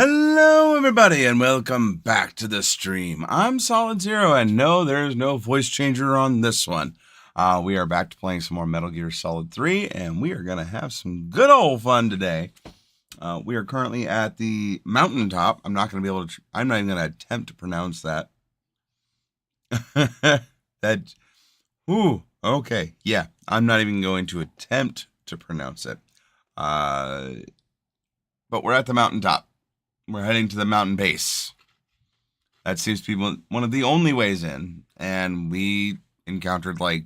Hello, everybody, and welcome back to the stream. I'm SolidZERO, and no, there's no voice changer on this one. We are back to playing some more Metal Gear Solid 3, and we are going to have some good old fun today. We are currently at the mountaintop. I'm not going to be able to, I'm not even going to attempt to pronounce that. Okay, yeah, I'm not even going to attempt to pronounce it. But we're at the mountaintop. We're heading to the mountain base. That seems to be one of the only ways in. And we encountered like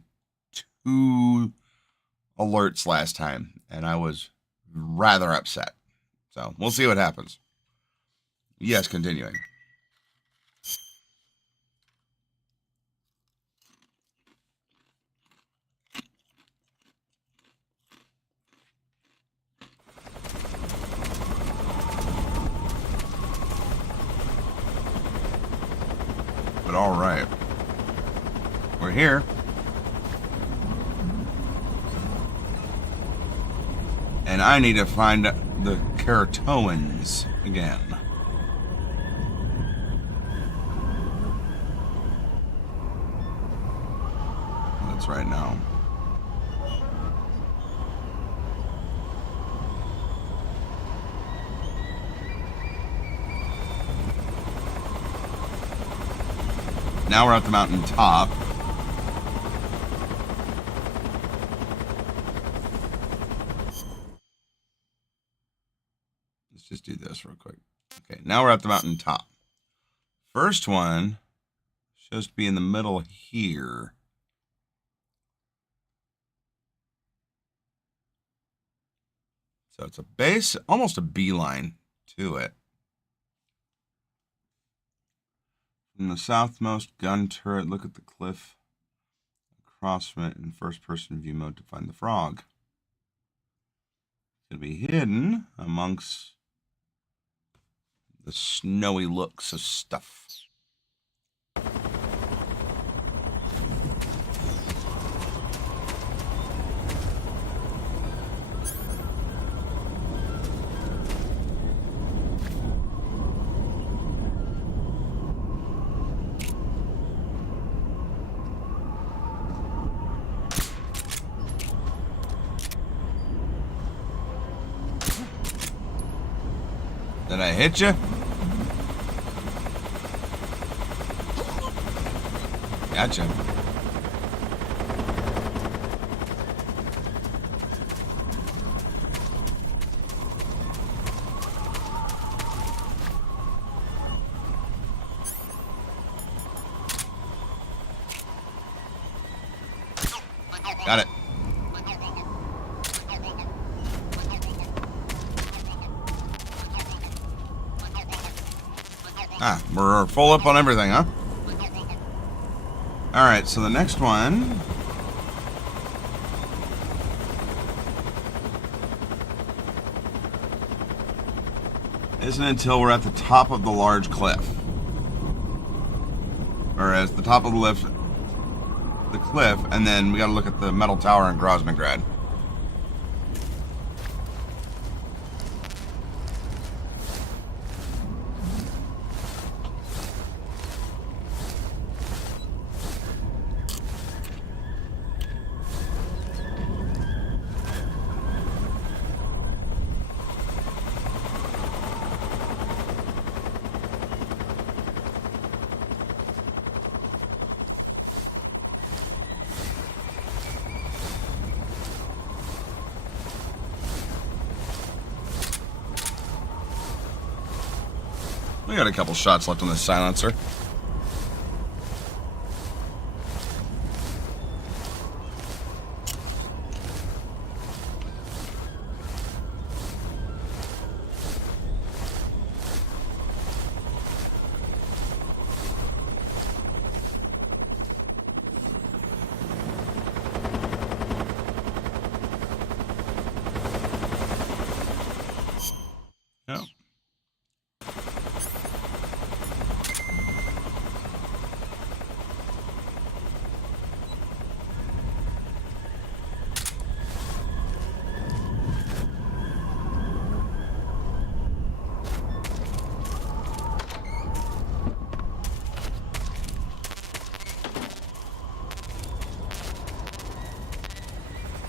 2 alerts last time. And I was rather upset. So we'll see what happens. Yes, continuing. But all right. We're here. And I need to find the Keratoans again. That's right now. Now we're at the mountain top. Let's just do this real quick. Okay, now we're at the mountain top. First one shows to be in the middle here. So it's a base, almost a beeline to it. From the southmost gun turret, look at the cliff across from it in first-person view mode to find the frog. It's going to be hidden amongst the snowy looks of stuff. Did I hit you? Gotcha. Got it. We're full up on everything, huh? Alright, so the next one isn't until we're at the top of the large cliff. Or as the top of the cliff, and then we gotta look at the metal tower in Groznygrad. We got a couple shots left on the silencer.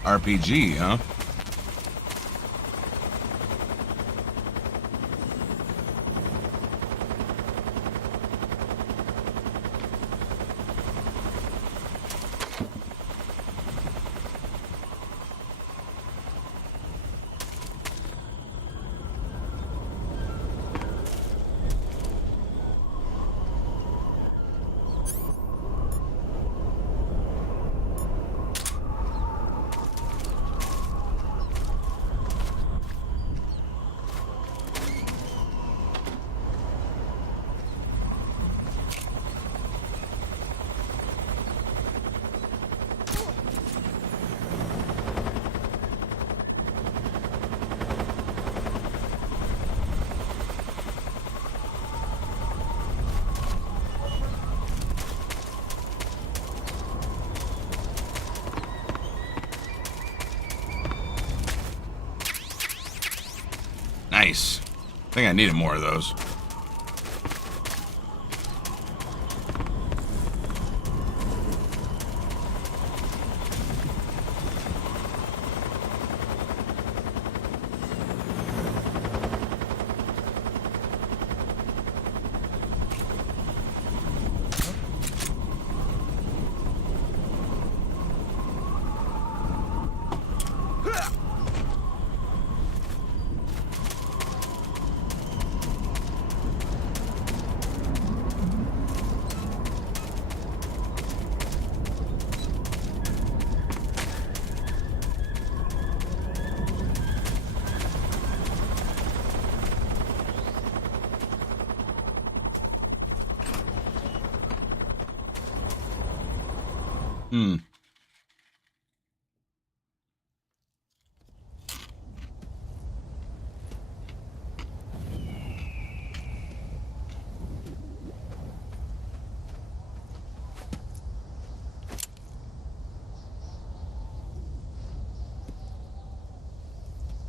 RPG, huh? Nice. I think I needed more of those.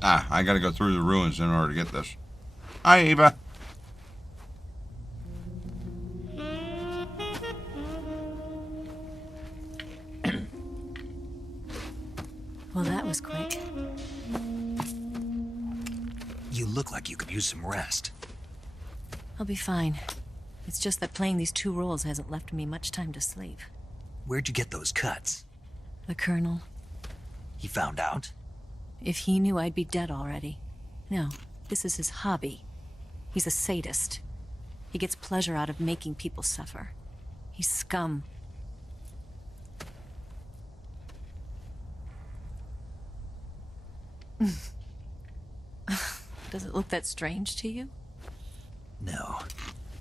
Ah, I gotta go through the ruins in order to get this. Hi, Ava. Well, that was quick. You look like you could use some rest. I'll be fine. It's just that playing these 2 roles hasn't left me much time to sleep. Where'd you get those cuts? The Colonel. He found out? If he knew, I'd be dead already. No, this is his hobby. He's a sadist. He gets pleasure out of making people suffer. He's scum. Does it look that strange to you? No.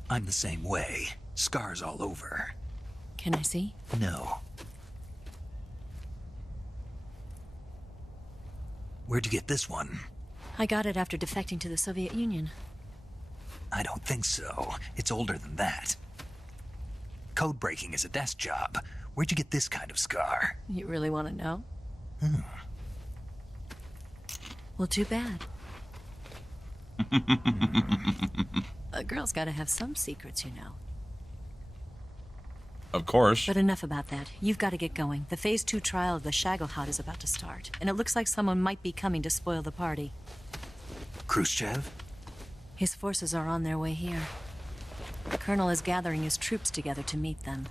I'm the same way. Scars all over. Can I see? No. Where'd you get this one? I got it after defecting to the Soviet Union. I don't think so. It's older than that. Code breaking is a desk job. Where'd you get this kind of scar? You really want to know? Well, too bad. A girl's got to have some secrets, you know. Of course. But enough about that. You've got to get going. The Phase 2 trial of the Shagelhot is about to start, and it looks like someone might be coming to spoil the party. Khrushchev? His forces are on their way here. The Colonel is gathering his troops together to meet them.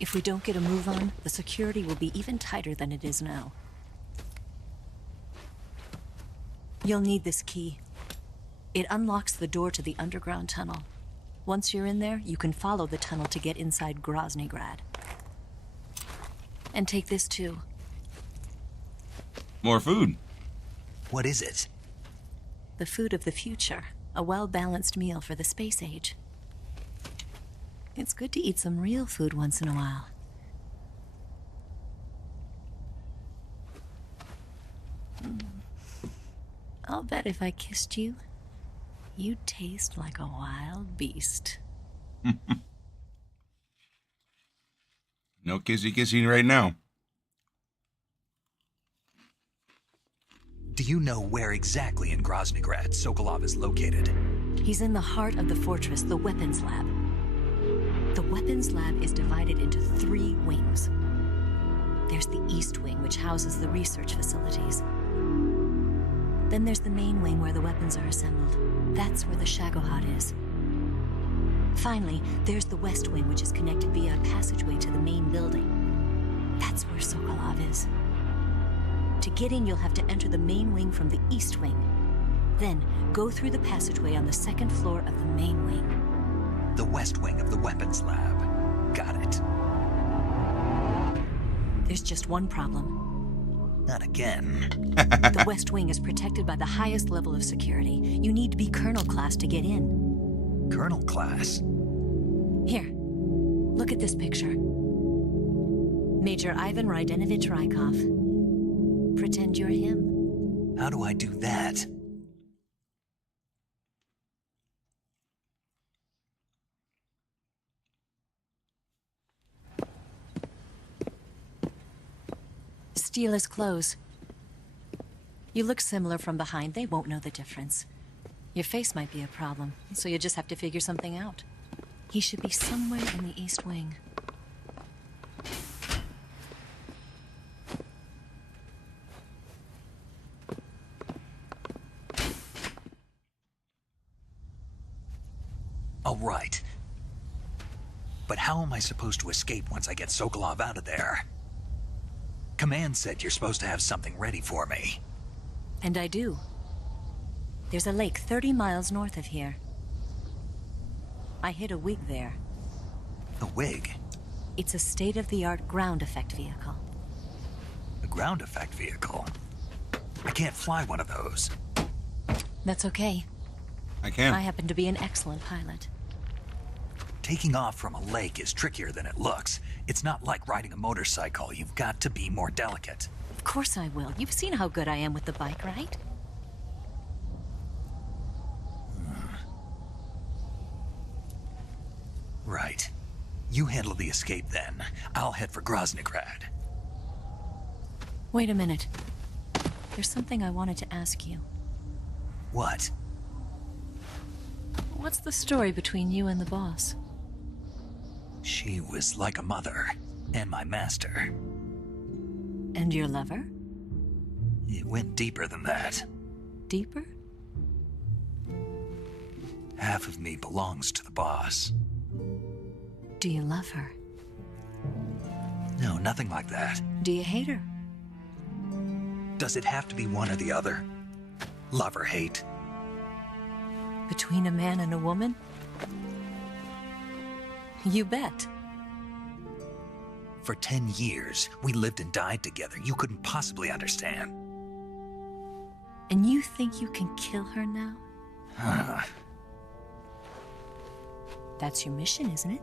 If we don't get a move on, the security will be even tighter than it is now. You'll need this key. It unlocks the door to the underground tunnel. Once you're in there, you can follow the tunnel to get inside Groznygrad. And take this too. More food. What is it? The food of the future. A well-balanced meal for the space age. It's good to eat some real food once in a while. I'll bet if I kissed you, you'd taste like a wild beast. No kissy right now. Do you know where exactly in Groznygrad Sokolov is located? He's in the heart of the fortress, the weapons lab. The weapons lab is divided into 3 wings. There's the East Wing, which houses the research facilities. Then there's the main wing where the weapons are assembled. That's where the Shagohod is. Finally, there's the West Wing, which is connected via a passageway to the main building. That's where Sokolov is. To get in, you'll have to enter the main wing from the East Wing. Then, go through the passageway on the second floor of the main wing. The West Wing of the weapons lab. Got it. There's just one problem. Not again. The West Wing is protected by the highest level of security. You need to be Colonel class to get in. Colonel class? Here, look at this picture. Major Ivan Rydenovich Rykov. Pretend you're him. How do I do that? Steal his clothes. You look similar from behind. They won't know the difference. Your face might be a problem, so you just have to figure something out. He should be somewhere in the East Wing. All right. But how am I supposed to escape once I get Sokolov out of there? Command said you're supposed to have something ready for me. And I do. There's a lake 30 miles north of here. I hid a wig there. A wig? It's a state-of-the-art ground effect vehicle. A ground effect vehicle? I can't fly one of those. That's okay. I can. I happen to be an excellent pilot. Taking off from a lake is trickier than it looks. It's not like riding a motorcycle. You've got to be more delicate. Of course I will. You've seen how good I am with the bike, right? Right. You handle the escape then. I'll head for Groznygrad. Wait a minute. There's something I wanted to ask you. What? What's the story between you and the boss? She was like a mother, and my master. And your lover? It went deeper than that. Deeper? Half of me belongs to the boss. Do you love her? No, nothing like that. Do you hate her? Does it have to be one or the other? Love or hate? Between a man and a woman? You bet. For 10 years, we lived and died together. You couldn't possibly understand. And you think you can kill her now? That's your mission, isn't it?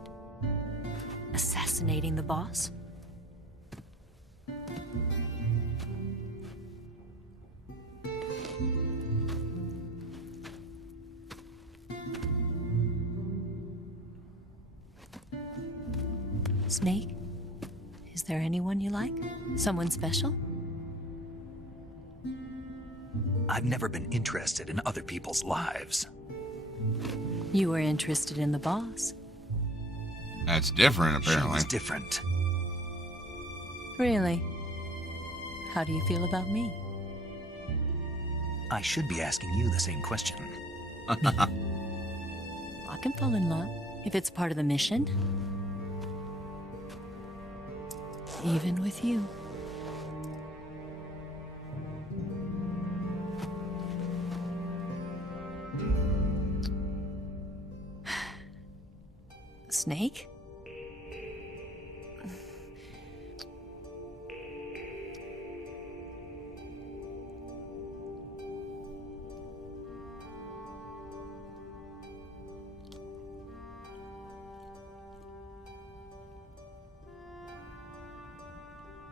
Assassinating the boss? Snake? Is there anyone you like? Someone special? I've never been interested in other people's lives. You were interested in the boss. That's different, She apparently. was different. Really? How do you feel about me? I should be asking you the same question. I can fall in love if it's part of the mission. Even with you. Snake?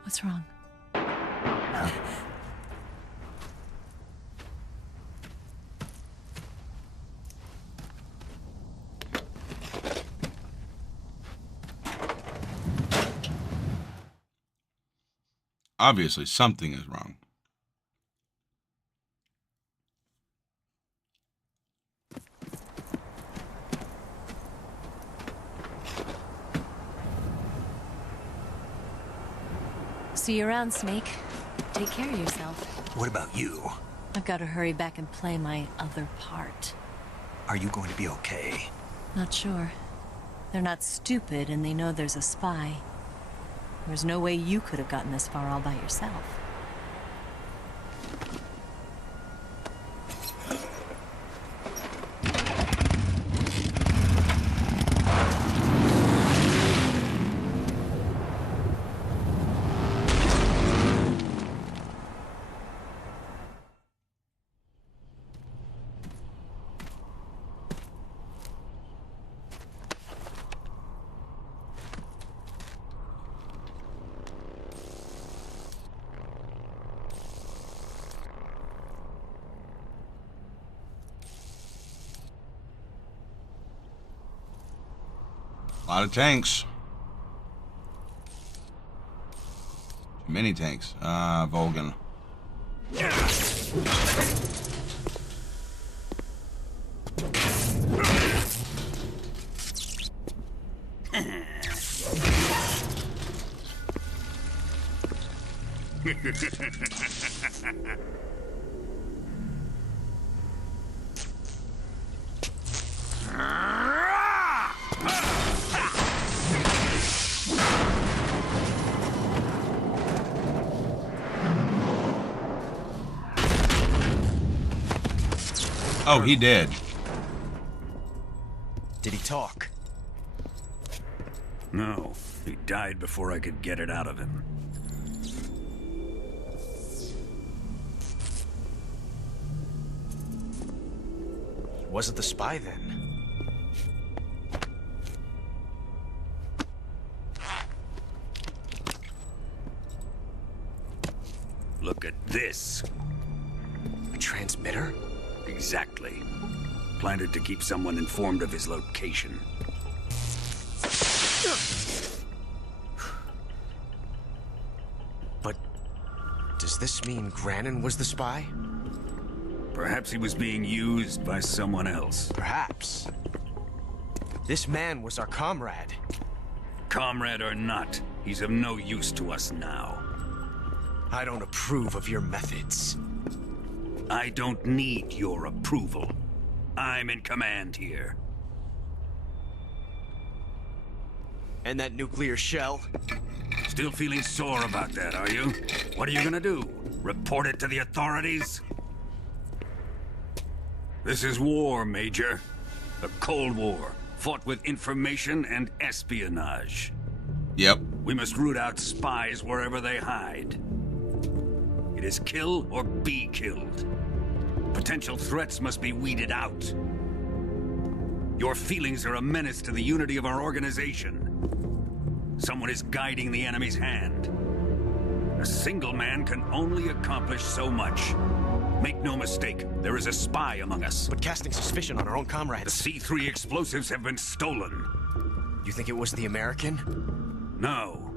What's wrong? Obviously, something is wrong. See you around, Snake. Take care of yourself. What about you? I've got to hurry back and play my other part. Are you going to be okay? Not sure. They're not stupid, and they know there's a spy. There's no way you could have gotten this far all by yourself. A lot of tanks. Too many tanks. Volgin. Oh, he did. Did he talk? No, he died before I could get it out of him. Was it the spy then? Look at this. A transmitter? Exactly. Planted to keep someone informed of his location. But does this mean Granin was the spy? Perhaps he was being used by someone else. Perhaps. This man was our comrade. Comrade or not, he's of no use to us now. I don't approve of your methods. I don't need your approval. I'm in command here. And that nuclear shell? Still feeling sore about that, are you? What are you gonna do? Report it to the authorities? This is war, Major. A Cold War, fought with information and espionage. Yep. We must root out spies wherever they hide. It is kill or be killed. Potential threats must be weeded out. Your feelings are a menace to the unity of our organization. Someone is guiding the enemy's hand. A single man can only accomplish so much. Make no mistake, there is a spy among us. But casting suspicion on our own The comrades. C3 explosives have been stolen. You think it was the American? No,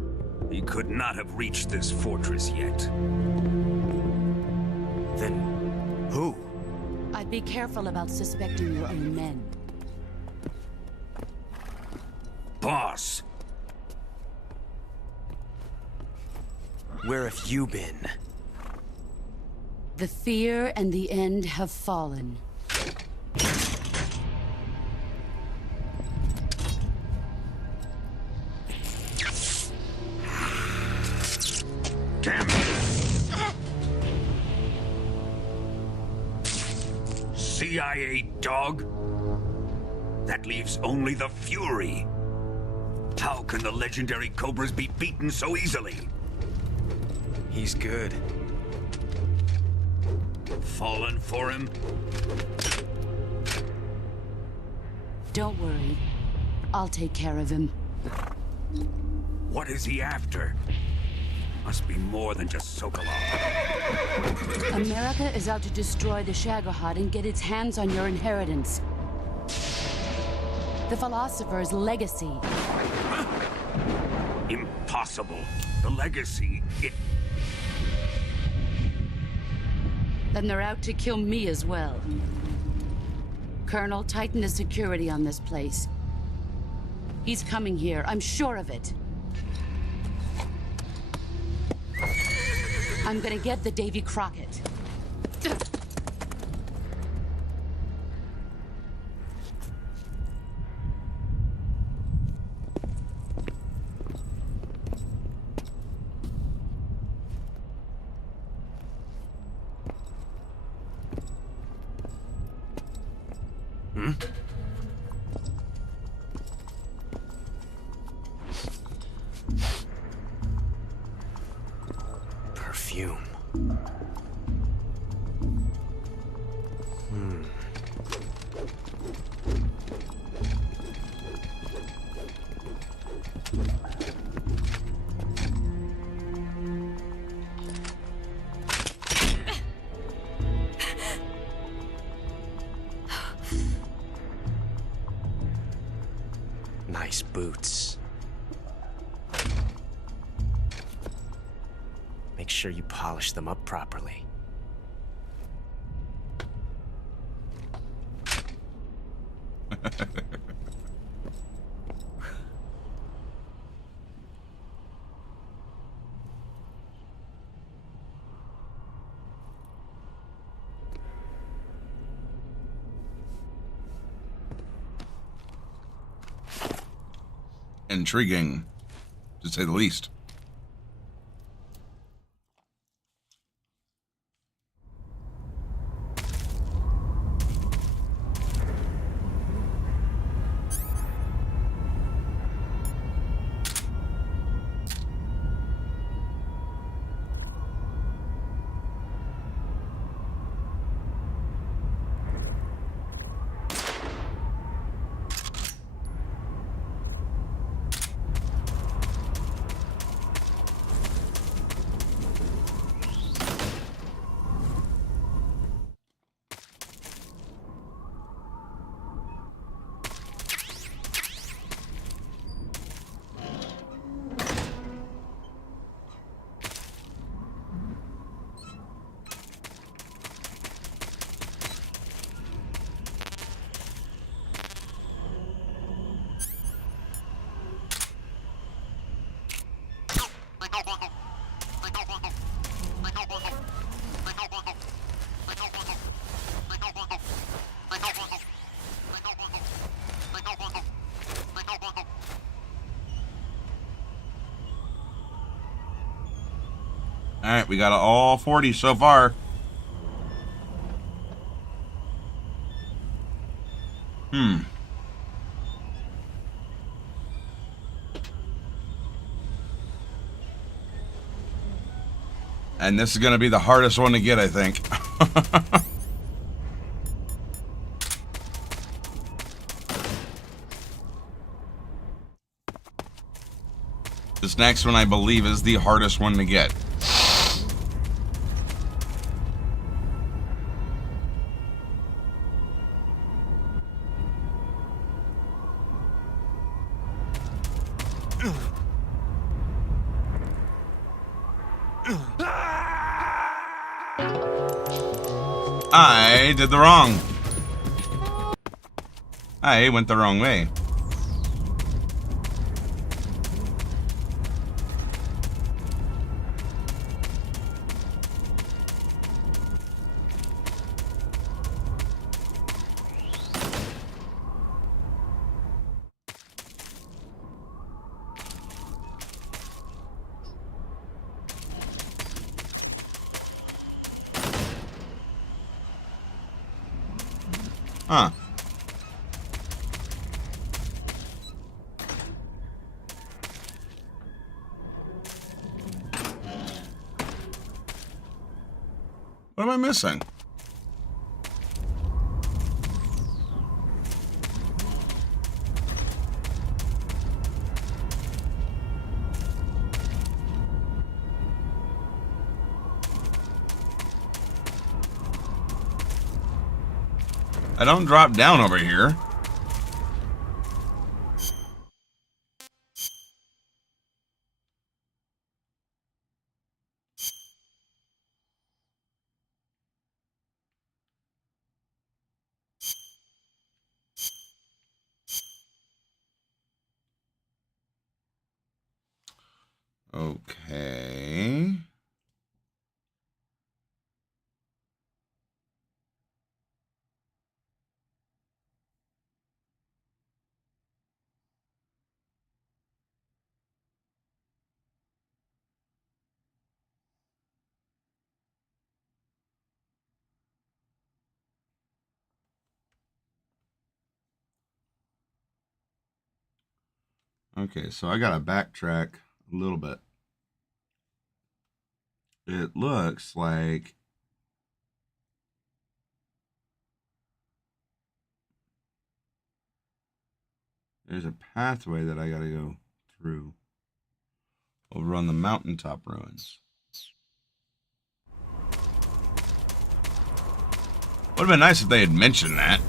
he could not have reached this fortress yet. Then who? I'd be careful about suspecting your own men. Boss, Where have you been? The fear and the end have fallen. damn it! CIA dog? That leaves only the Fury. How can the legendary Cobras be beaten so easily? He's good. Fallen for him? Don't worry. I'll take care of him. What is he after? Must be more than just Sokolov. America is out to destroy the Shagohod and get its hands on your inheritance. The philosopher's legacy. Impossible. The legacy, it... Then they're out to kill me as well. Colonel, tighten the security on this place. He's coming here, I'm sure of it. I'm gonna get the Davy Crockett. Perfume. Nice boots. Make sure you polish them up properly. Intriguing, to say the least. All right, we got all 40 so far. And this is going to be the hardest one to get, I think. This next one, I believe, is the hardest one to get. I did the wrong. I went the wrong way. Huh. What am I missing? I don't drop down over here. Okay. Okay, so I got to backtrack a little bit. It looks like there's a pathway that I got to go through over on the mountaintop ruins. Would have been nice if they had mentioned that.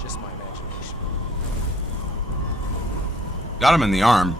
Just my imagination. Got him in the arm.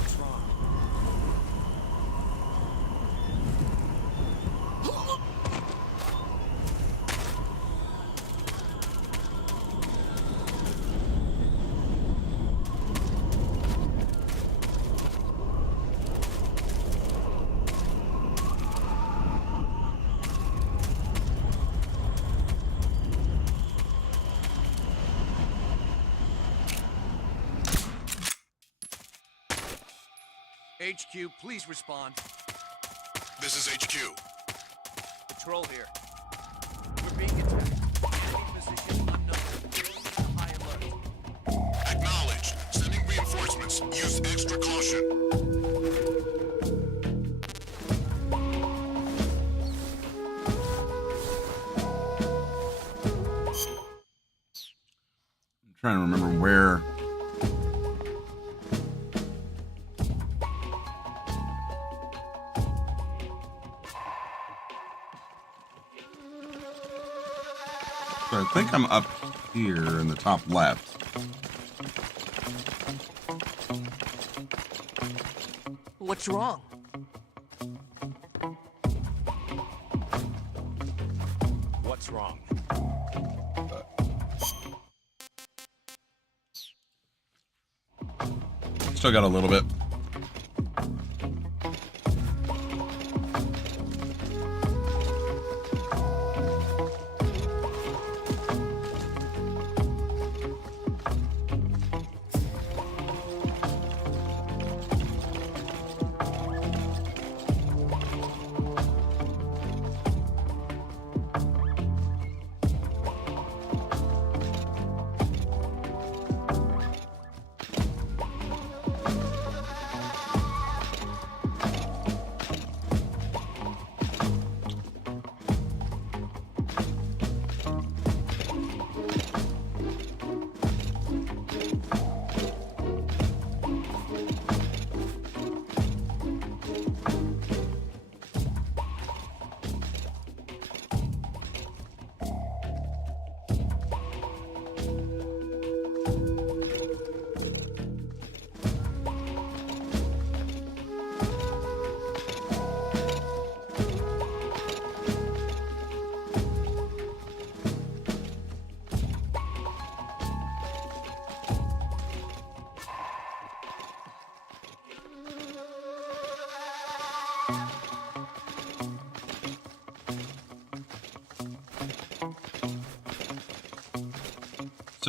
What's wrong? HQ, please respond. This is HQ. Patrol here. We're being attacked. Enemy position unknown. We're on high alert. Acknowledged. Sending reinforcements. Use extra caution. I'm trying to remember where. So I think I'm up here in the top left. What's wrong? What's wrong? Still got a little bit.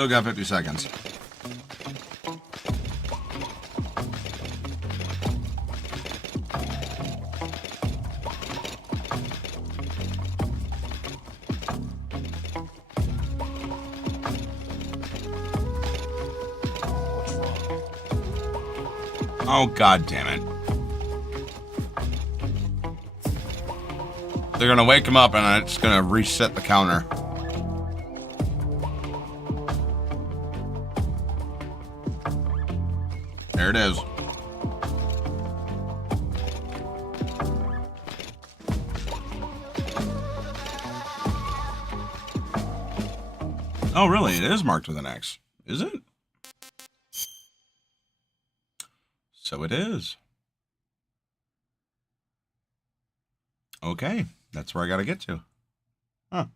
Still got 50 seconds. Oh, God damn it. They're going to wake him up and it's going to reset the counter. There it is. Oh, really? It is marked with an X. Is it? So it is. Okay. That's where I got to get to. Huh.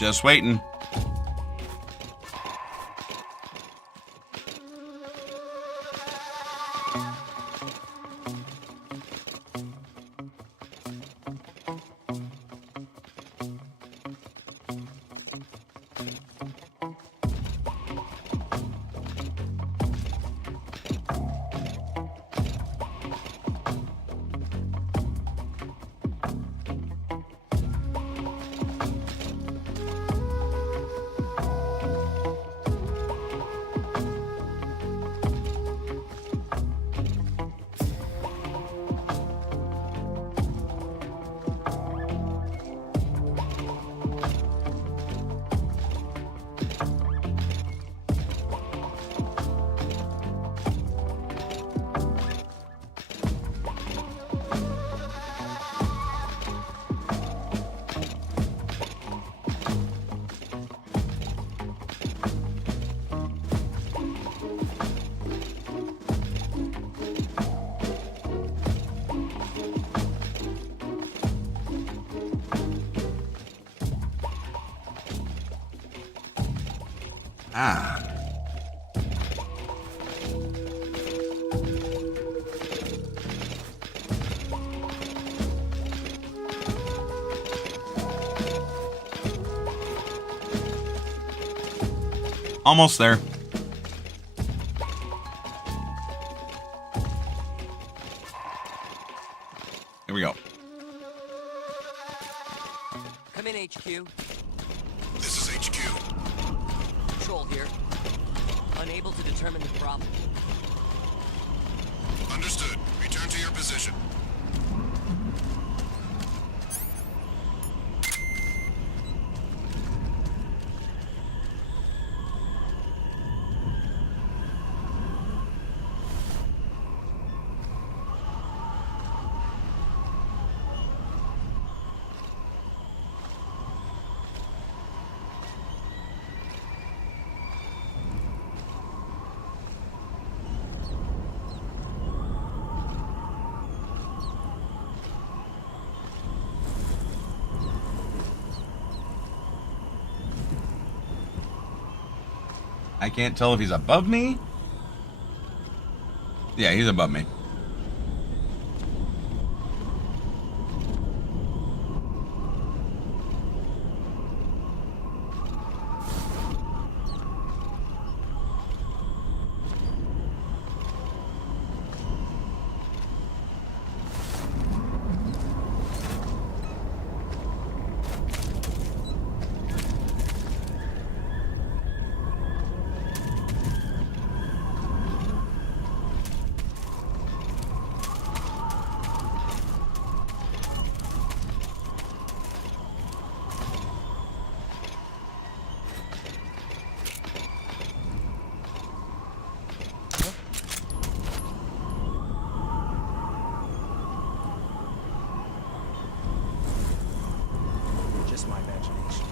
Just waiting. Ah. Almost there. Here we go. Come in, HQ. This is HQ. Control here. Unable to determine the problem. Understood. Return to your position. I can't tell if he's above me. Yeah, he's above me. just my imagination.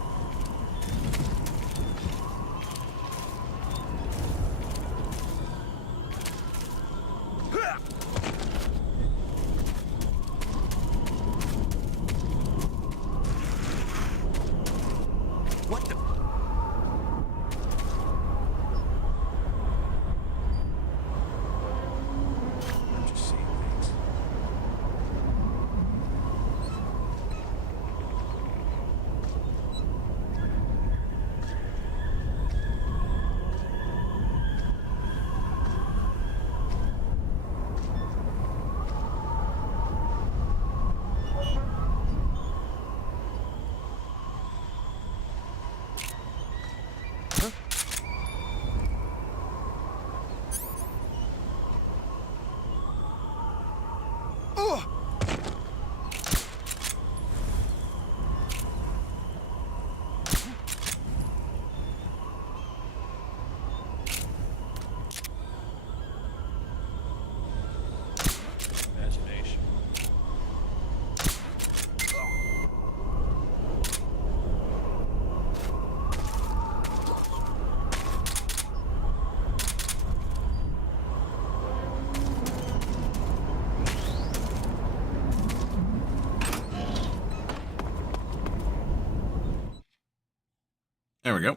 What the? I'm just seeing things. Imagination. There we go.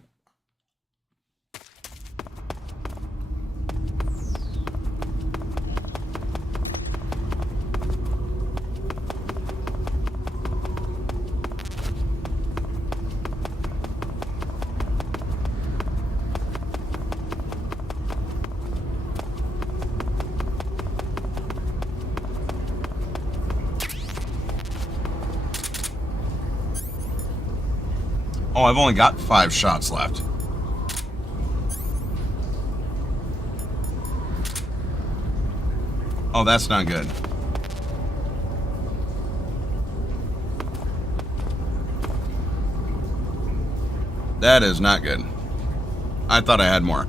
Oh, I've only got 5 shots left. Oh, that's not good. That is not good. I thought I had more.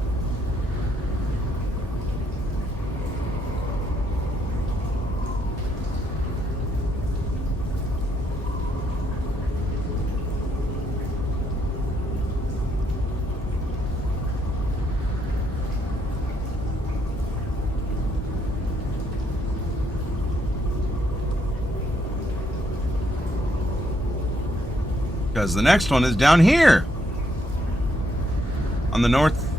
Because the next one is down here. On the north,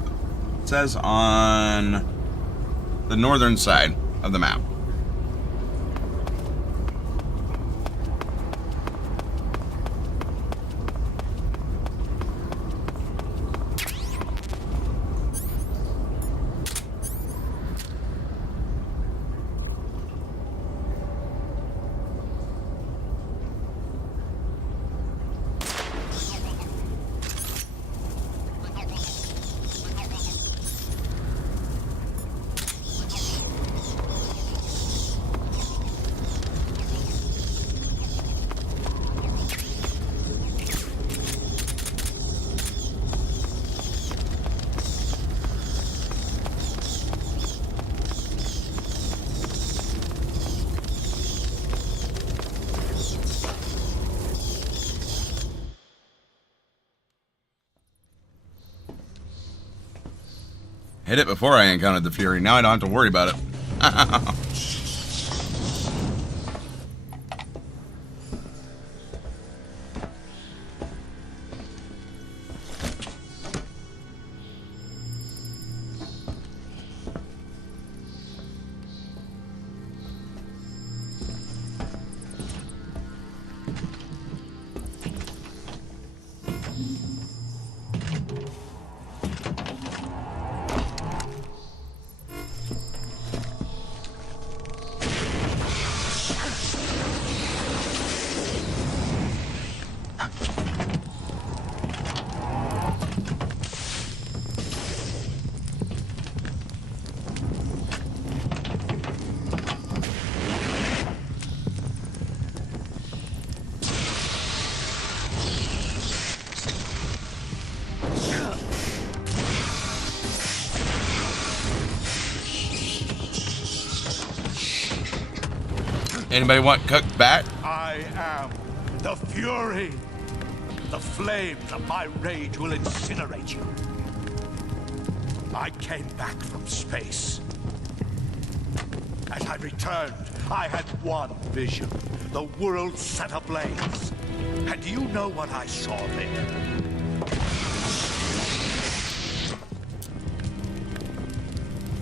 it says on the northern side of the map. Hit it before I encountered the Fury. Now I don't have to worry about it. Anybody want cooked bat? I am the Fury. The flames of my rage will incinerate you. I came back from space. As I returned, I had one vision. The world set ablaze. And do you know what I saw there?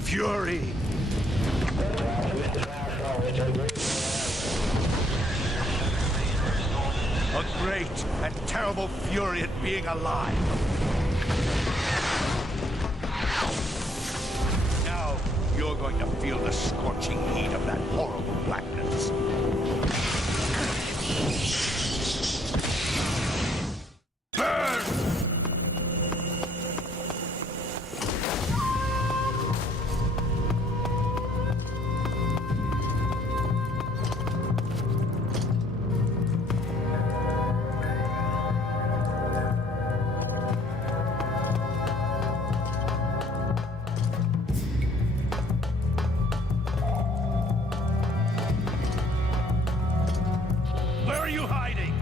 Fury. A great and terrible fury at being alive. Now you're going to feel the scorching heat of that horrible blackness. Burn! Where are you hiding?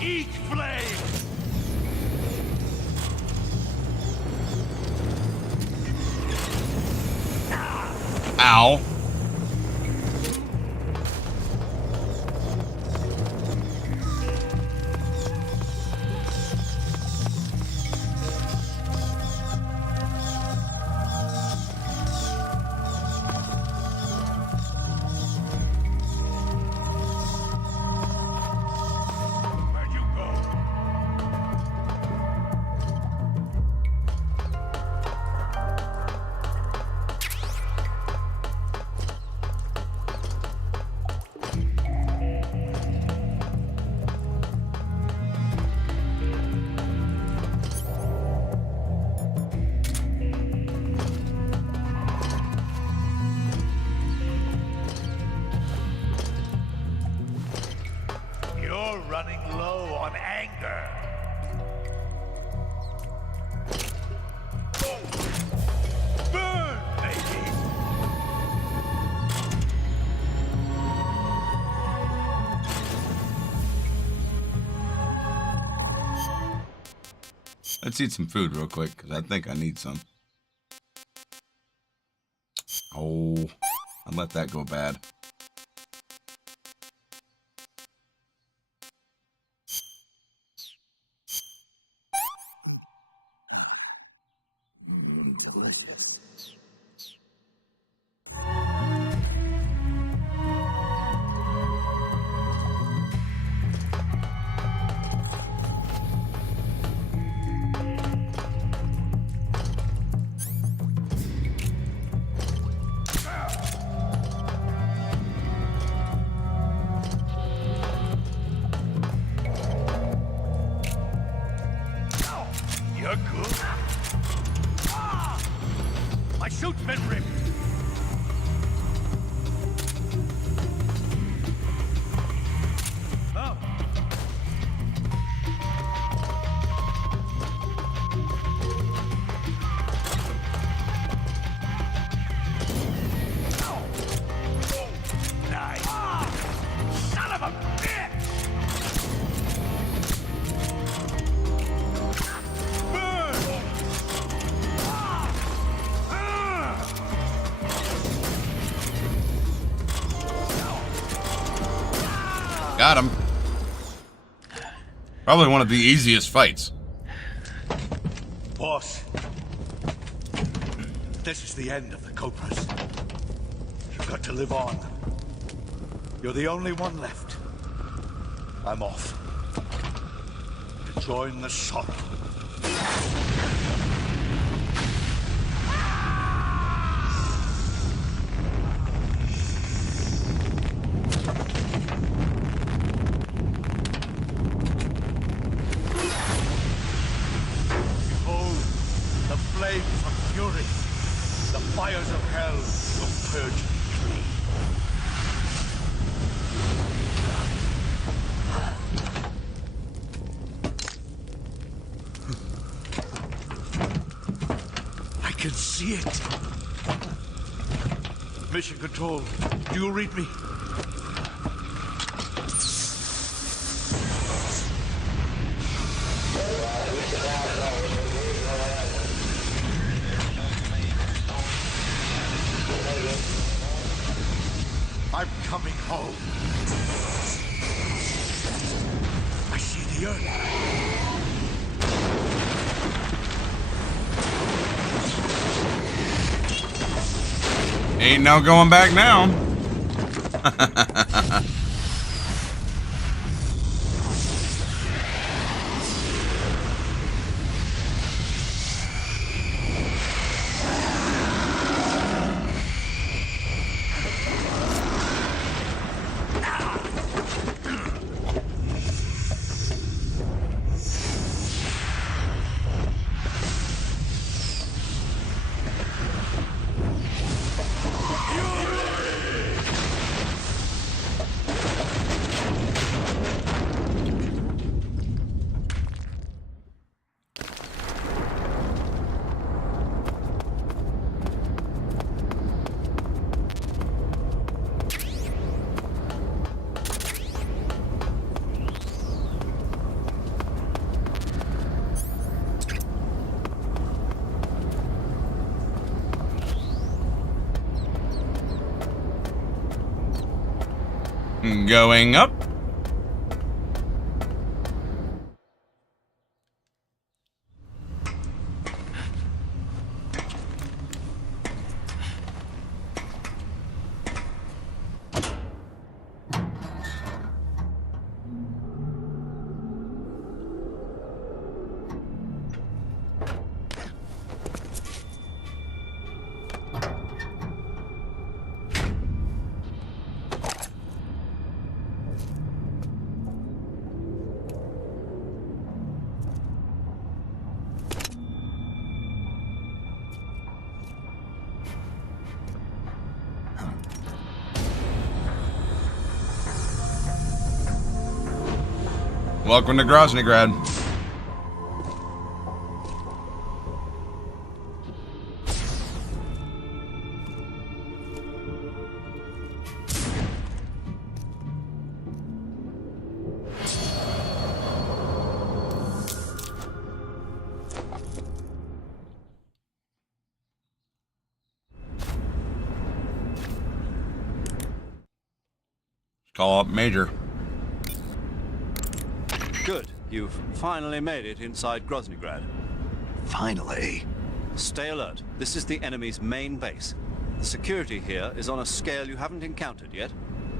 Eat flame! Ow. Where'd you go? You're running low on anger. Burn, baby! Let's eat some food real quick, because I think I need some. Oh, I let that go bad. You're good. Ah! My suit's been ripped. Oh. Nice. Son of a bitch! Burn! Got him. Probably one of the easiest fights. Boss, this is the end of the Cobras. You've got to live on. You're the only one left. I'm off. To join the sun. Behold, the flames of fury. The fires of hell will purge me clean. I can see it. mission control. Do you read me? I'm coming home. I see the Earth. Ain't no going back now. Going up. Welcome to Groznygrad. Call up Major. Good. You've finally made it inside Groznygrad. Finally. Stay alert. This is the enemy's main base. The security here is on a scale you haven't encountered yet.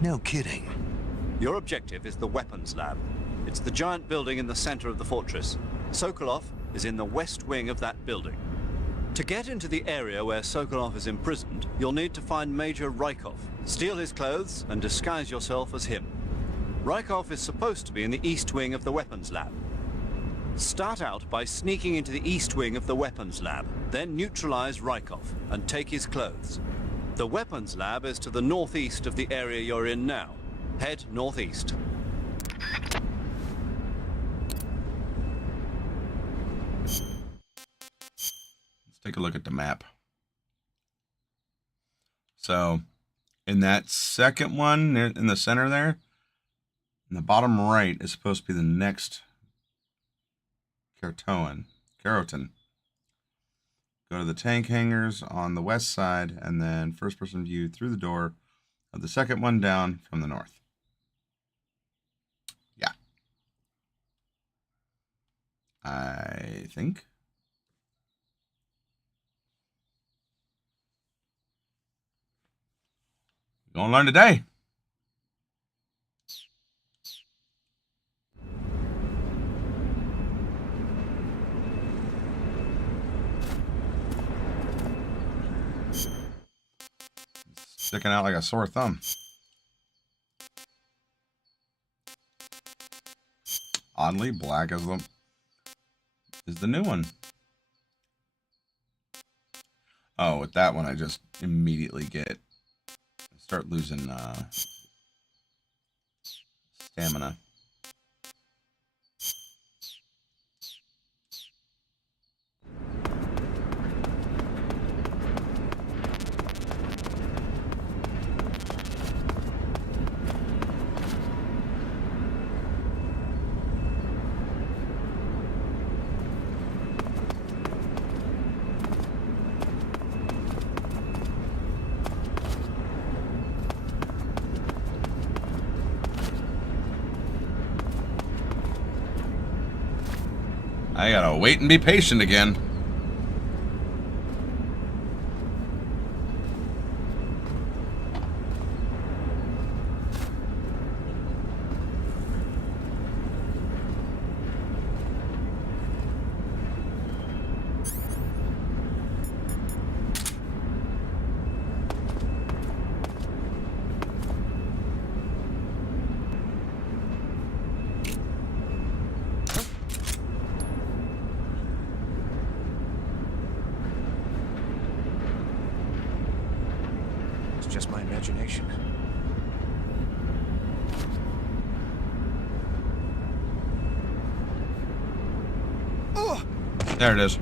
No kidding. Your objective is the weapons lab. It's the giant building in the center of the fortress. Sokolov is in the west wing of that building. To get into the area where Sokolov is imprisoned, you'll need to find Major Rykov, steal his clothes, and disguise yourself as him. Rykov is supposed to be in the east wing of the weapons lab. Start out by sneaking into the east wing of the weapons lab, then neutralize Rykov and take his clothes. The weapons lab is to the northeast of the area you're in now. Head northeast. Let's take a look at the map. So, in that second one, in the center there, in the bottom right is supposed to be the next Keratin. Go to the tank hangars on the west side, and then first-person view through the door of the second one down from the north. Yeah. I think. We're gonna learn today. Sticking out like a sore thumb. Oddly, black is the new one. Oh, with that one, I just immediately start losing stamina. I gotta wait and be patient again. It's just my imagination. There it is.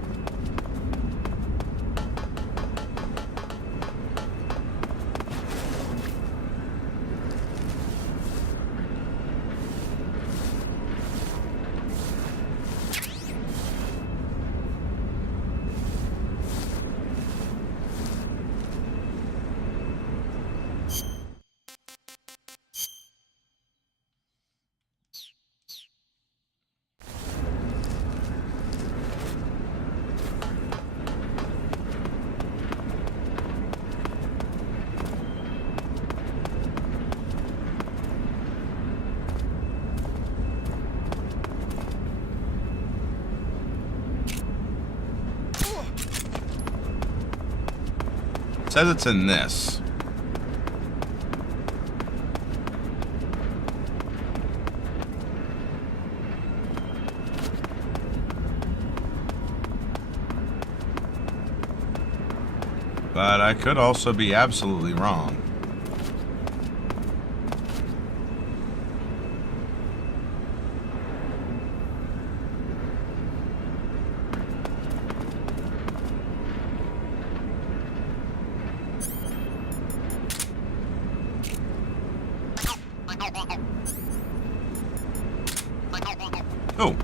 Says it's in this. But I could also be absolutely wrong. Oh.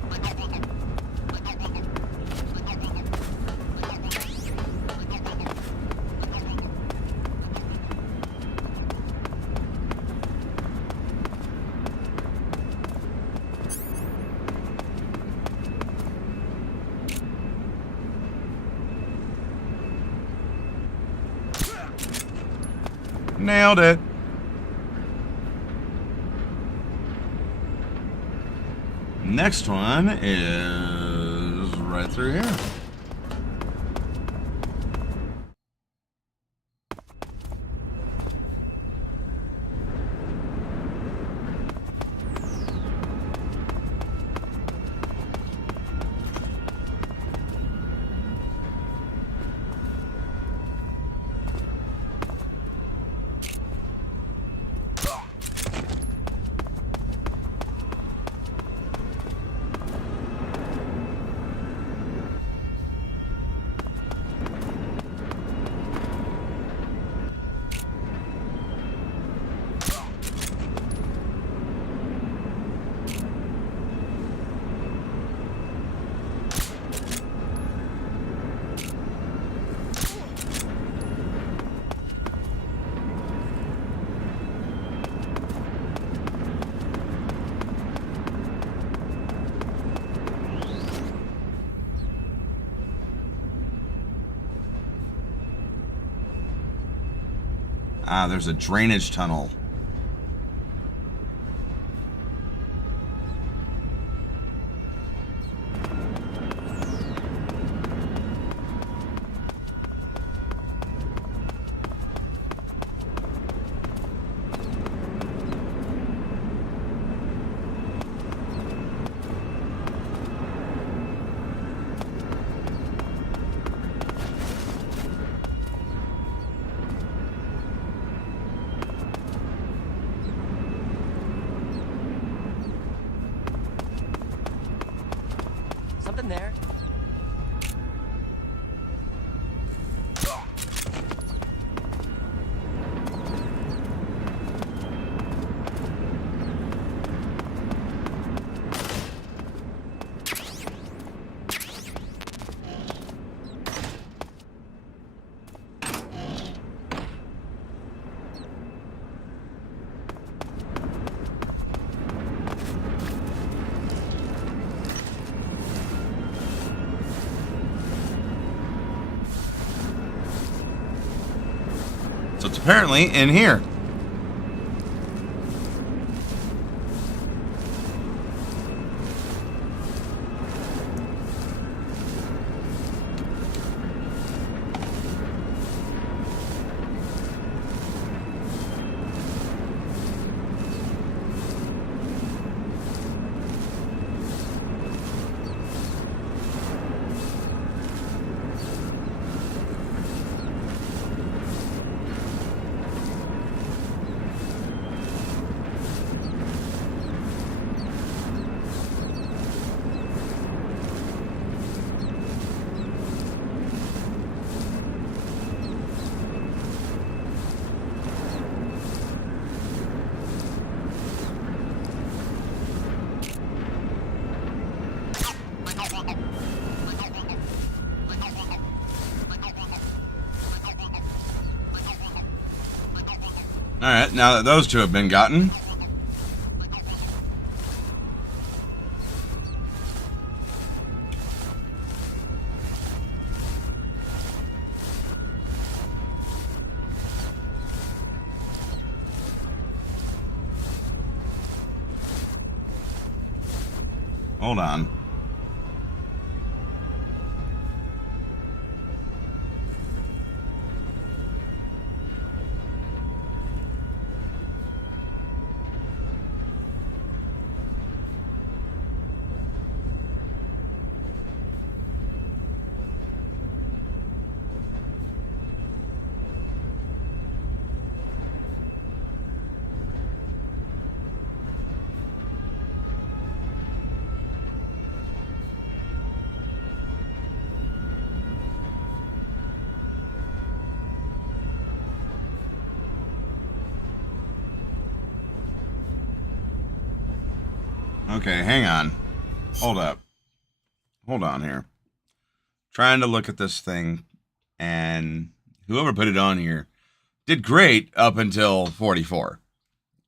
Nailed it. Next one is right through here. Ah, there's a drainage tunnel. apparently in here. Alright, now that those two have been gotten. Hold on. Okay, hang on. Hold up. Hold on here. Trying to look at this thing, and whoever put it on here did great up until 44.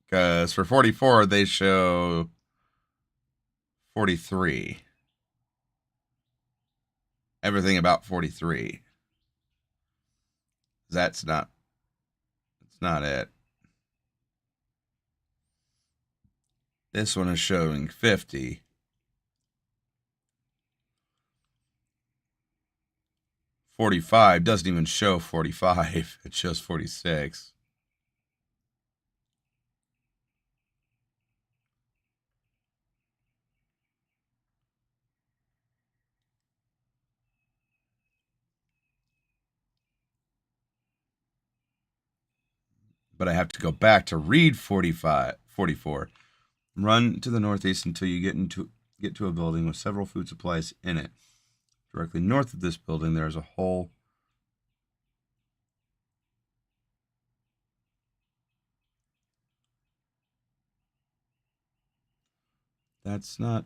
Because for 44, they show 43. Everything about 43. That's not it. This one is showing 50. 45 doesn't even show 45. It shows 46. But I have to go back to read 44. Run to the northeast until you get to a building with several food supplies in it. Directly north of this building, there is a hole. That's not.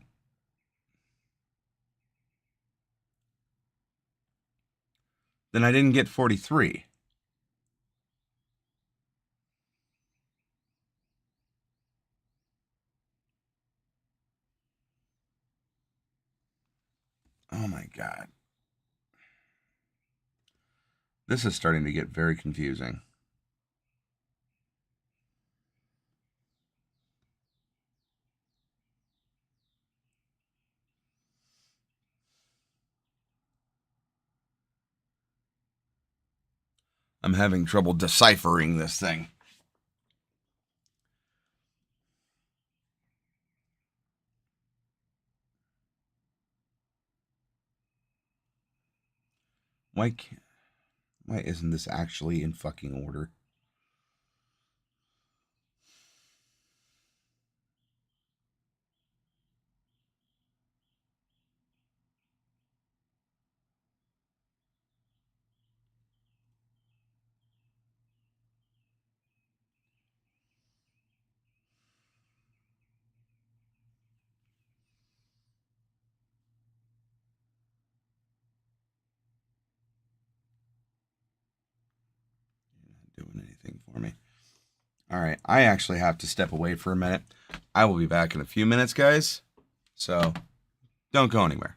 Then I didn't get 43. Oh my God. This is starting to get very confusing. I'm having trouble deciphering this thing. Why isn't this actually in fucking order? Doing anything for me. All right, I actually have to step away for a minute. I will be back in a few minutes, guys. So don't go anywhere.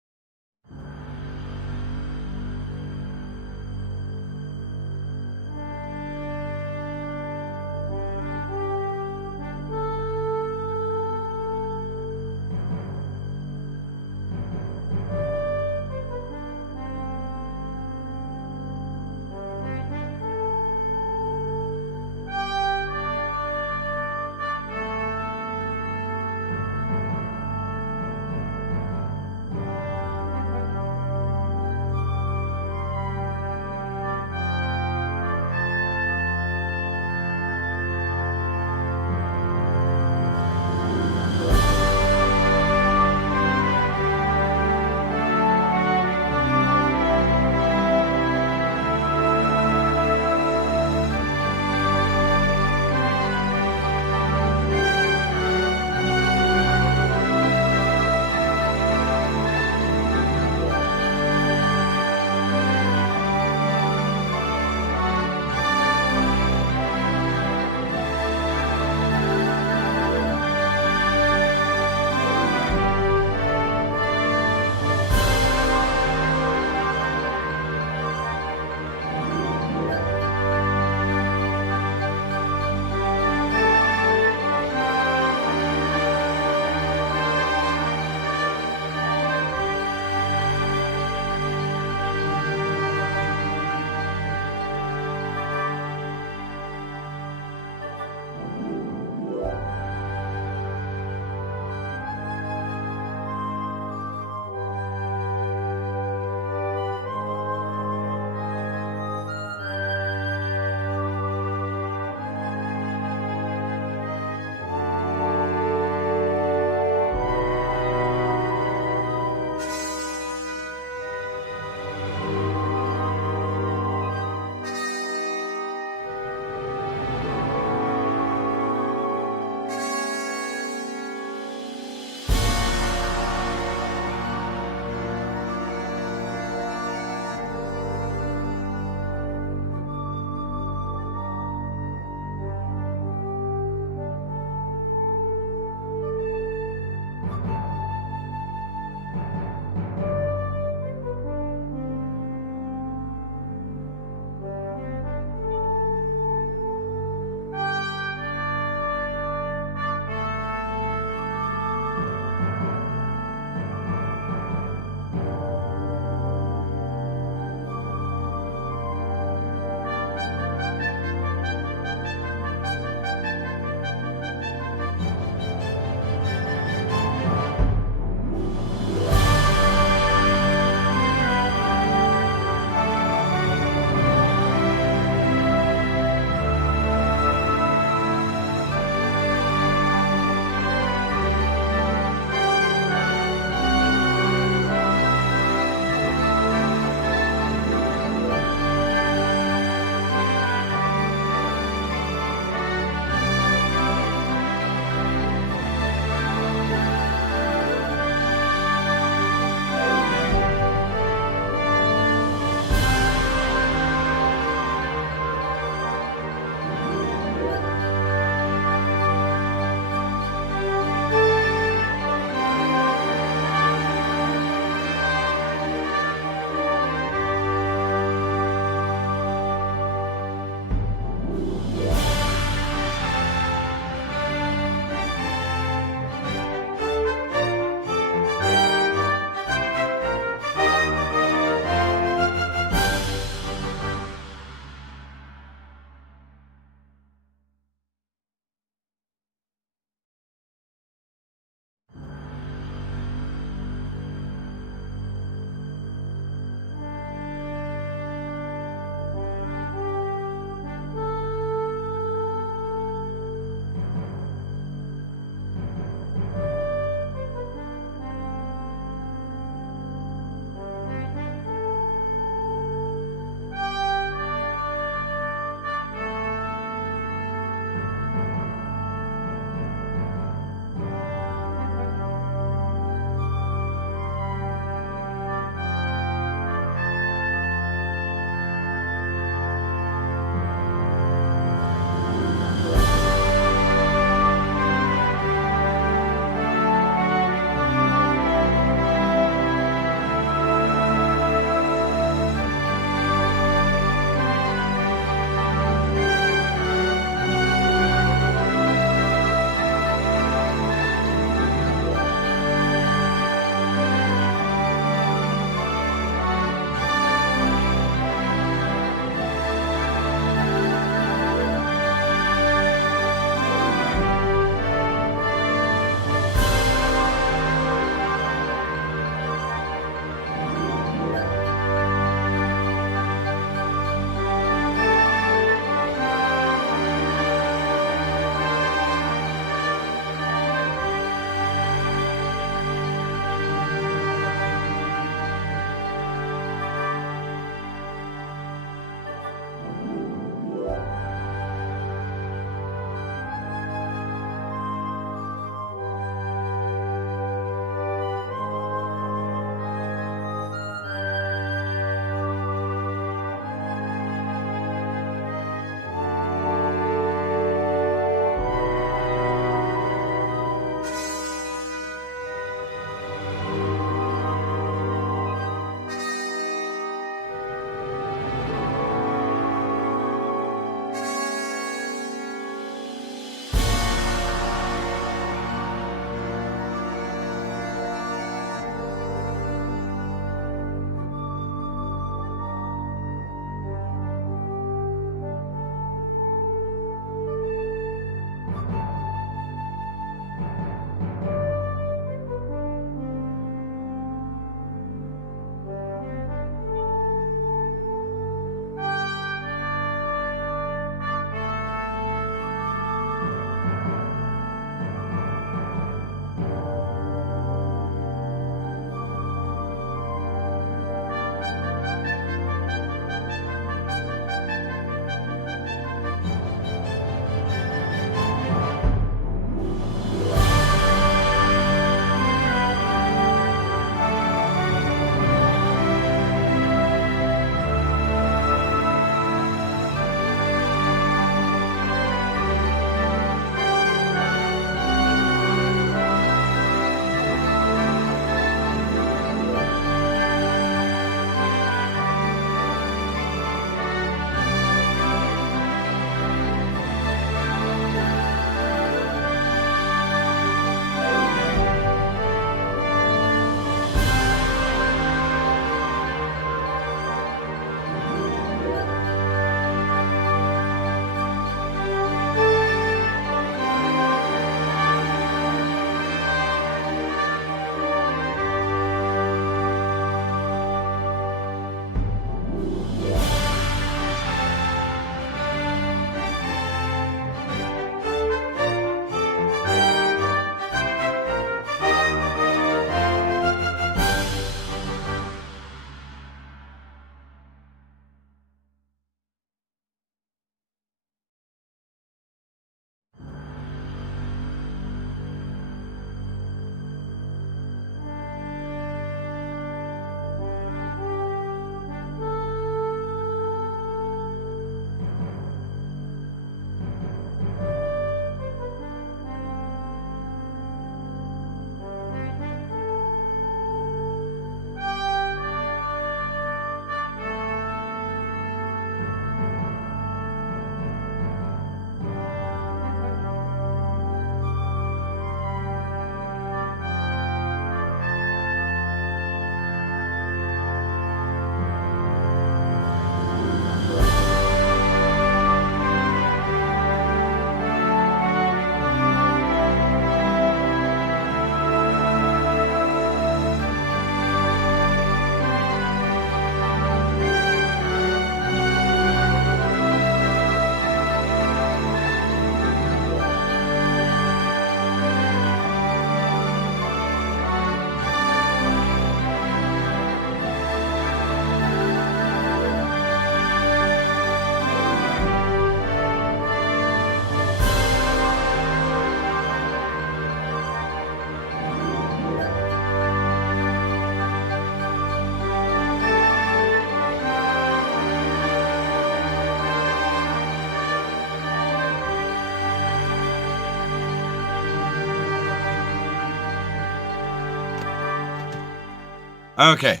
Okay.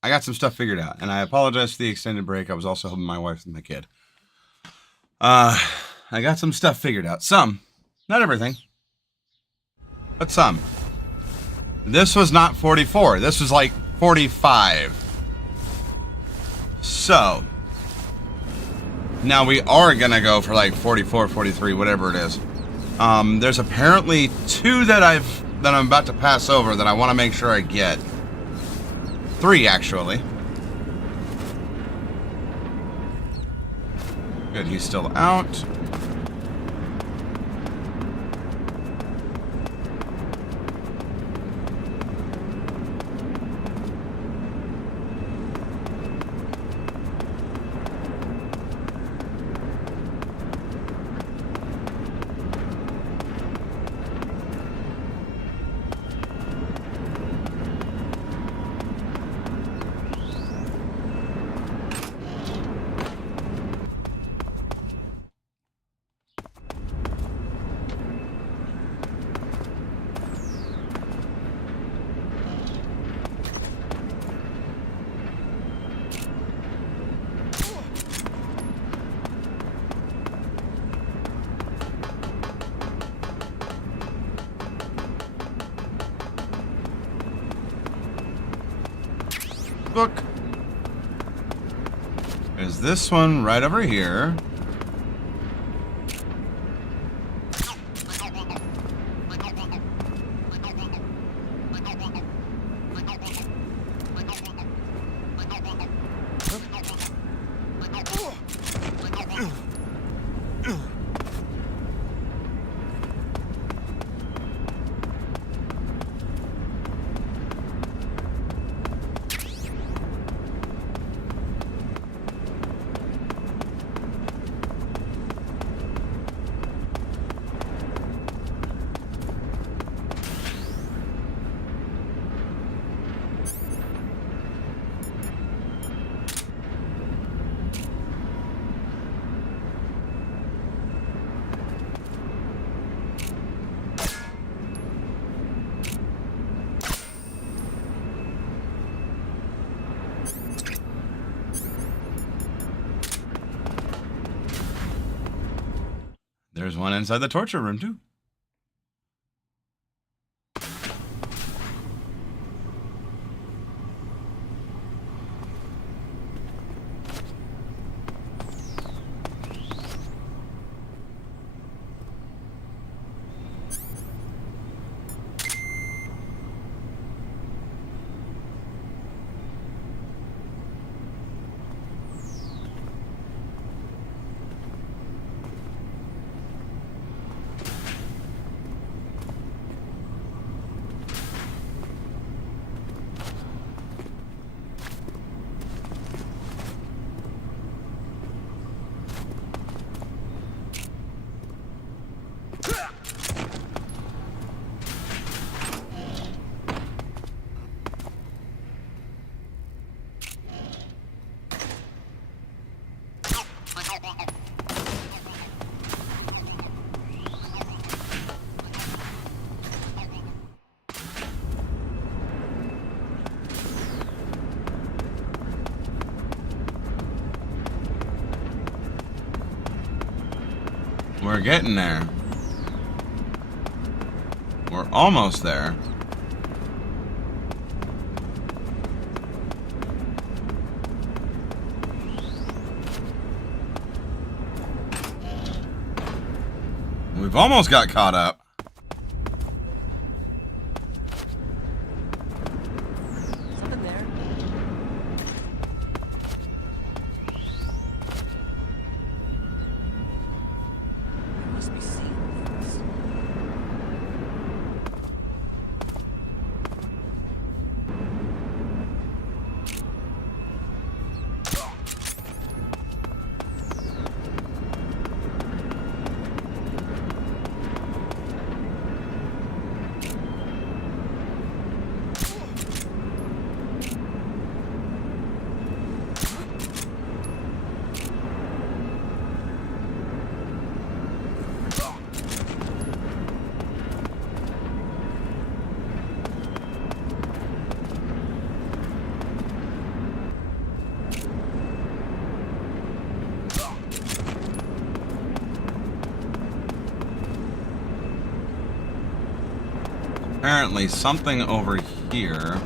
I got some stuff figured out, and I apologize for the extended break. I was also helping my wife and my kid. I got some stuff figured out. Some. Not everything. But some. This was not 44. This was like 45. So. Now we are going to go for like 44, 43, whatever it is. There's apparently 2 that I'm about to pass over that I want to make sure I get. 3, actually. Good, he's still out. Look. There's this one right over here. There's one inside the torture room, too. We're getting there. We're almost there. We've almost got caught up. Something there. I must be seeing things. apparently something over here.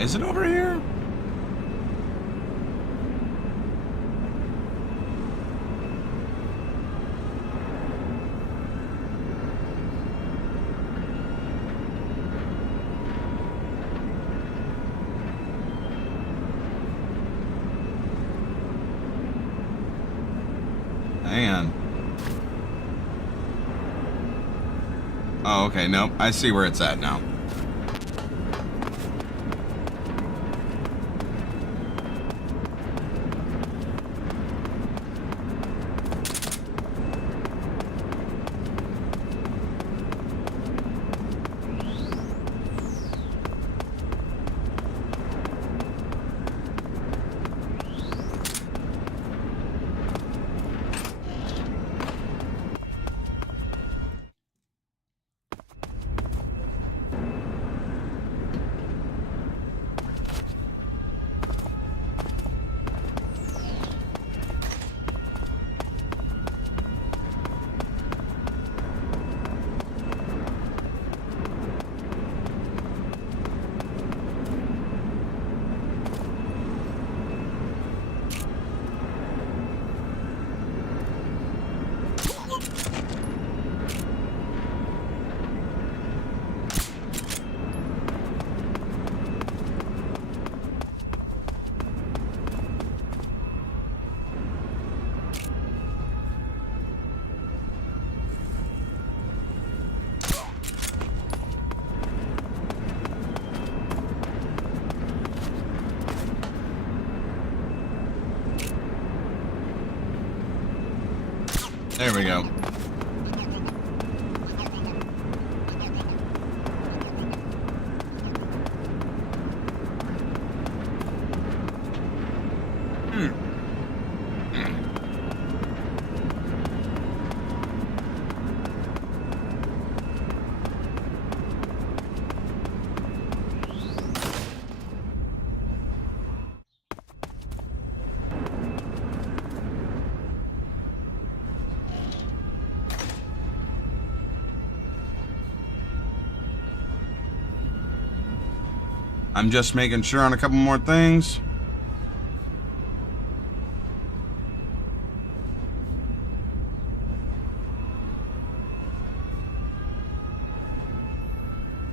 Is it over here? Hang on. Oh, okay, nope. I see where it's at now. There we go. I'm just making sure on a couple more things.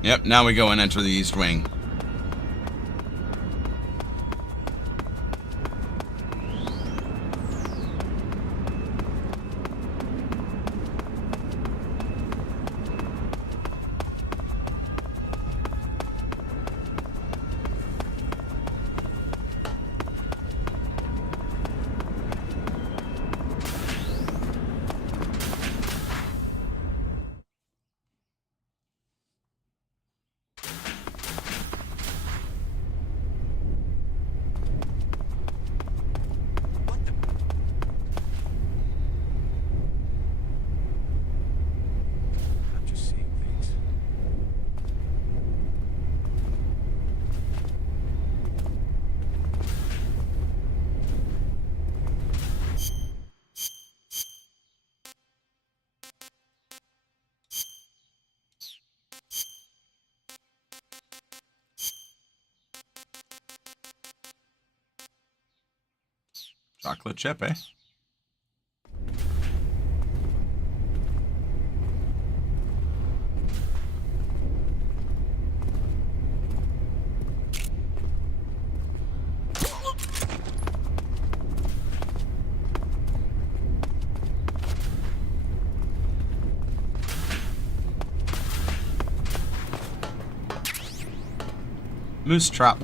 Yep, now we go and enter the east wing. I'm just seeing things. Chocolate chip, eh? Moose trap.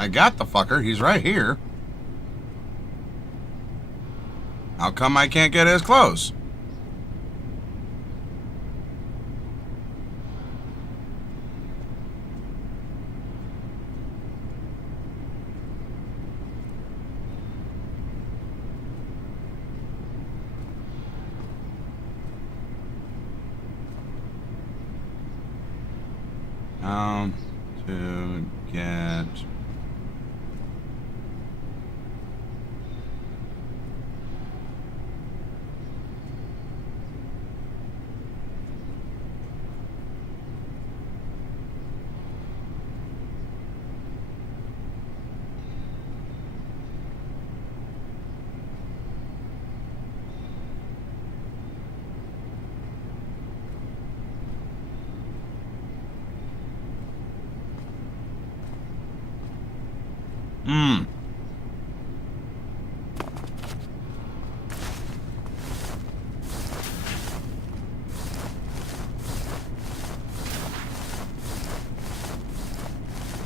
I got the fucker. He's right here. How come I can't get as close? How to get...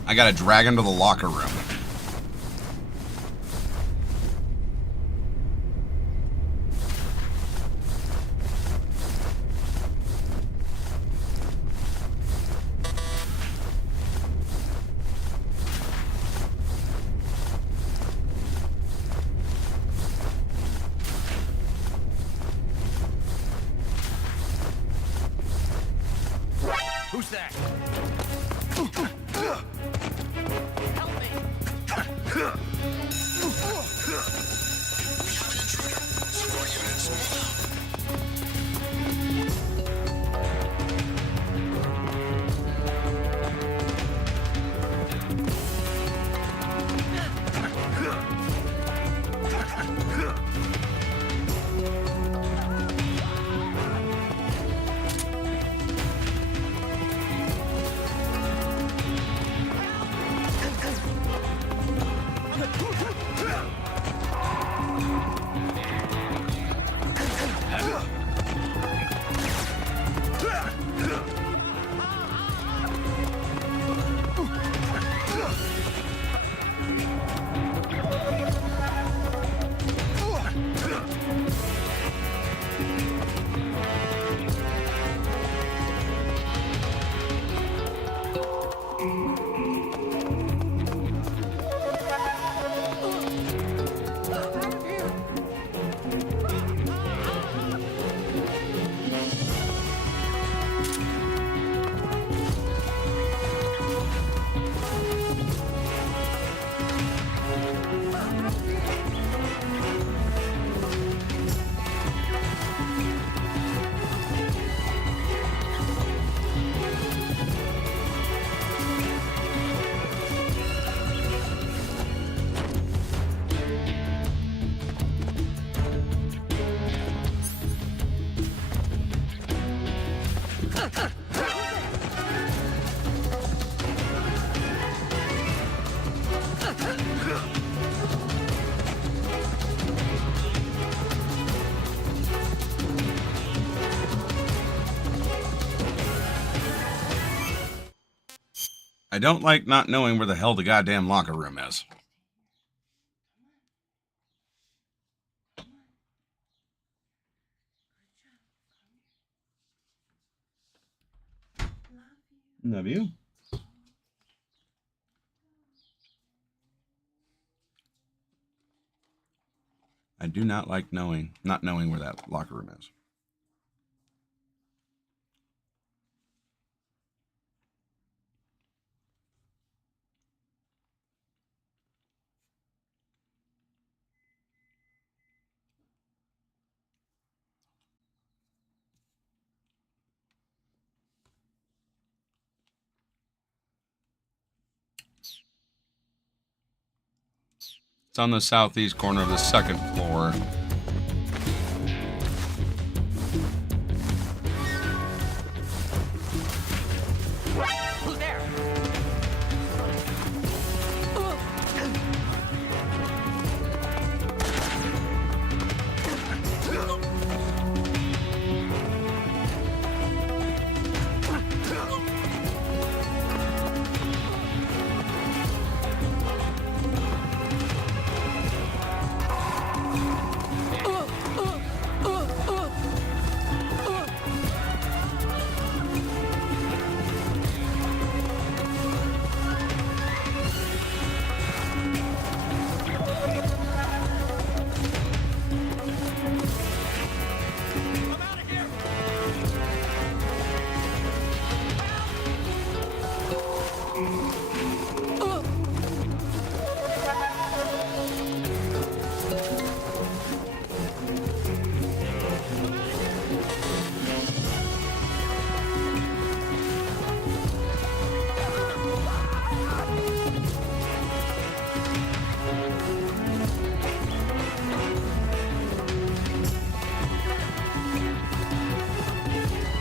I gotta drag him to the locker room. Who's that? Help me! We have an intruder. Support units, move out. I don't like not knowing where the hell the goddamn locker room is. Love you. I do not like not knowing where that locker room is. It's on the southeast corner of the second floor. Who's there?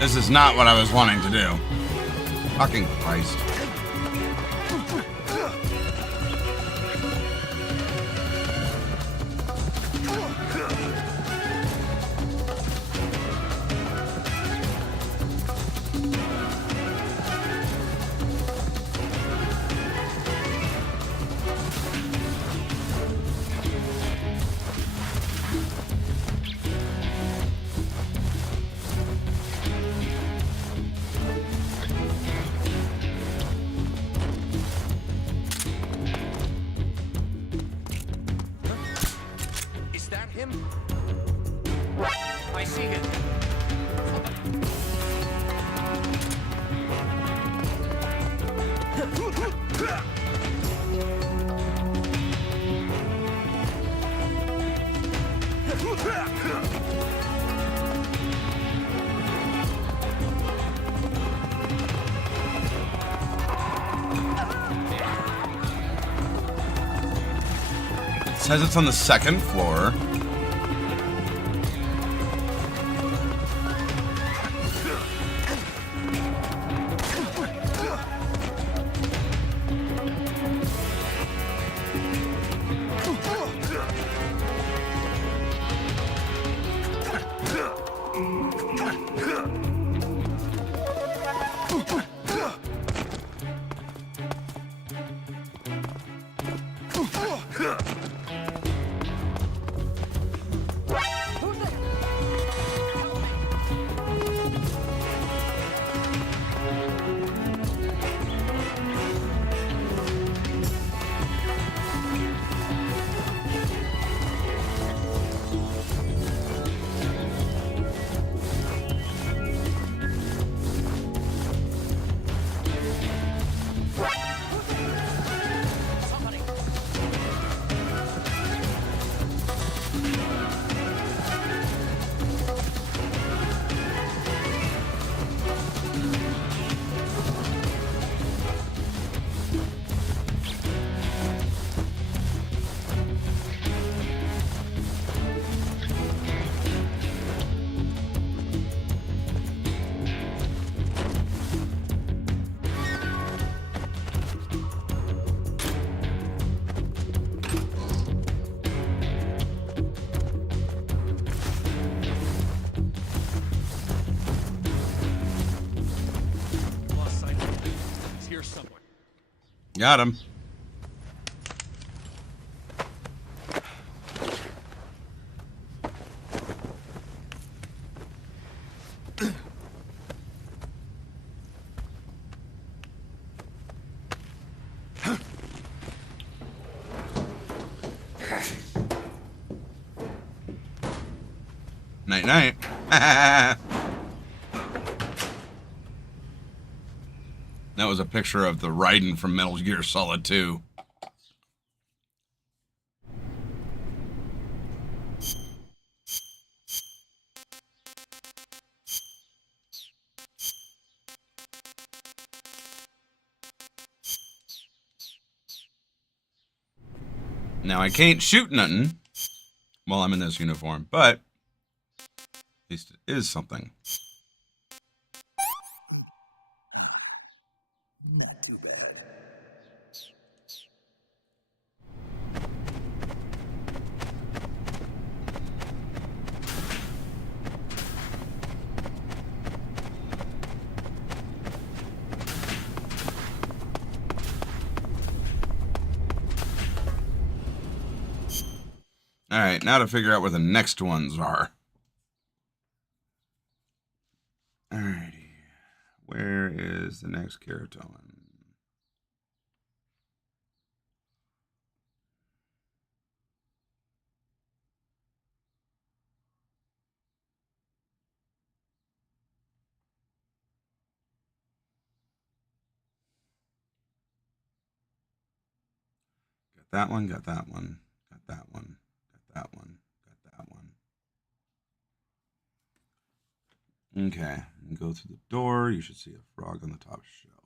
This is not what I was wanting to do. Fucking Christ. Is that him? I see him. It says it's on the second floor. Got him. Night night. That was a picture of the Raiden from Metal Gear Solid 2. Now I can't shoot nothing while I'm in this uniform, but at least it is something. Alright, now to figure out where the next ones are. Alrighty. Where is the next Keraton? Got that one, got that one, got that one. That one. Got that one. Okay. And go through the door. You should see a frog on the top shelf.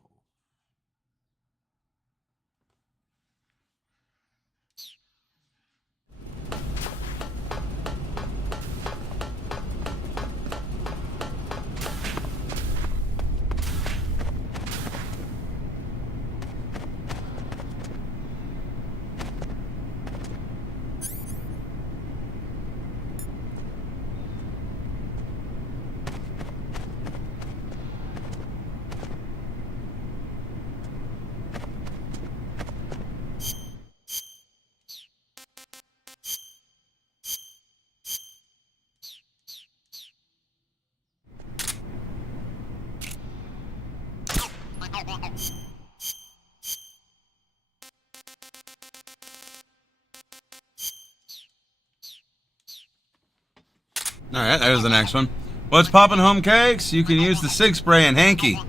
Alright, there's the next one. What's poppin' home cakes? You can use the sig spray and hanky.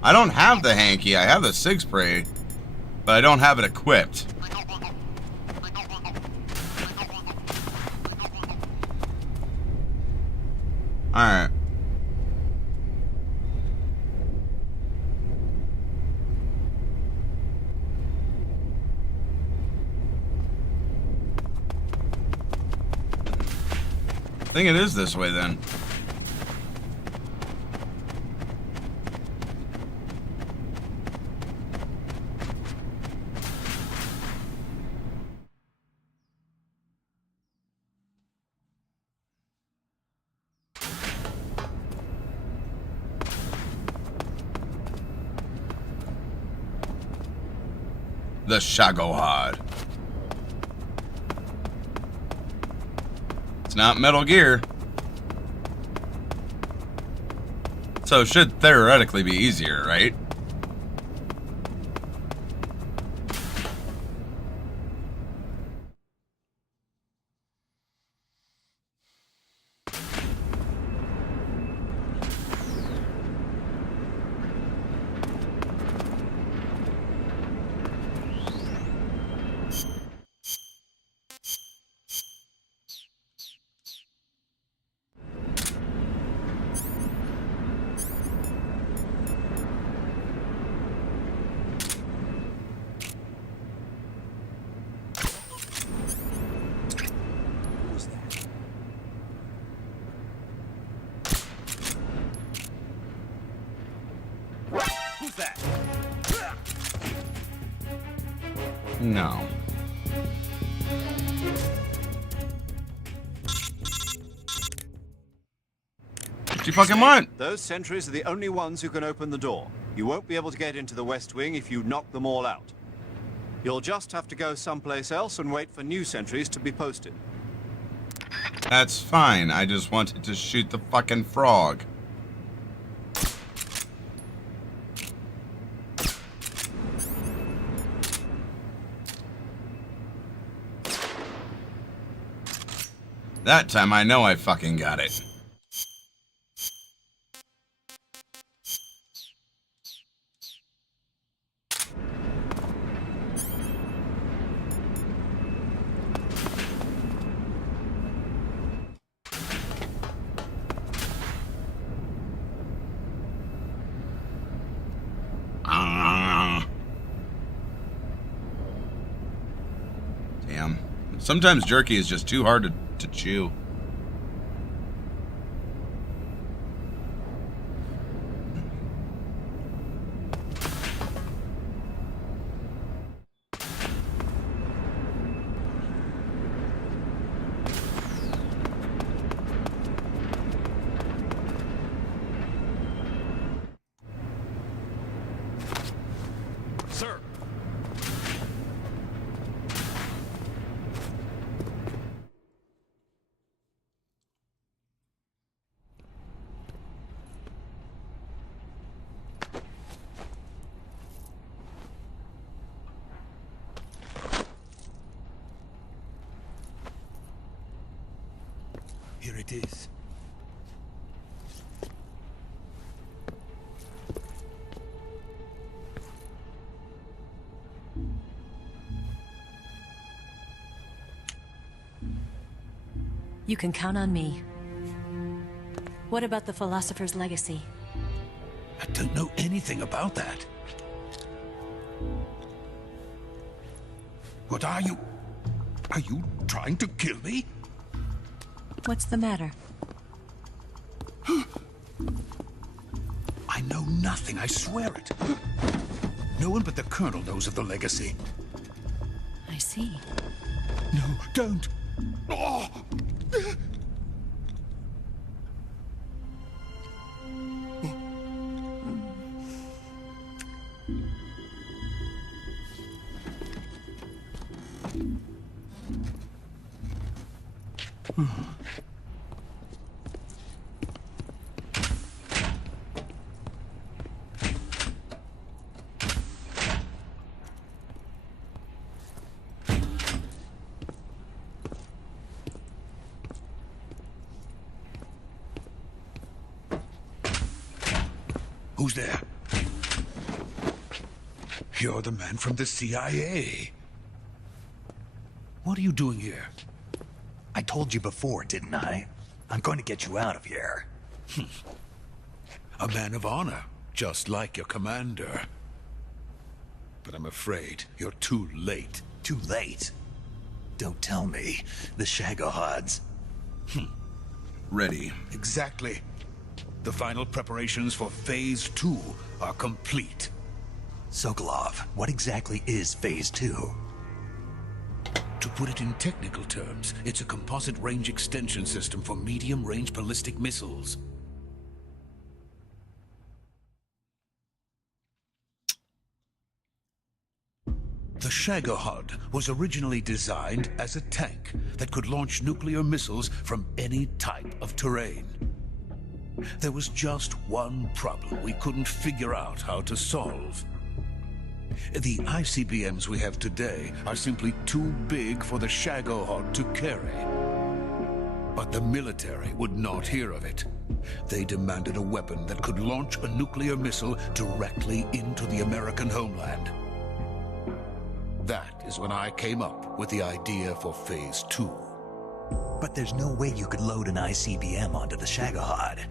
I don't have the hanky. I have the sig spray, but I don't have it equipped. Alright. I think it is this way then. The Shagohod. It's not Metal Gear. So it should theoretically be easier, right? Who's that? No. What you fucking want? Those sentries are the only ones who can open the door. You won't be able to get into the West Wing if you knock them all out. You'll just have to go someplace else and wait for new sentries to be posted. That's fine. I just wanted to shoot the fucking frog. That time I know I fucking got it. Damn. Sometimes jerky is just too hard to chew. Sir. Here it is. You can count on me. What about the philosopher's legacy? I don't know anything about that. What are you? Are you trying to kill me? What's the matter? I know nothing, I swear it. No one but the Colonel knows of the legacy. I see. No, don't. Oh! Who's there? You're the man from the CIA. What are you doing here? I told you before, didn't I? I'm going to get you out of here. A man of honor, just like your commander. But I'm afraid you're too late. Too late? Don't tell me. The Shagohods. Ready. Exactly. The final preparations for Phase 2 are complete. Sokolov, what exactly is Phase 2? To put it in technical terms, it's a composite range extension system for medium-range ballistic missiles. The Shagohod was originally designed as a tank that could launch nuclear missiles from any type of terrain. There was just one problem we couldn't figure out how to solve. The ICBMs we have today are simply too big for the Shagohod to carry. But the military would not hear of it. They demanded a weapon that could launch a nuclear missile directly into the American homeland. That is when I came up with the idea for Phase 2. But there's no way you could load an ICBM onto the Shagohod.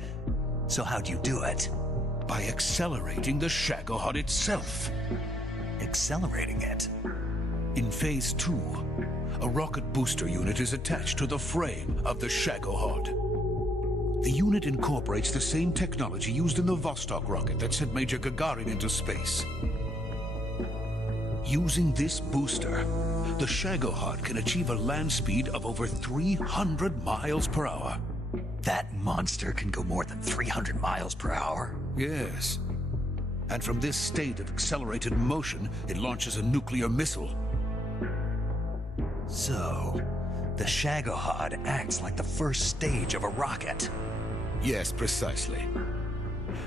So how'd you do it? By accelerating the Shagohod itself. Accelerating it? In Phase 2, a rocket booster unit is attached to the frame of the Shagohod. The unit incorporates the same technology used in the Vostok rocket that sent Major Gagarin into space. Using this booster, the Shagohod can achieve a land speed of over 300 miles per hour. That monster can go more than 300 miles per hour? Yes. And from this state of accelerated motion, it launches a nuclear missile. So, the Shagohod acts like the first stage of a rocket. Yes, precisely.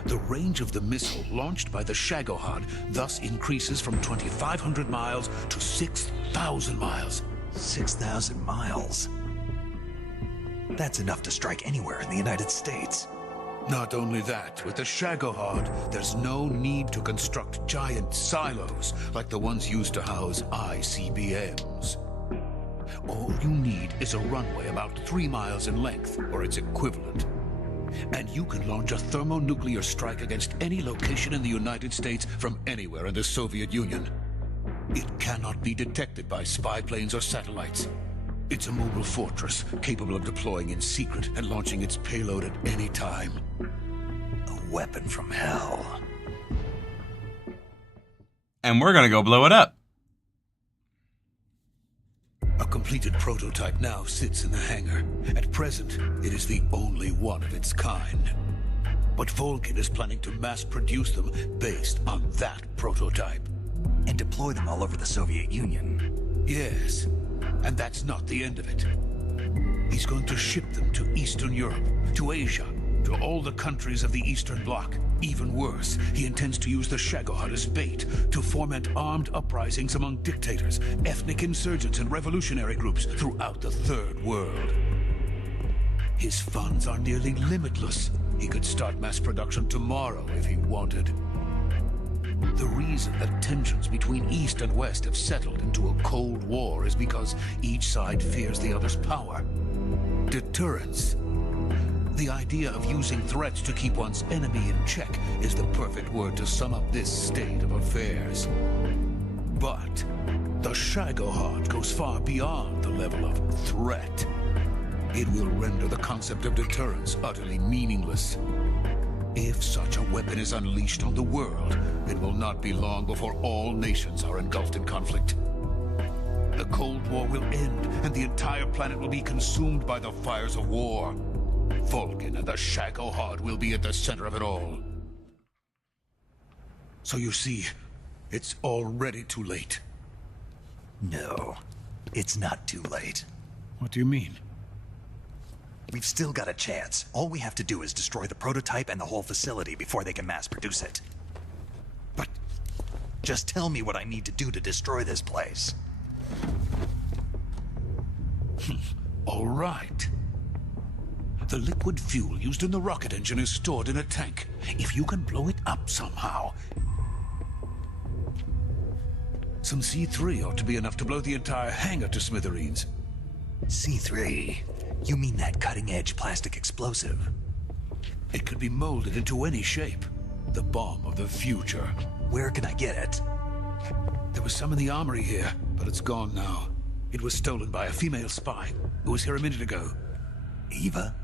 The range of the missile launched by the Shagohod thus increases from 2,500 miles to 6,000 miles. 6,000 miles? That's enough to strike anywhere in the United States. Not only that, with the Shagohod, there's no need to construct giant silos like the ones used to house ICBMs. All you need is a runway about 3 miles in length, or its equivalent. And you can launch a thermonuclear strike against any location in the United States from anywhere in the Soviet Union. It cannot be detected by spy planes or satellites. It's a mobile fortress, capable of deploying in secret and launching its payload at any time. A weapon from hell. And we're gonna go blow it up. A completed prototype now sits in the hangar. At present, it is the only one of its kind. But Volgin is planning to mass produce them based on that prototype. And deploy them all over the Soviet Union. Yes, and that's not the end of it. He's going to ship them to Eastern Europe, to Asia, to all the countries of the Eastern Bloc. Even worse, he intends to use the Shagohod as bait to foment armed uprisings among dictators, ethnic insurgents, and revolutionary groups throughout the Third World. His funds are nearly limitless. He could start mass production tomorrow if he wanted. The reason that tensions between East and West have settled into a Cold War is because each side fears the other's power. Deterrence. The idea of using threats to keep one's enemy in check is the perfect word to sum up this state of affairs. But the Shagohod goes far beyond the level of threat. It will render the concept of deterrence utterly meaningless. If such a weapon is unleashed on the world, it will not be long before all nations are engulfed in conflict. The Cold War will end, and the entire planet will be consumed by the fires of war. Volgin and the Shagohod will be at the center of it all. So you see, it's already too late. No, it's not too late. What do you mean? We've still got a chance. All we have to do is destroy the prototype and the whole facility before they can mass produce it. But just tell me what I need to do to destroy this place. All right. The liquid fuel used in the rocket engine is stored in a tank. If you can blow it up somehow... Some C3 ought to be enough to blow the entire hangar to smithereens. C3? You mean that cutting-edge plastic explosive? It could be molded into any shape. The bomb of the future. Where can I get it? There was some in the armory here, but it's gone now. It was stolen by a female spy who was here a minute ago. Eva?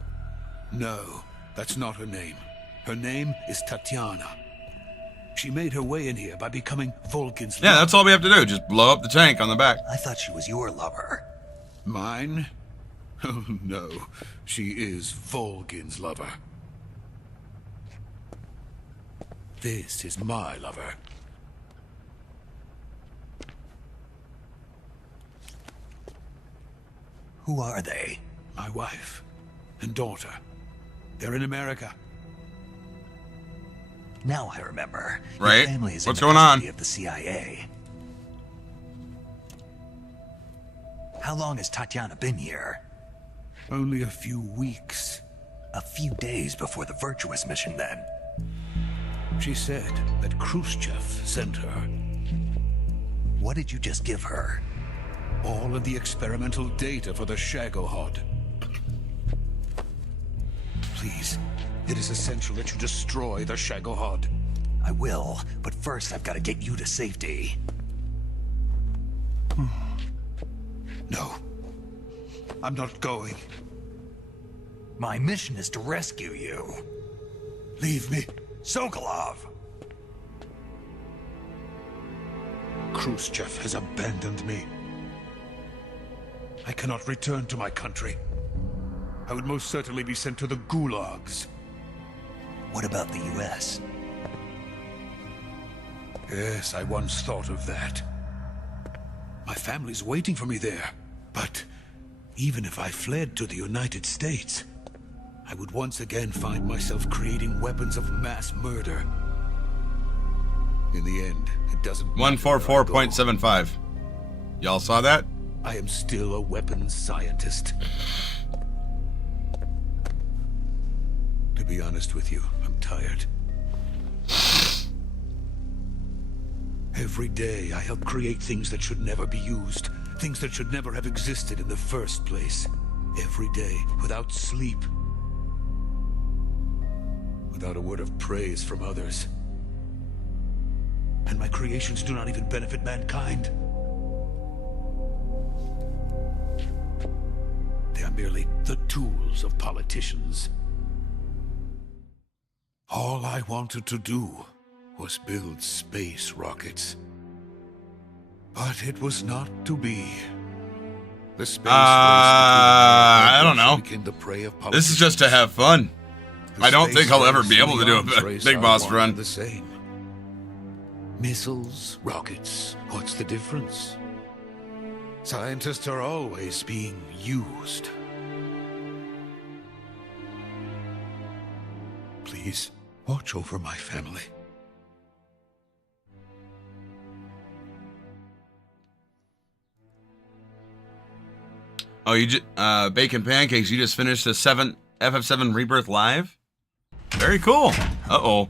No, that's not her name. Her name is Tatiana. She made her way in here by becoming Volgin's Yeah, lover. that's all we have to do. Just blow up the tank on the back. I thought she was your lover. Mine? Oh, no. She is Volgin's lover. This is my lover. Who are they? My wife and daughter. They're in America. Now I remember. Right? Your family is What's in the going on? custody of the CIA. How long has Tatiana been here? Only a few weeks. A few days before the Virtuous mission, then. She said that Khrushchev sent her. What did you just give her? All of the experimental data for the Shagohod. Please, it is essential that you destroy the Shagohod. I will, but first I've got to get you to safety. No. I'm not going. My mission is to rescue you. Leave me. Sokolov! Khrushchev has abandoned me. I cannot return to my country. I would most certainly be sent to the gulags. What about the US? Yes, I once thought of that. My family's waiting for me there. But even if I fled to the United States, I would once again find myself creating weapons of mass murder. In the end, it doesn't matter where I go. 144.75. Y'all saw that? I am still a weapons scientist. To be honest with you, I'm tired. Every day I help create things that should never be used, things that should never have existed in the first place. Every day, without sleep. Without a word of praise from others. And my creations do not even benefit mankind. They are merely the tools of politicians. All I wanted to do was build space rockets. But it was not to be. The space I don't know. became the prey of This is just to have fun. The I don't space think I'll ever race be and able the to do arms a race big are boss one run. and the same. Missiles, rockets, what's the difference? Scientists are always being used. Please, watch over my family. Oh, you just bacon pancakes. You just finished the FF7 Rebirth Live. Very cool. Uh-oh.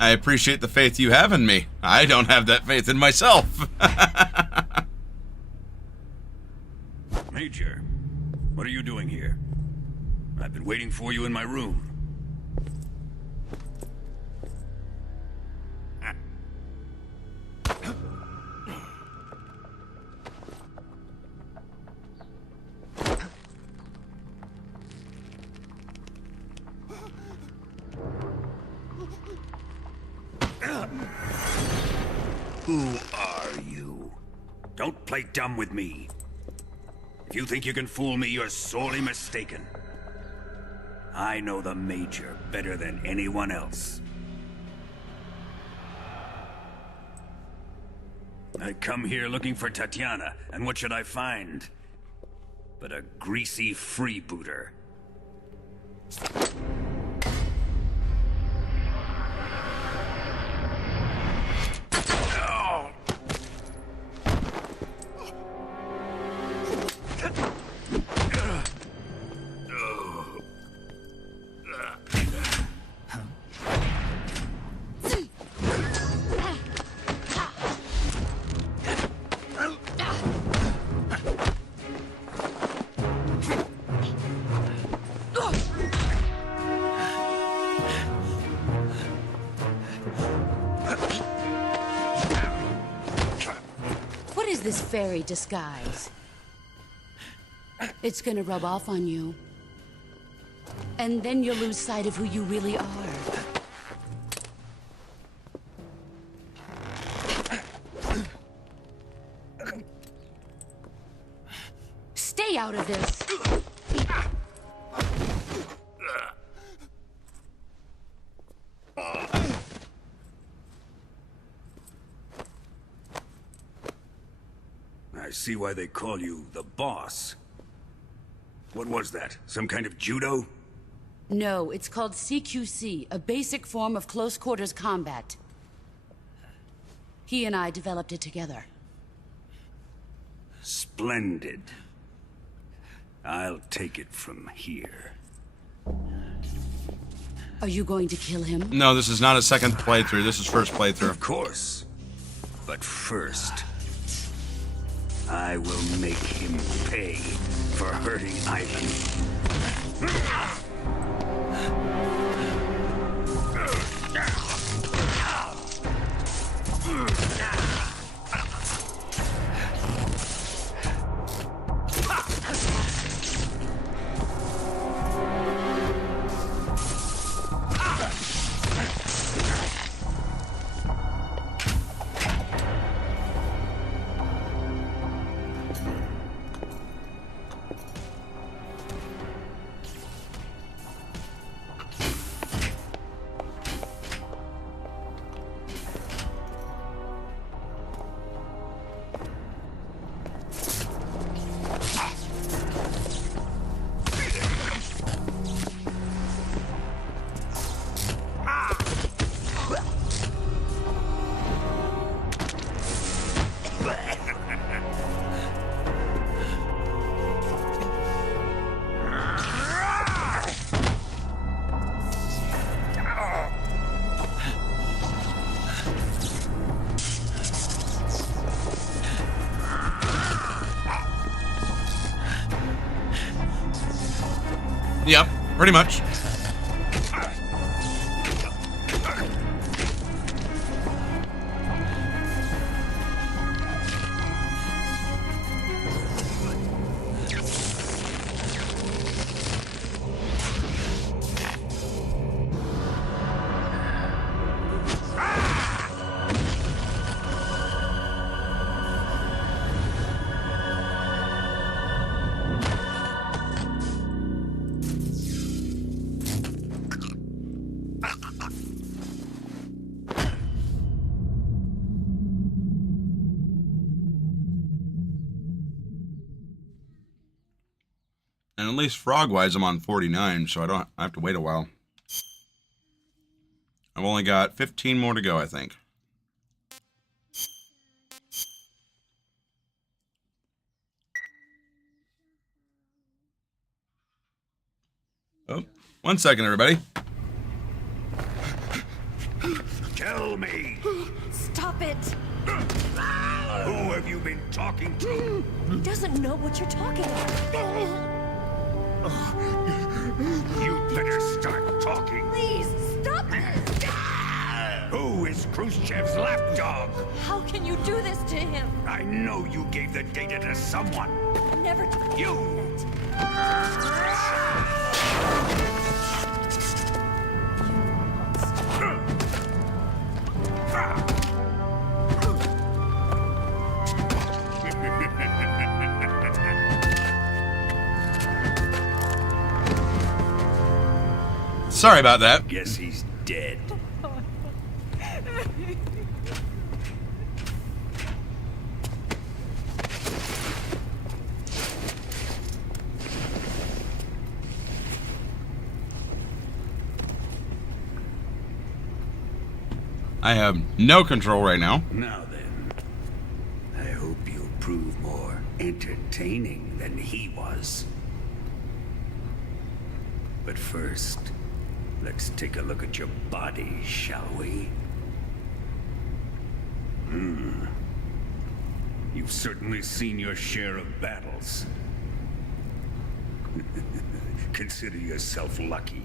I appreciate the faith you have in me. I don't have that faith in myself. Major, what are you doing here? I've been waiting for you in my room. Who are you? Don't play dumb with me. If you think you can fool me, you're sorely mistaken. I know the Major better than anyone else. I come here looking for Tatiana, and what should I find? But a greasy freebooter. this fairy disguise. It's gonna rub off on you. And then you'll lose sight of who you really are. Stay out of this. I see why they call you the boss. What was that? Some kind of judo? No, it's called CQC, a basic form of close quarters combat. He and I developed it together. Splendid. I'll take it from here. Are you going to kill him? No, this is not a second playthrough. This is first playthrough. Of course. But first, I will make him pay for hurting Ivan. Yep, pretty much. And at least frog-wise, I'm on 49, so I have to wait a while. I've only got 15 more to go, I think. Oh, 1 second, everybody. Tell me! Stop it! Who have you been talking to? He doesn't know what you're talking about. You better start talking. Please, stop it! Who is Khrushchev's lapdog? How can you do this to him? I know you gave the data to someone. Never did You! Sorry about that. Guess he's dead. I have no control right now. Now then, I hope you'll prove more entertaining than he was. But first, let's take a look at your body, shall we? You've certainly seen your share of battles. Consider yourself lucky.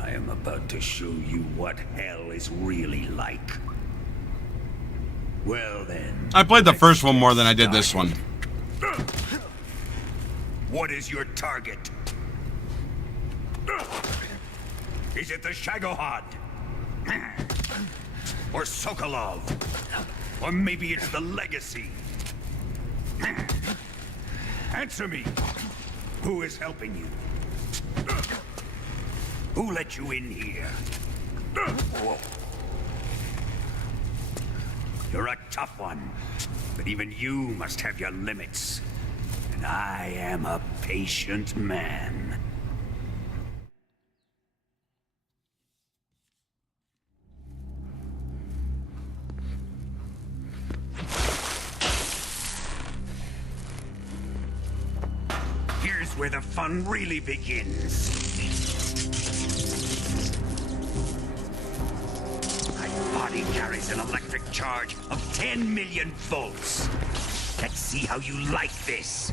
I am about to show you what hell is really like. Well then. I played the first one more than I did this one. What is your target? Is it the Shagohod? Or Sokolov? Or maybe it's the Legacy? Answer me. Who is helping you? Who let you in here? Whoa. You're a tough one, but even you must have your limits. And I am a patient man. Here's where the fun really begins. My body carries an electric charge of 10 million volts. Let's see how you like this.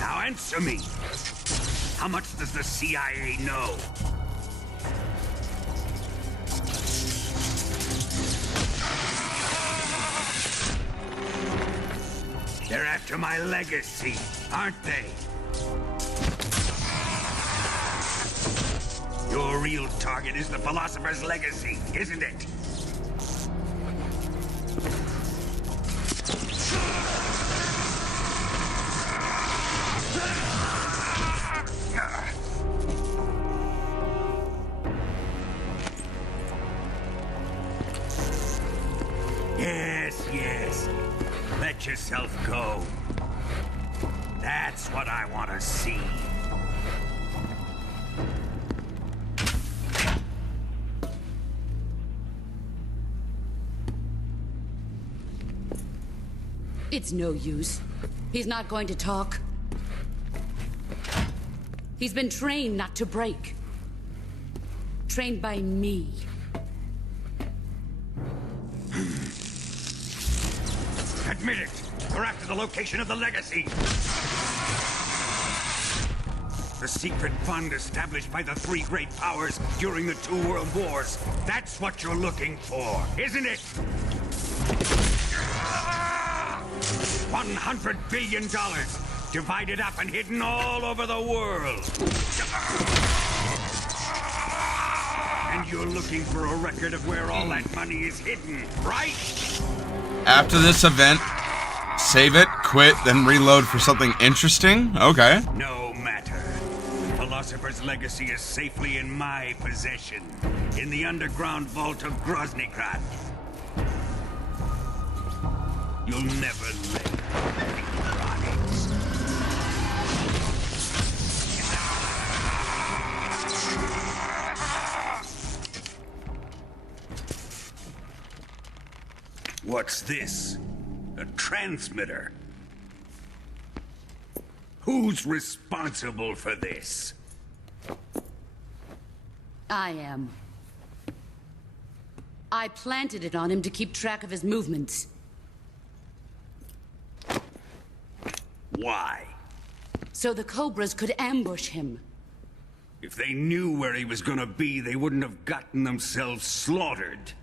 Now answer me. How much does the CIA know? They're after my legacy, aren't they? Your real target is the Philosopher's Legacy, isn't it? Yes, yes. Let yourself go. That's what I want to see. It's no use. He's not going to talk. He's been trained not to break. Trained by me. Admit it! We're after the location of the Legacy! The secret fund established by the three great powers during the 2 world wars. That's what you're looking for, isn't it? $100 billion, divided up and hidden all over the world. And you're looking for a record of where all that money is hidden, right? After this event, save it, quit, then reload for something interesting? Okay. No matter. The Philosopher's Legacy is safely in my possession, in the underground vault of Groznygrad. You'll never live. What's this? A transmitter? Who's responsible for this? I am. I planted it on him to keep track of his movements. Why? So the Cobras could ambush him. If they knew where he was gonna be, they wouldn't have gotten themselves slaughtered.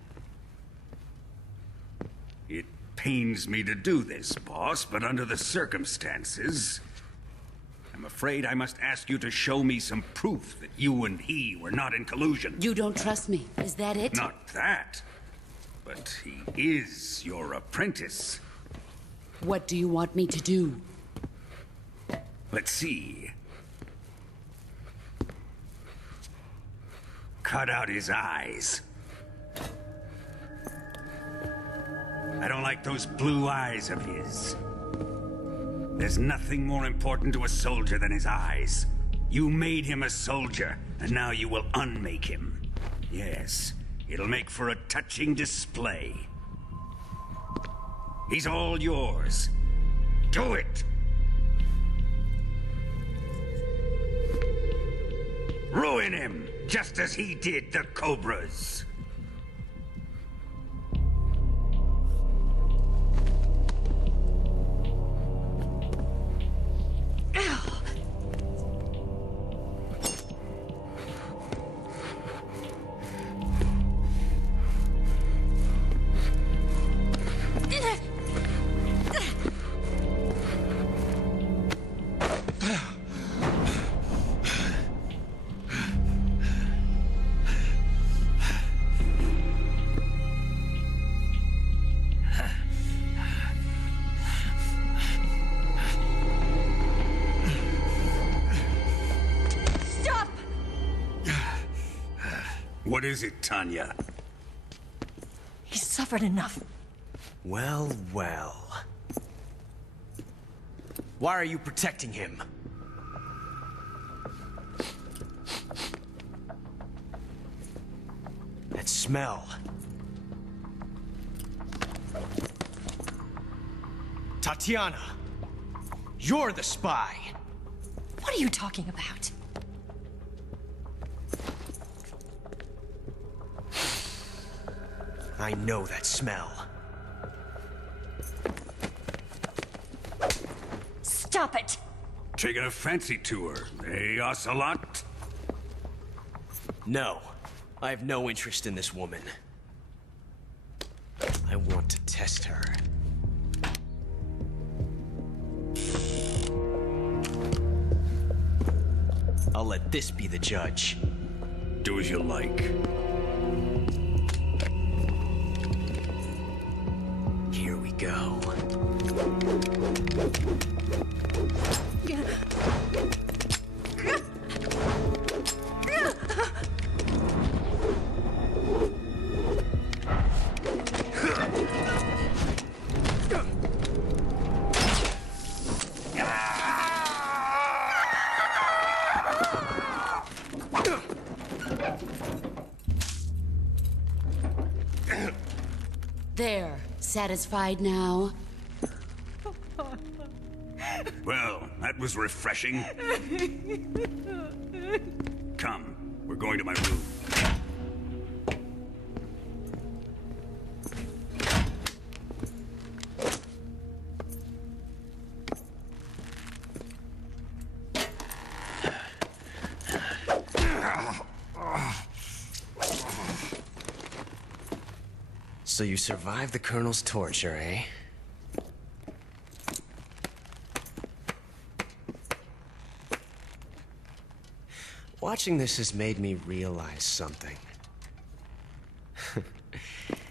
It pains me to do this, boss, but under the circumstances, I'm afraid I must ask you to show me some proof that you and he were not in collusion. You don't trust me, is that it? Not that, but he is your apprentice. What do you want me to do? Let's see. Cut out his eyes. I don't like those blue eyes of his. There's nothing more important to a soldier than his eyes. You made him a soldier, and now you will unmake him. Yes, it'll make for a touching display. He's all yours. Do it! Ruin him, just as he did the Cobras. What is it, Tanya? He's suffered enough. Well, well. Why are you protecting him? That smell. Tatiana, you're the spy. What are you talking about? I know that smell. Stop it! Taking a fancy to her, eh, Ocelot? No, I have no interest in this woman. I want to test her. I'll let this be the judge. Do as you like. Here we go. There. Satisfied now? Well, that was refreshing. Come, we're going to my room. So you survived the Colonel's torture, eh? Watching this has made me realize something.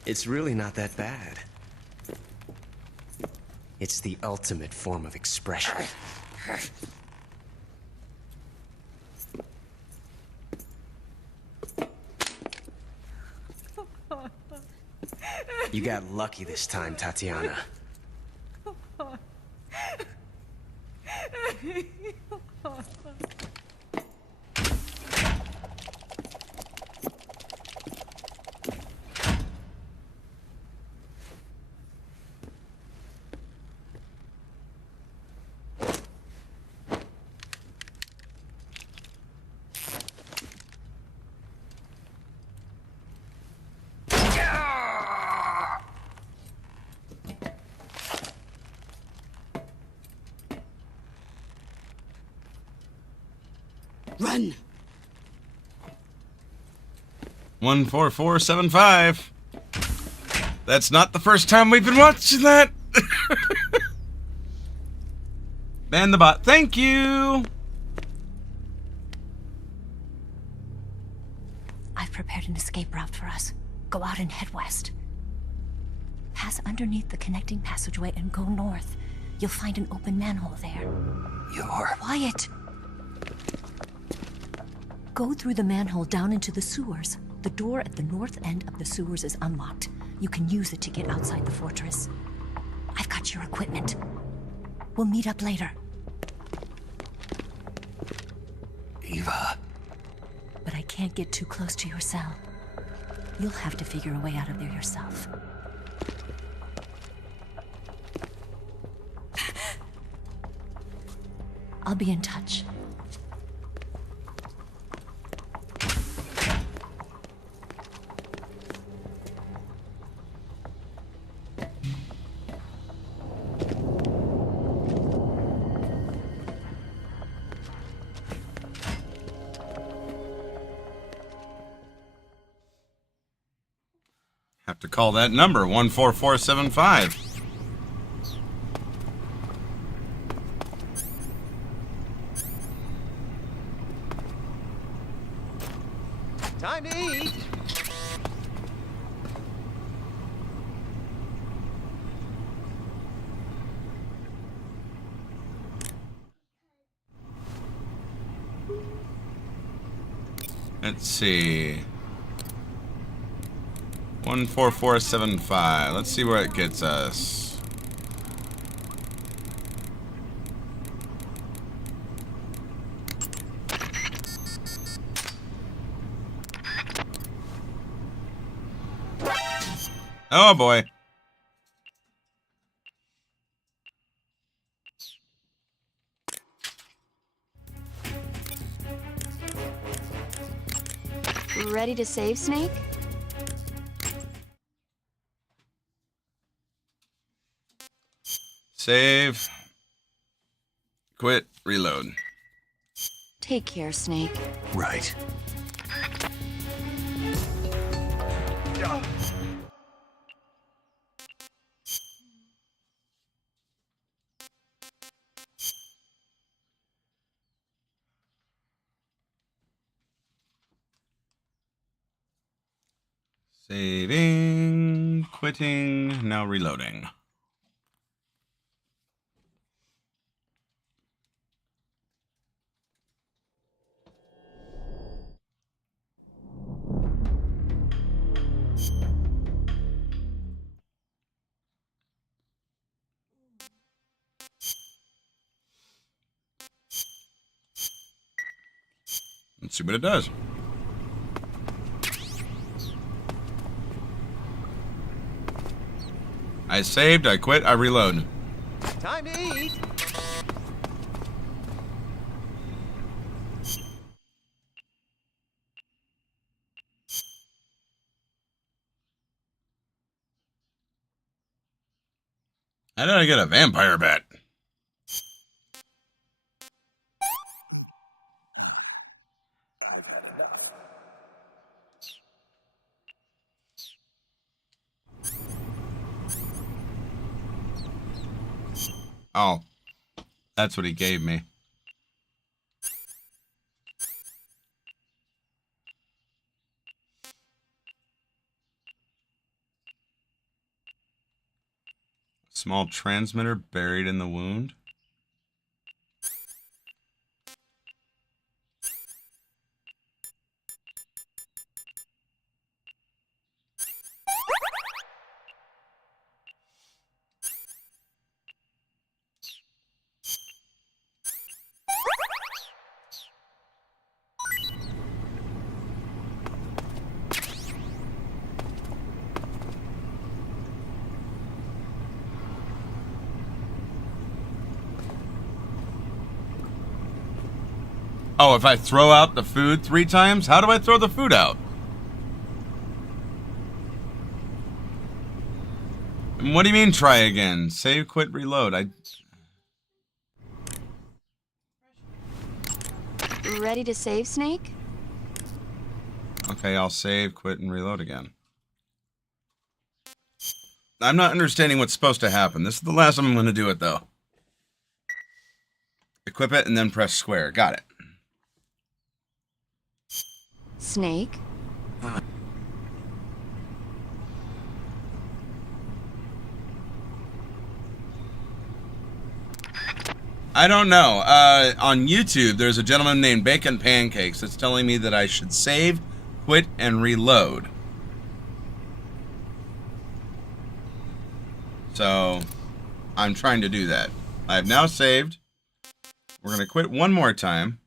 It's really not that bad. It's the ultimate form of expression. You got lucky this time, Tatiana. Run! 14475. That's not the first time we've been watching that. Ban the bot. Thank you. I've prepared an escape route for us. Go out and head west. Pass underneath the connecting passageway and go north. You'll find an open manhole there. You're... Quiet! Go through the manhole down into the sewers. The door at the north end of the sewers is unlocked. You can use it to get outside the fortress. I've got your equipment. We'll meet up later. Eva. But I can't get too close to your cell. You'll have to figure a way out of there yourself. I'll be in touch. Have to call that number, 14475. Time to eat. Let's see. 14475. Let's see where it gets us. Oh boy. Ready to save, Snake? Save. Quit. Reload. Take care, Snake. Right. Saving. Quitting. Now reloading. Let's see what it does. I saved, I quit, I reload. Time to eat. How did I get a vampire bat? Oh, that's what he gave me. Small transmitter buried in the wound. Oh, if I throw out the food 3 times? How do I throw the food out? And what do you mean try again? Save, quit, reload. Ready to save, Snake? Okay, I'll save, quit, and reload again. I'm not understanding what's supposed to happen. This is the last time I'm going to do it, though. Equip it and then press square. Got it. Snake? I don't know. On YouTube, there's a gentleman named Bacon Pancakes that's telling me that I should save, quit, and reload. So, I'm trying to do that. I've now saved. We're going to quit one more time.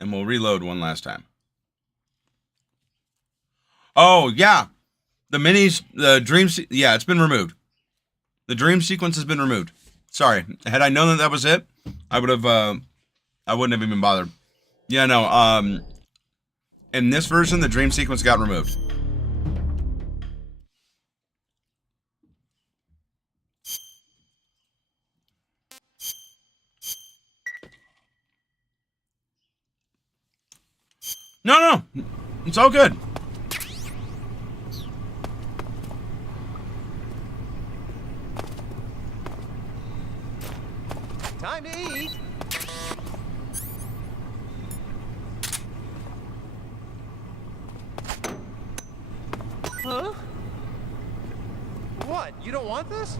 And we'll reload one last time. Oh, yeah. The minis, the dream, yeah, it's been removed. The dream sequence has been removed. Sorry. Had I known that that was it, I would have, I wouldn't have even bothered. Yeah, no, in this version, the dream sequence got removed. No, it's all good. Time to eat. Huh? What? You don't want this?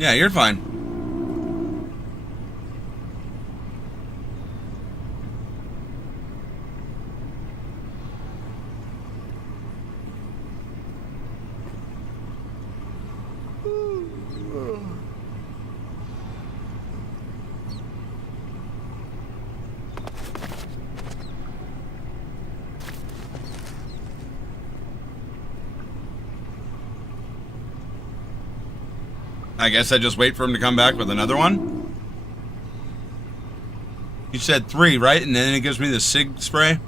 Yeah, you're fine. I guess I just wait for him to come back with another one. You said 3, right? And then it gives me the SIG spray.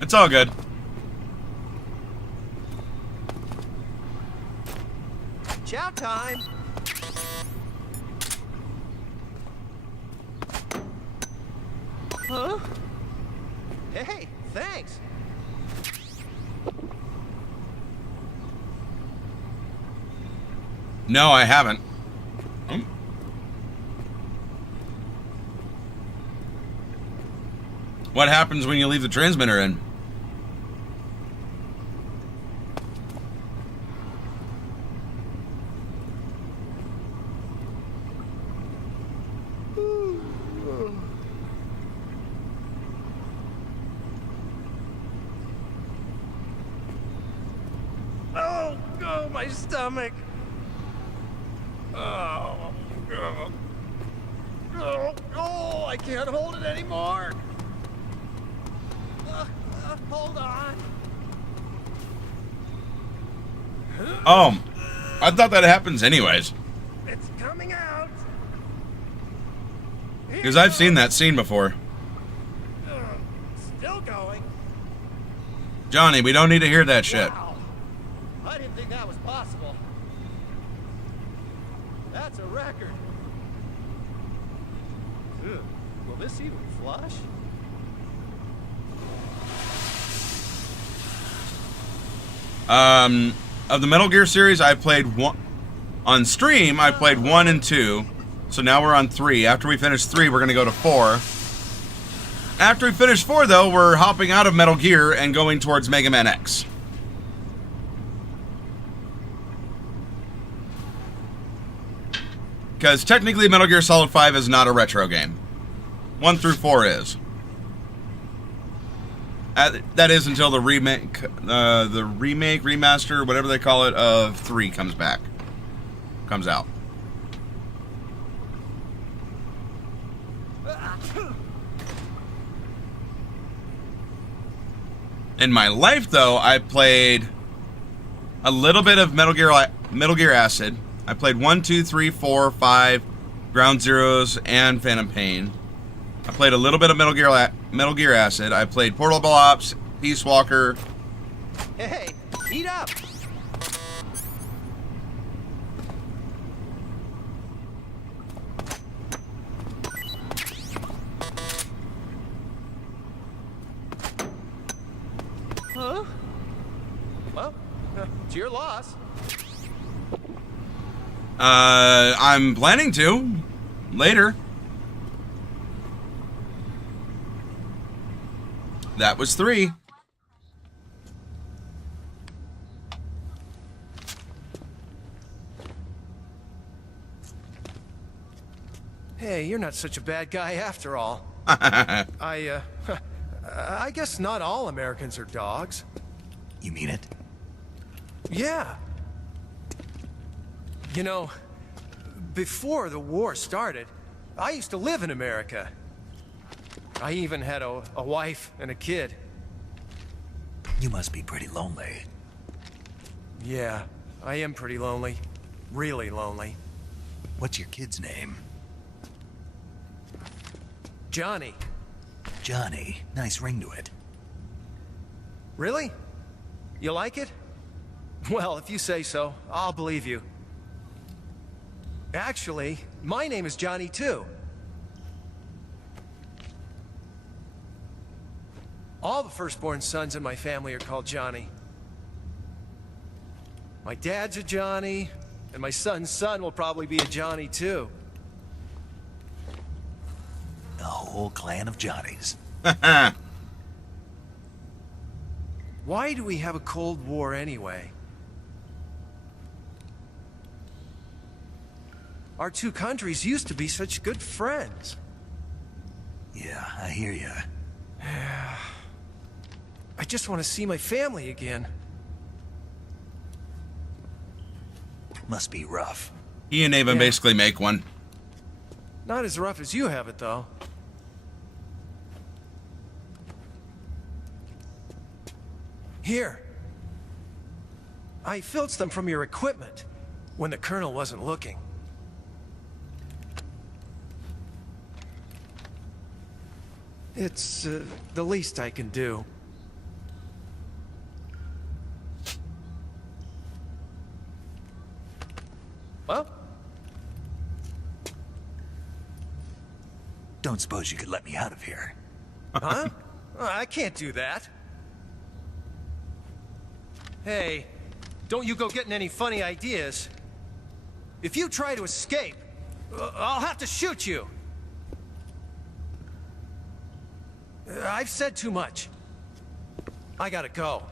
It's all good. Chow time. Huh? Hey, thanks. No, I haven't. What happens when you leave the transmitter in? Oh, my stomach. Oh, I can't hold it anymore. Hold on. Oh, I thought that happens anyways. It's coming out. Because I've seen that scene before. Still going. Johnny, we don't need to hear that shit. Wow. I didn't think that was possible. That's a record. Ugh. Will this even flush? Of the Metal Gear series, I played one on stream. I played 1 and 2, so now we're on 3. After we finish 3, we're gonna go to 4. After we finish 4, though, we're hopping out of Metal Gear and going towards Mega Man X. Because technically, Metal Gear Solid 5 is not a retro game. 1 through 4 is. That is until the remake, remaster, whatever they call it, of 3 comes out. In my life, though, I played a little bit of Metal Gear Acid. I played 1, 2, 3, 4, 5, Ground Zeroes, and Phantom Pain. I played a little bit of Metal Gear Acid. I played Portable Ops, Peace Walker. Hey, heat up. Huh? Well, it's your loss. I'm planning to later. That was 3. Hey, you're not such a bad guy after all. I guess not all Americans are dogs. You mean it? Yeah. You know, before the war started, I used to live in America. I even had a wife and a kid. You must be pretty lonely. Yeah, I am pretty lonely. Really lonely. What's your kid's name? Johnny. Johnny. Nice ring to it. Really? You like it? Well, if you say so, I'll believe you. Actually, my name is Johnny too. All the firstborn sons in my family are called Johnny. My dad's a Johnny, and my son's son will probably be a Johnny too. A whole clan of Johnnies. Why do we have a Cold War anyway? Our two countries used to be such good friends. Yeah, I hear ya. I just want to see my family again. Must be rough. He and Ava Yeah. basically make one. Not as rough as you have it, though. Here. I filched them from your equipment when the Colonel wasn't looking. It's the least I can do. Well? Don't suppose you could let me out of here? Huh? I can't do that. Hey, don't you go getting any funny ideas. If you try to escape, I'll have to shoot you. I've said too much. I gotta go.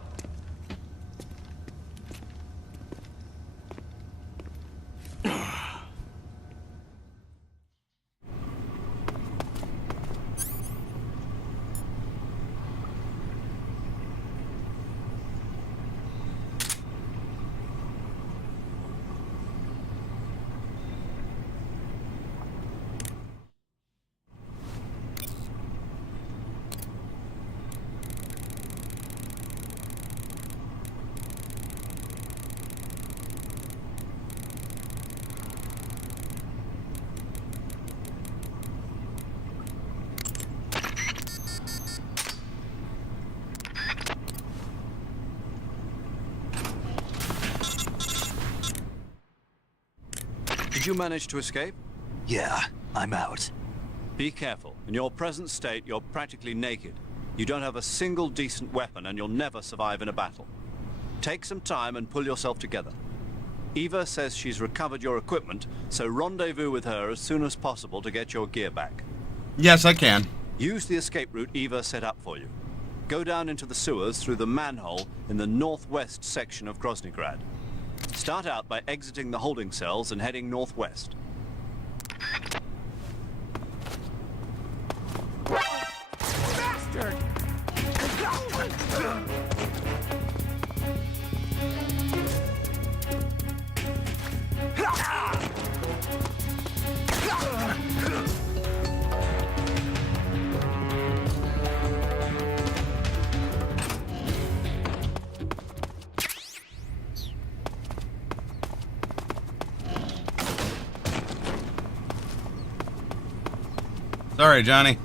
Did you manage to escape? Yeah, I'm out. Be careful. In your present state, you're practically naked. You don't have a single decent weapon, and you'll never survive in a battle. Take some time and pull yourself together. Eva says she's recovered your equipment, so rendezvous with her as soon as possible to get your gear back. Yes, I can. Use the escape route Eva set up for you. Go down into the sewers through the manhole in the northwest section of Groznygrad. Start out by exiting the holding cells and heading northwest. Bastard! Sorry, Johnny.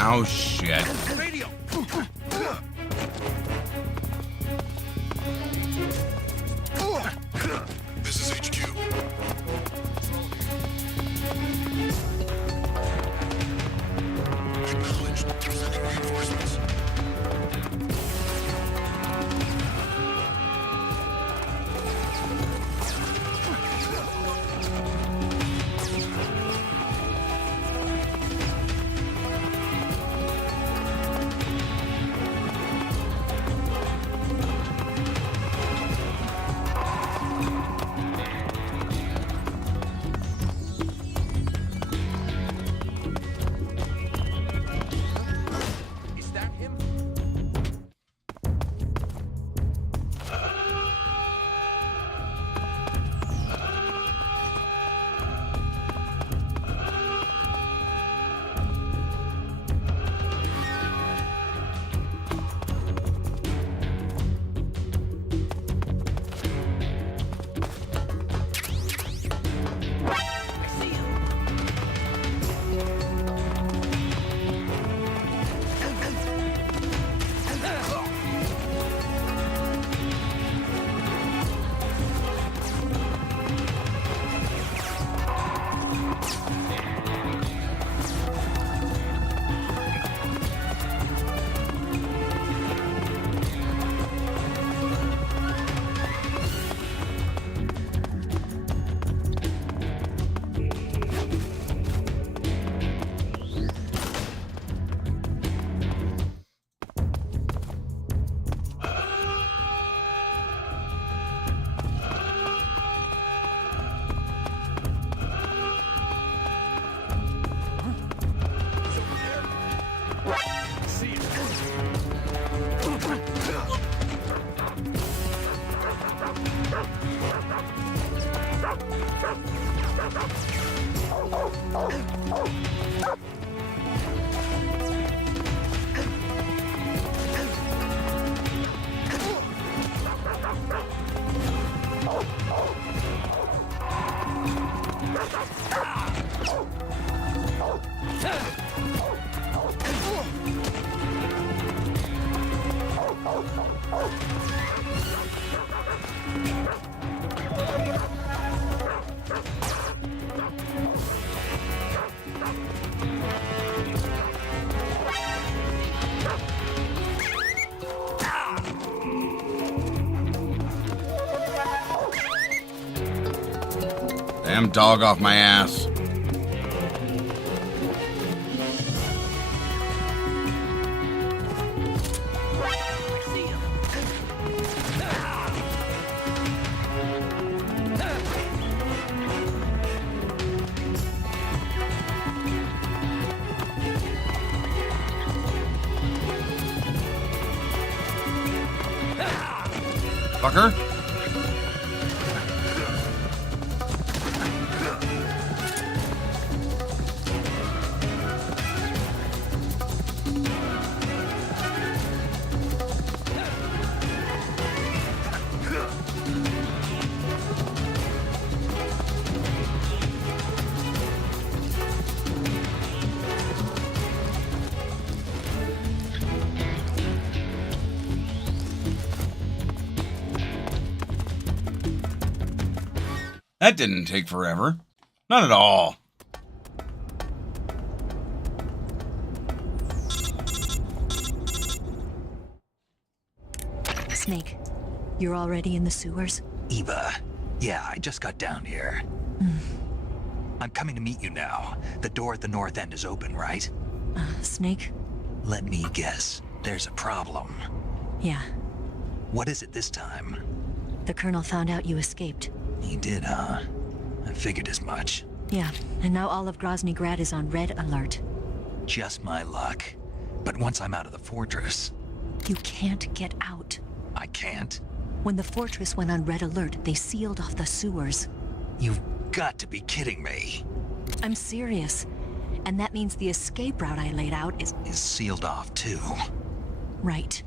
Oh, shit. Radio! This is HQ. Acknowledged. Sending reinforcements. Damn dog off my ass. Fucker. That didn't take forever. Not at all. Snake, you're already in the sewers? Eva, yeah, I just got down here. I'm coming to meet you now. The door at the north end is open, right? Snake? Let me guess. There's a problem. Yeah. What is it this time? The Colonel found out you escaped. He did, huh? I figured as much. Yeah, and now all of Grozny Grad is on red alert. Just my luck. But once I'm out of the fortress... You can't get out. I can't? When the fortress went on red alert, they sealed off the sewers. You've got to be kidding me. I'm serious. And that means the escape route I laid out is sealed off, too. Right.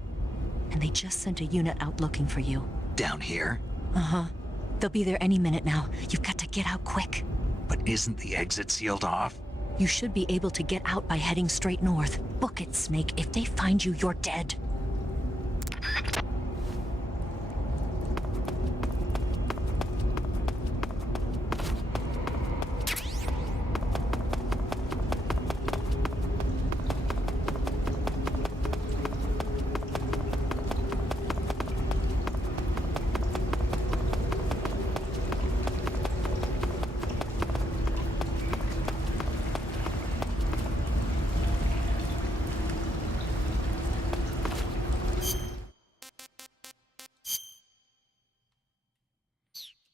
And they just sent a unit out looking for you. Down here? Uh-huh. They'll be there any minute now. You've got to get out quick. But isn't the exit sealed off? You should be able to get out by heading straight north. Book it, Snake. If they find you, you're dead.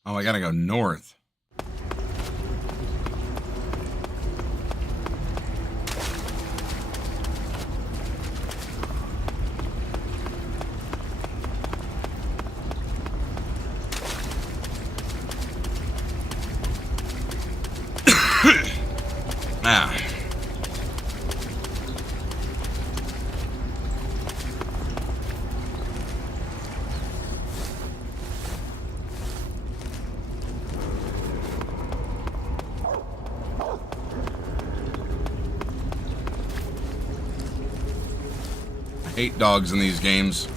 Oh, I gotta go north. Ah. I hate dogs in these games.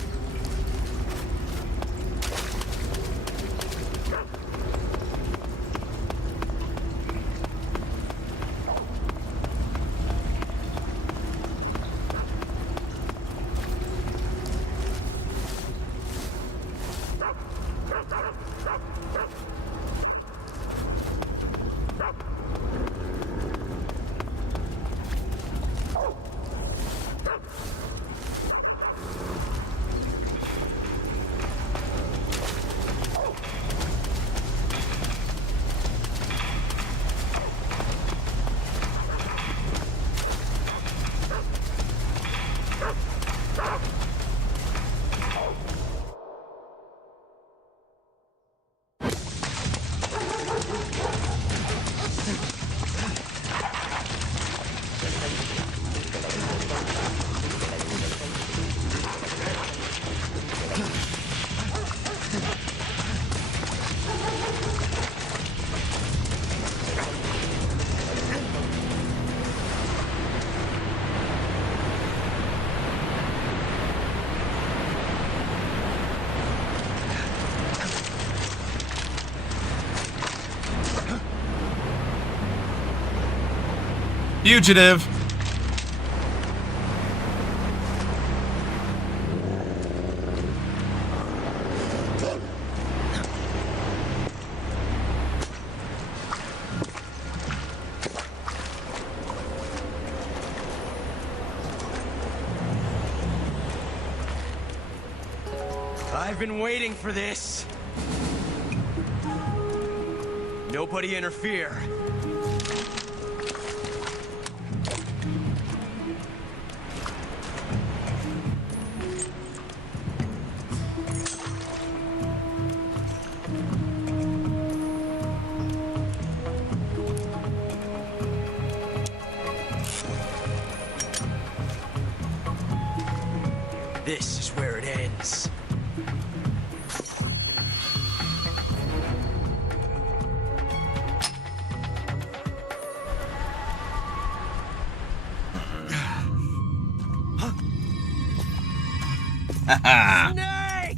Fugitive. I've been waiting for this. Nobody interfere. This is where it ends. Snake!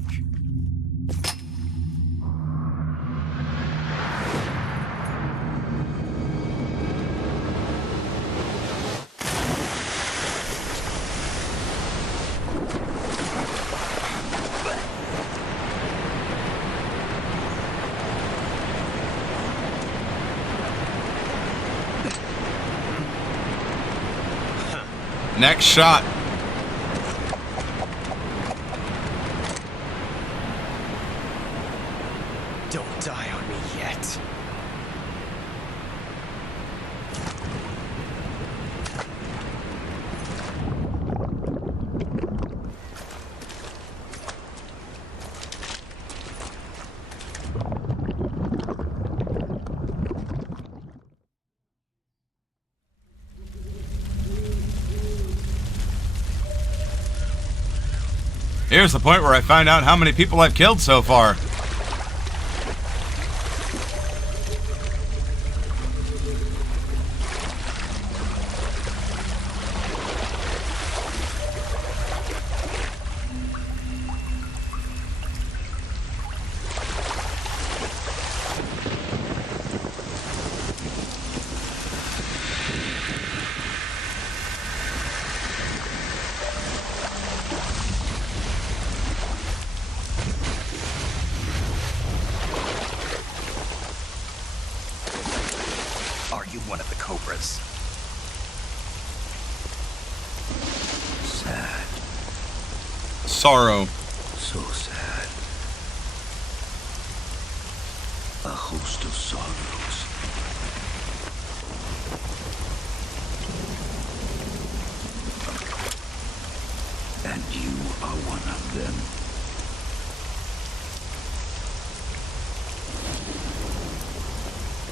Next shot. Don't die on me yet. Here's the point where I find out how many people I've killed so far. Are you one of the Cobras? Sad. Sorrow. So sad. A host of sorrows. And you are one of them.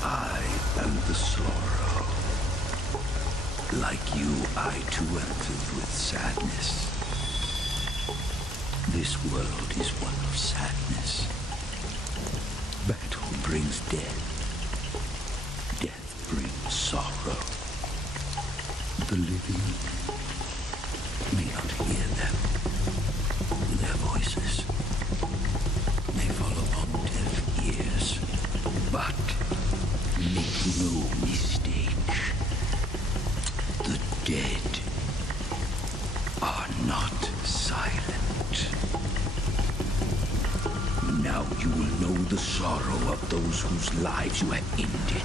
I am the sorrow. Like you, I too am filled with sadness. This world is one of sadness. Battle brings death. Death brings sorrow. The living may not hear them. Their voices may fall upon deaf ears. But make no mistake, the dead are not silent. Now you will know the sorrow of those whose lives you have ended.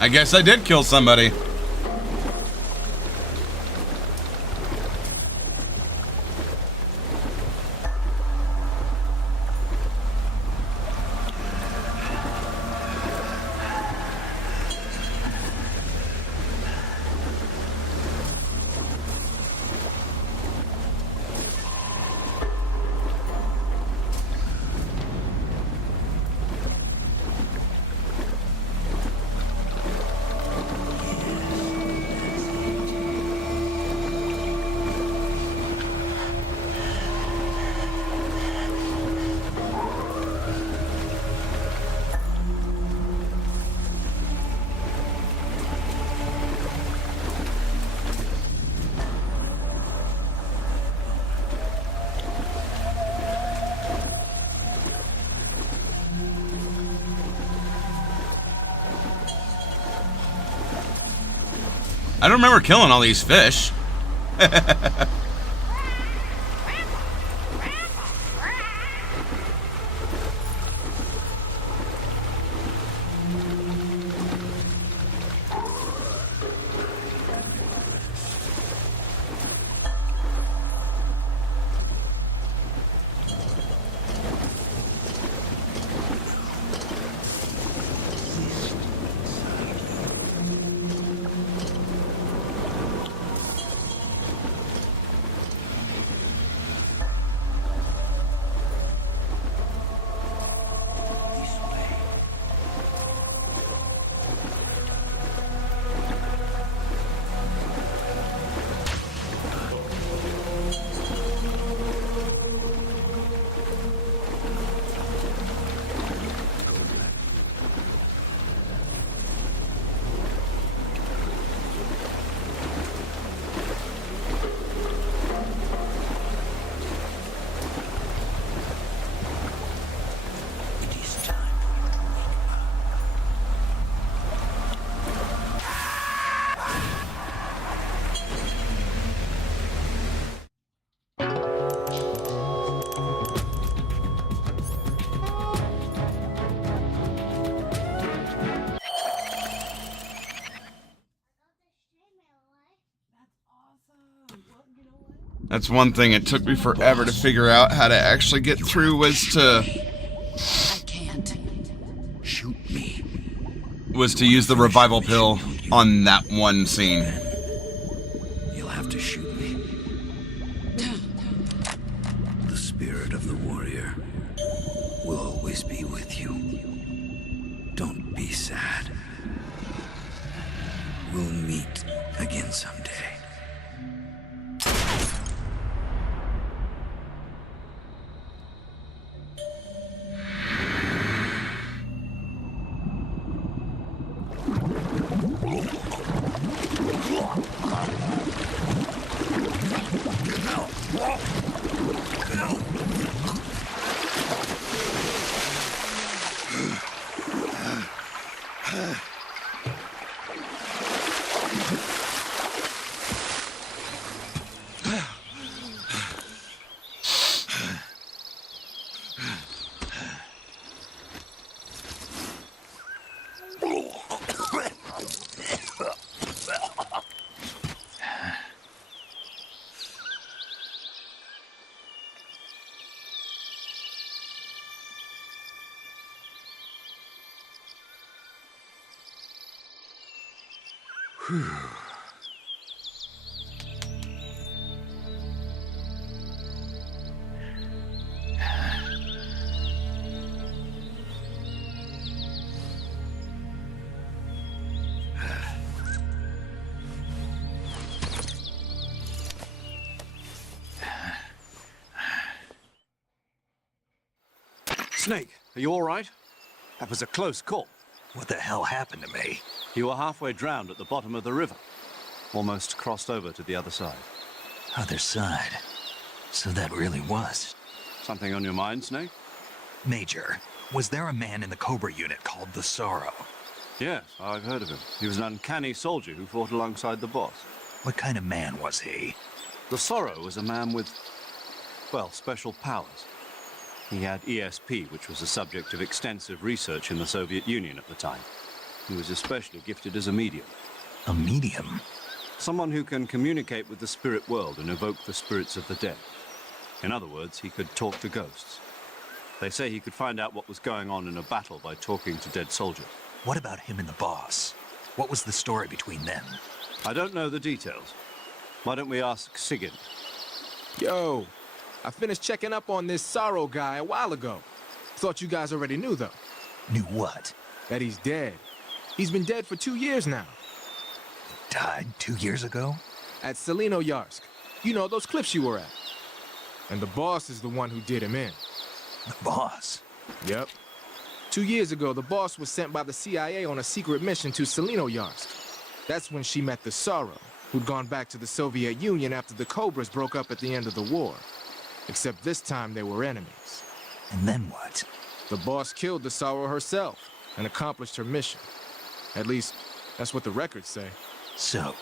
I guess I did kill somebody. I don't remember killing all these fish. That's one thing it took me forever to figure out how to actually get through was to... I can't. Shoot me. Was to use the revival pill on that one scene. You'll have to shoot me. The spirit of the warrior will always be with you. Don't be sad. We'll meet again someday. Snake, are you all right? That was a close call. What the hell happened to me? You were halfway drowned at the bottom of the river. Almost crossed over to the other side. Other side. So that really was. Something on your mind, Snake? Major, was there a man in the Cobra unit called the Sorrow? Yes, I've heard of him. He was an uncanny soldier who fought alongside the boss. What kind of man was he? The Sorrow was a man with, well, special powers. He had ESP, which was the subject of extensive research in the Soviet Union at the time. He was especially gifted as a medium. A medium? Someone who can communicate with the spirit world and evoke the spirits of the dead. In other words, he could talk to ghosts. They say he could find out what was going on in a battle by talking to dead soldiers. What about him and the boss? What was the story between them? I don't know the details. Why don't we ask Sigurd? Yo, I finished checking up on this Sorrow guy a while ago. Thought you guys already knew, though. Knew what? That he's dead. He's been dead for 2 years now. Died 2 years ago? At Selino-Yarsk. You know, those cliffs you were at. And the boss is the one who did him in. The boss? Yep. 2 years ago, the boss was sent by the CIA on a secret mission to Selino-Yarsk. That's when she met the Sorrow, who'd gone back to the Soviet Union after the Cobras broke up at the end of the war. Except this time they were enemies. And then what? The boss killed the Sorrow herself and accomplished her mission. At least, that's what the records say. So,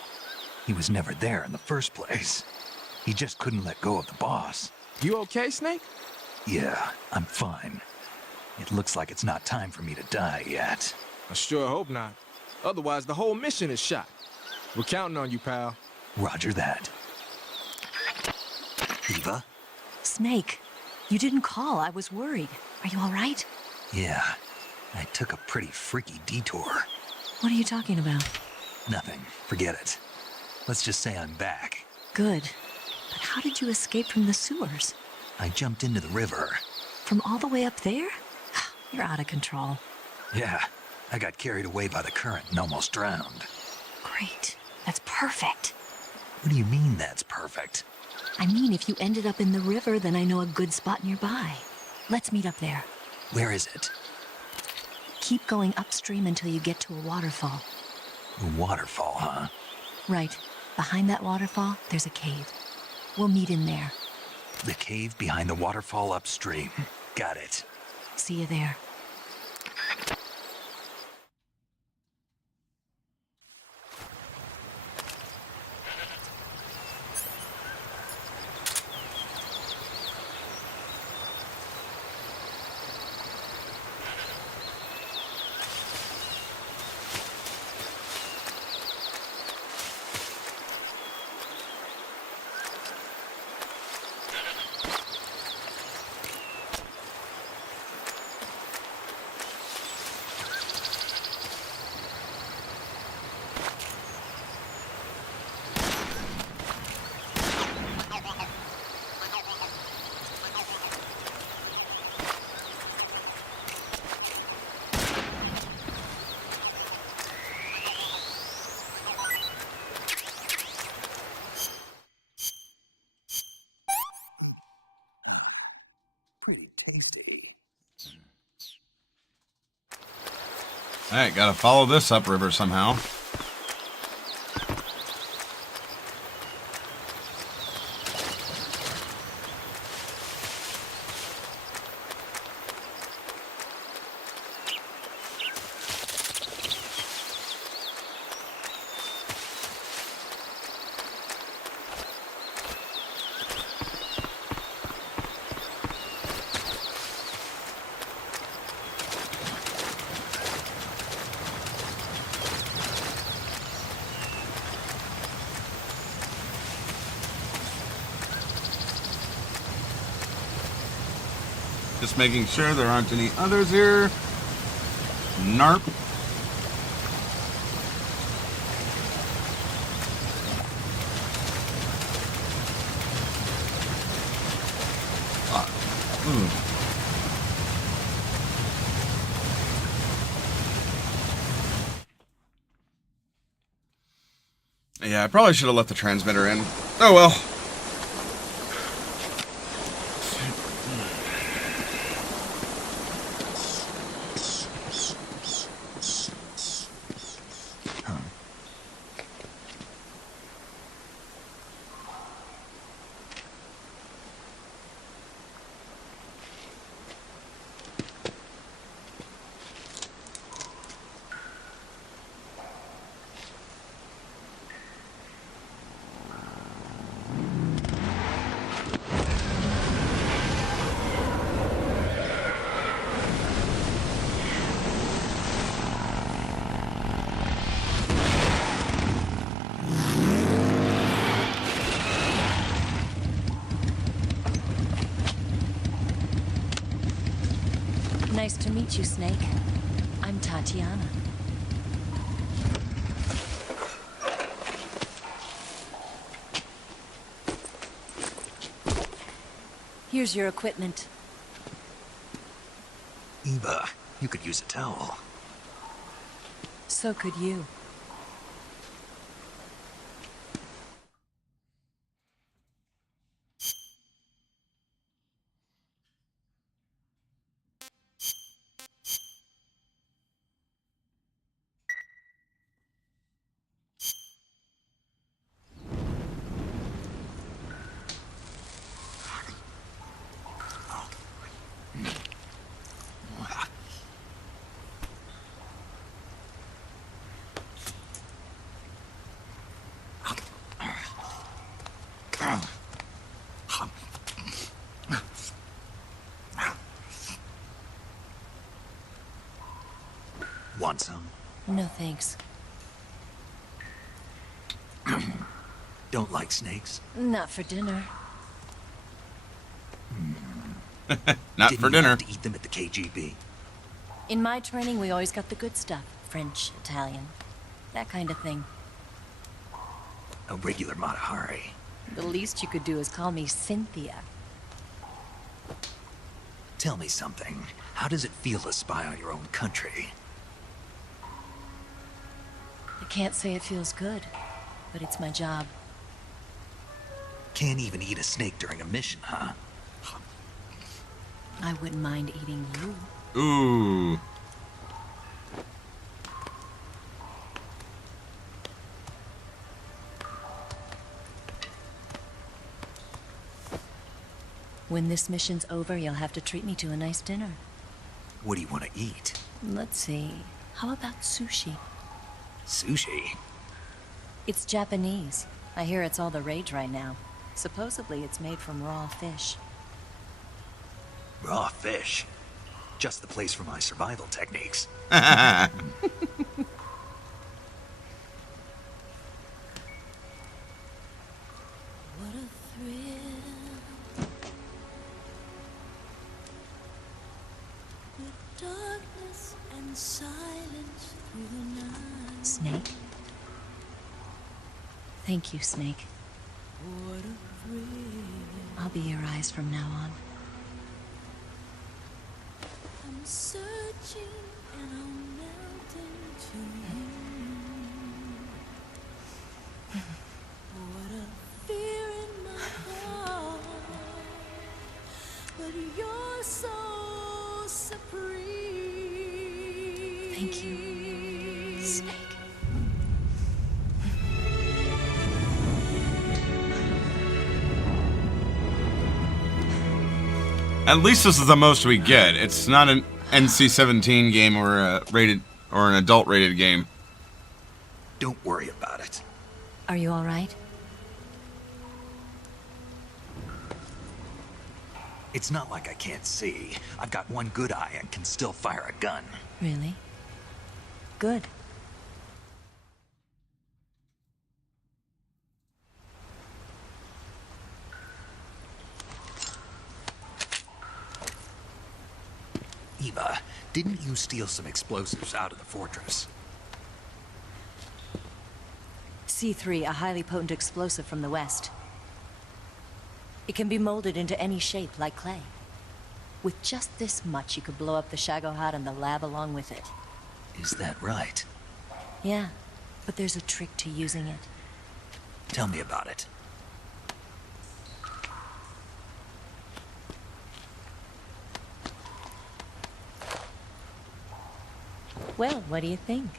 He was never there in the first place. He just couldn't let go of the boss. You okay, Snake? Yeah, I'm fine. It looks like it's not time for me to die yet. I sure hope not. Otherwise, the whole mission is shot. We're counting on you, pal. Roger that. Eva? Snake, you didn't call. I was worried. Are you all right? Yeah, I took a pretty freaky detour. What are you talking about? Nothing. Forget it. Let's just say I'm back. Good. But how did you escape from the sewers? I jumped into the river. From all the way up there? You're out of control. Yeah, I got carried away by the current and almost drowned. Great. That's perfect. What do you mean that's perfect? I mean, if you ended up in the river, then I know a good spot nearby. Let's meet up there. Where is it? Keep going upstream until you get to a waterfall. A waterfall, huh? Right. Behind that waterfall, there's a cave. We'll meet in there. The cave behind the waterfall upstream. Got it. See you there. Pretty tasty. Alright, gotta follow this upriver somehow. Just making sure there aren't any others here. Narp. Yeah, I probably should have left the transmitter in. Oh well. Nice to meet you, Snake. I'm Tatiana. Here's your equipment. Eva, you could use a towel. So could you. Want some? No thanks. Don't like snakes? Not for dinner. Not Didn't for you dinner. have to eat them at the KGB? In my training, we always got the good stuff. French, Italian, that kind of thing. A regular Matahari. The least you could do is call me Cynthia. Tell me something. How does it feel to spy on your own country? I can't say it feels good, but it's my job. Can't even eat a snake during a mission, huh? I wouldn't mind eating you. Ooh. When this mission's over, you'll have to treat me to a nice dinner. What do you want to eat? Let's see. How about sushi? Sushi? It's Japanese. I hear it's all the rage right now. Supposedly it's made from raw fish. Raw fish? Just the place for my survival techniques. What a thrill. With darkness and silence through the night. Snake? Thank you, Snake. What a thrill. I'll be your eyes from now on. I'm searching and I'm melting to you. What a fear in my heart, but you're so supreme. Thank you, Snake. At least this is the most we get. It's not an NC-17 game or a rated or an adult-rated game. Don't worry about it. Are you all right? It's not like I can't see. I've got one good eye and can still fire a gun. Really? Good. Eva, didn't you steal some explosives out of the fortress? C3, a highly potent explosive from the west. It can be molded into any shape, like clay. With just this much, you could blow up the Shagohod and the lab along with it. Is that right? Yeah, but there's a trick to using it. Tell me about it. Well, what do you think?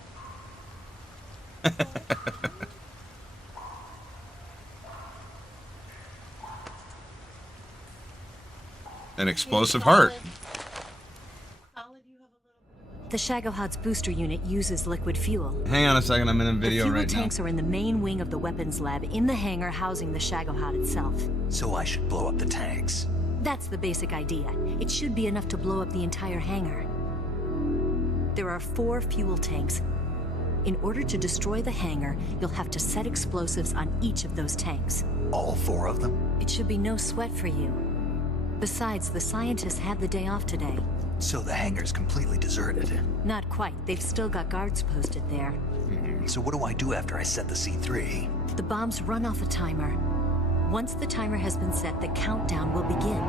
An explosive heart. The Shagohod's booster unit uses liquid fuel. Hang on a second, I'm in a video the fuel right now. tanks are in the main wing of the weapons lab in the hangar housing the Shagohod itself. So I should blow up the tanks. That's the basic idea. It should be enough to blow up the entire hangar. There are 4 fuel tanks. In order to destroy the hangar, you'll have to set explosives on each of those tanks. All 4 of them? It should be no sweat for you. Besides, the scientists had the day off today. So the hangar's completely deserted. Not quite. They've still got guards posted there. So what do I do after I set the C3? The bombs run off a timer. Once the timer has been set, the countdown will begin.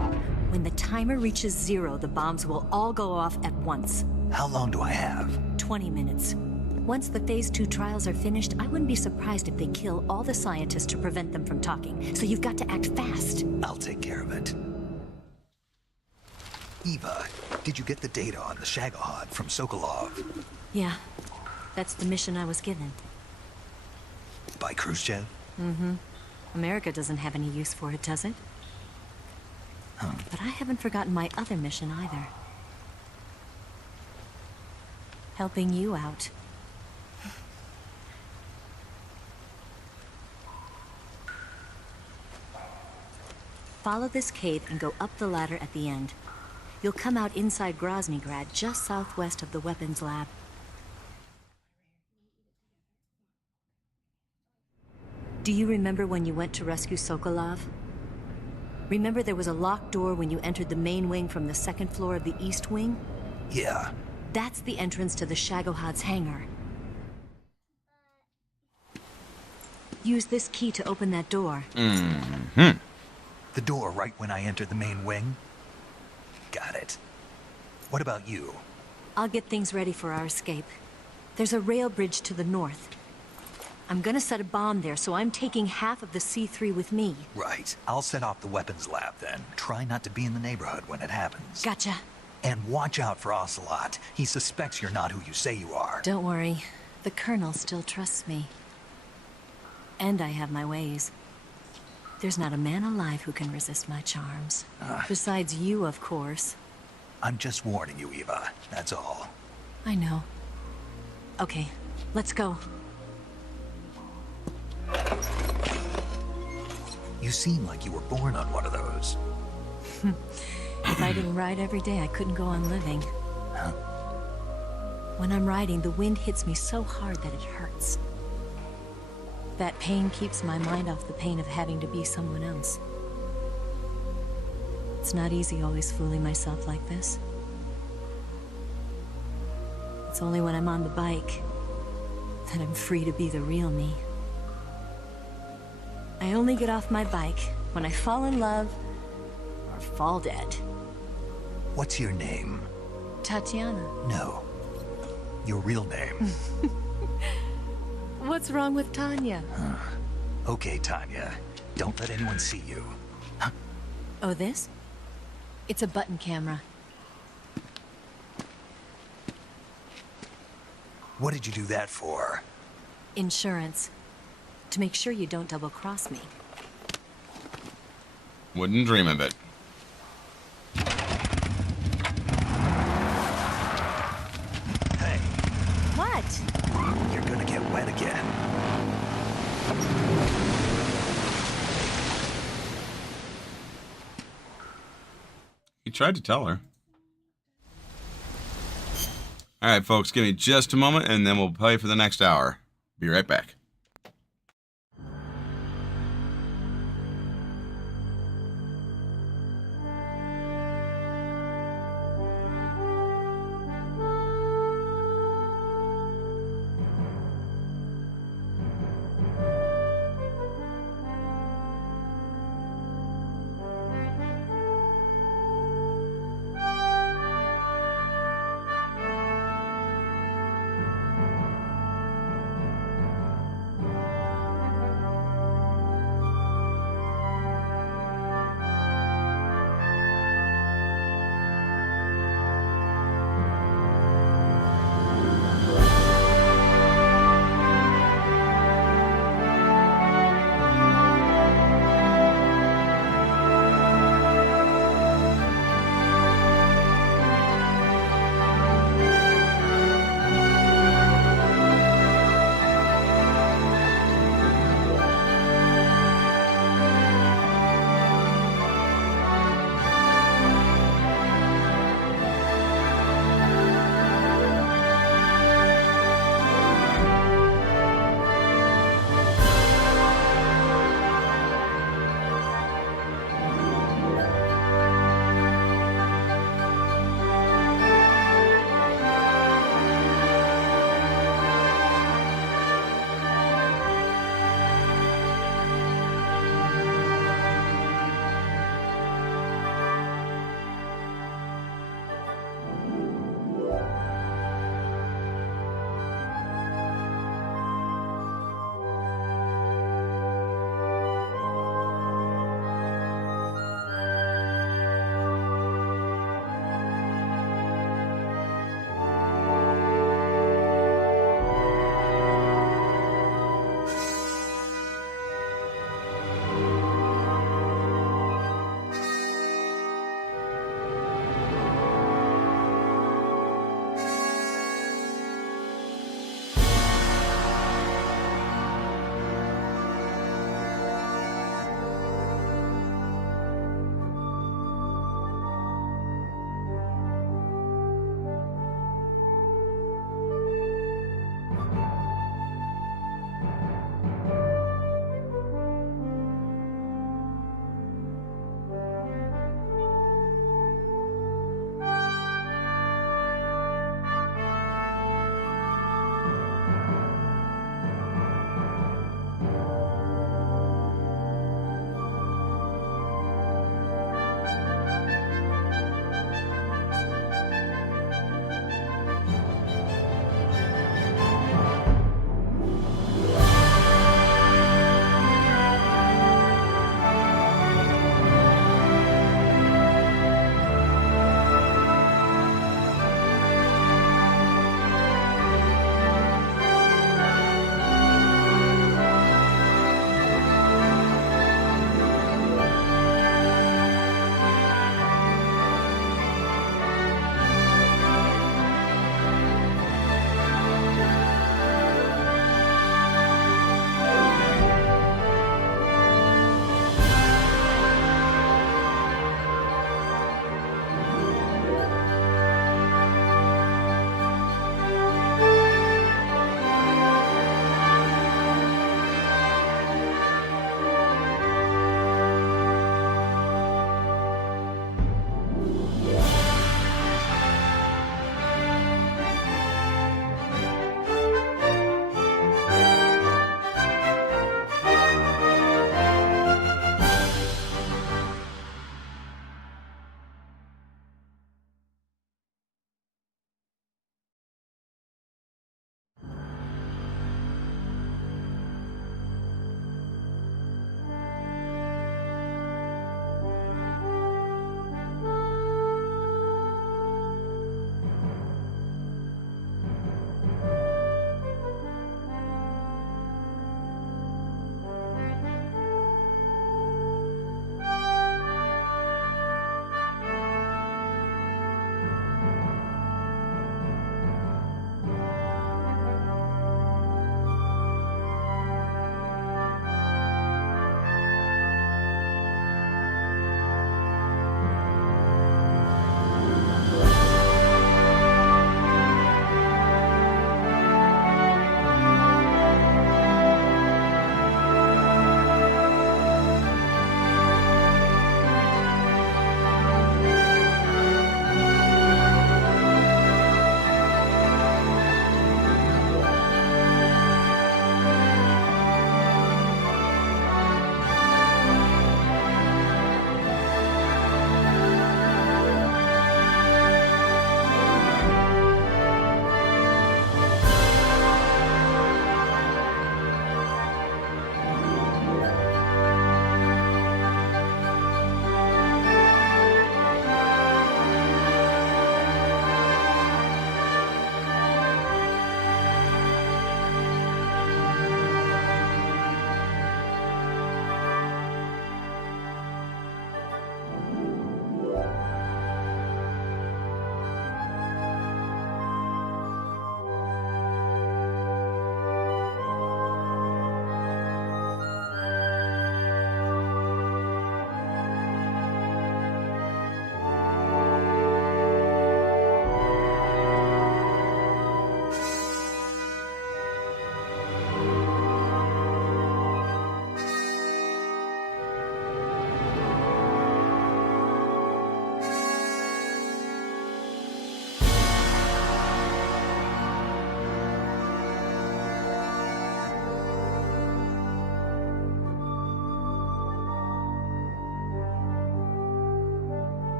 When the timer reaches 0, the bombs will all go off at once. How long do I have? 20 minutes. Once the Phase 2 trials are finished, I wouldn't be surprised if they kill all the scientists to prevent them from talking. So you've got to act fast. I'll take care of it. Eva, did you get the data on the Shagohod from Sokolov? Yeah, that's the mission I was given. By Khrushchev? Mm-hmm. America doesn't have any use for it, does it? Huh. But I haven't forgotten my other mission either. Helping you out. Follow this cave and go up the ladder at the end. You'll come out inside Groznygrad, just southwest of the weapons lab. Do you remember when you went to rescue Sokolov? Remember there was a locked door when you entered the main wing from the second floor of the east wing? Yeah. That's the entrance to the Shagohod's hangar. Use this key to open that door. Mm-hmm. The door right when I entered the main wing? Got it. What about you? I'll get things ready for our escape. There's a rail bridge to the north. I'm gonna set a bomb there, so I'm taking half of the C3 with me. Right. I'll set off the weapons lab then. Try not to be in the neighborhood when it happens. Gotcha. And watch out for Ocelot. He suspects you're not who you say you are. Don't worry. The Colonel still trusts me. And I have my ways. There's not a man alive who can resist my charms. Besides you, of course. I'm just warning you, Eva. That's all. I know. Okay, let's go. You seem like you were born on one of those. If I didn't ride every day, I couldn't go on living. Huh? When I'm riding, the wind hits me so hard that it hurts. That pain keeps my mind off the pain of having to be someone else. It's not easy always fooling myself like this. It's only when I'm on the bike that I'm free to be the real me. I only get off my bike when I fall in love or fall dead. What's your name? Tatiana. No. Your real name. What's wrong with Tanya? Okay, Tanya. Don't let anyone see you. Huh? Oh, this? It's a button camera. What did you do that for? Insurance. To make sure you don't double-cross me. Wouldn't dream of it. Hey. What? You're gonna get wet again. He tried to tell her. All right, folks, give me just a moment, and then we'll play for the next hour. Be right back.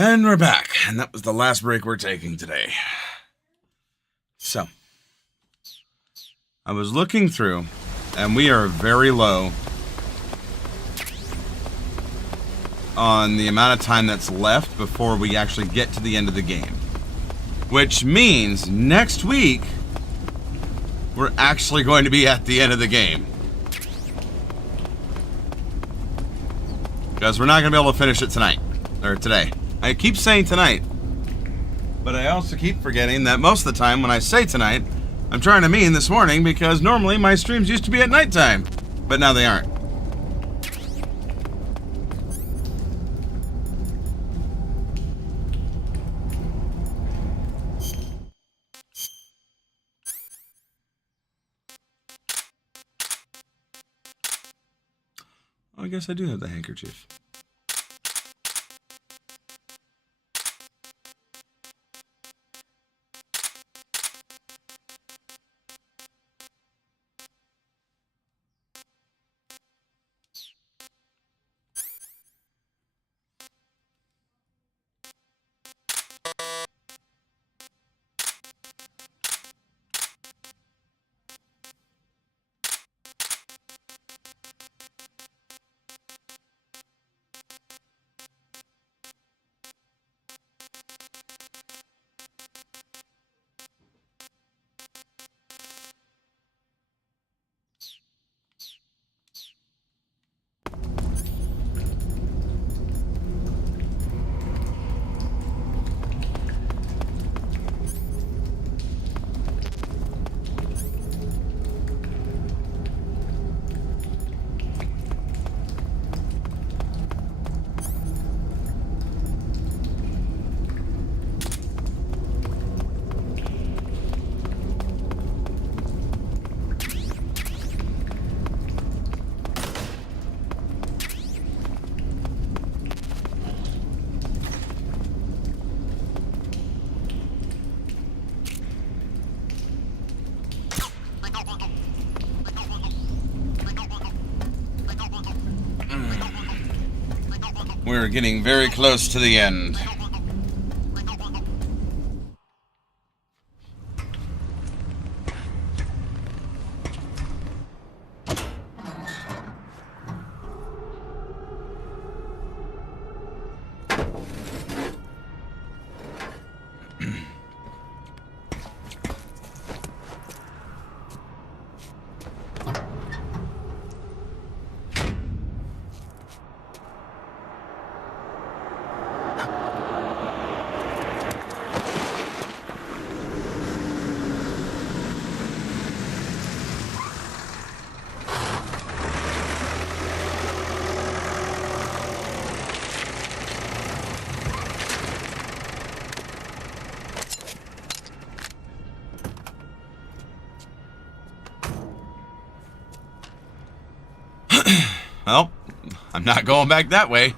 And we're back. And that was the last break we're taking today. So, I was looking through, and we are very low on the amount of time that's left before we actually get to the end of the game. Which means next week, we're actually going to be at the end of the game. Because we're not going to be able to finish it tonight. Or today. I keep saying tonight. But I also keep forgetting that most of the time when I say tonight, I'm trying to mean this morning because normally my streams used to be at nighttime. But now they aren't. I guess I do have the handkerchief. We're getting very close to the end. Well, I'm not going back that way.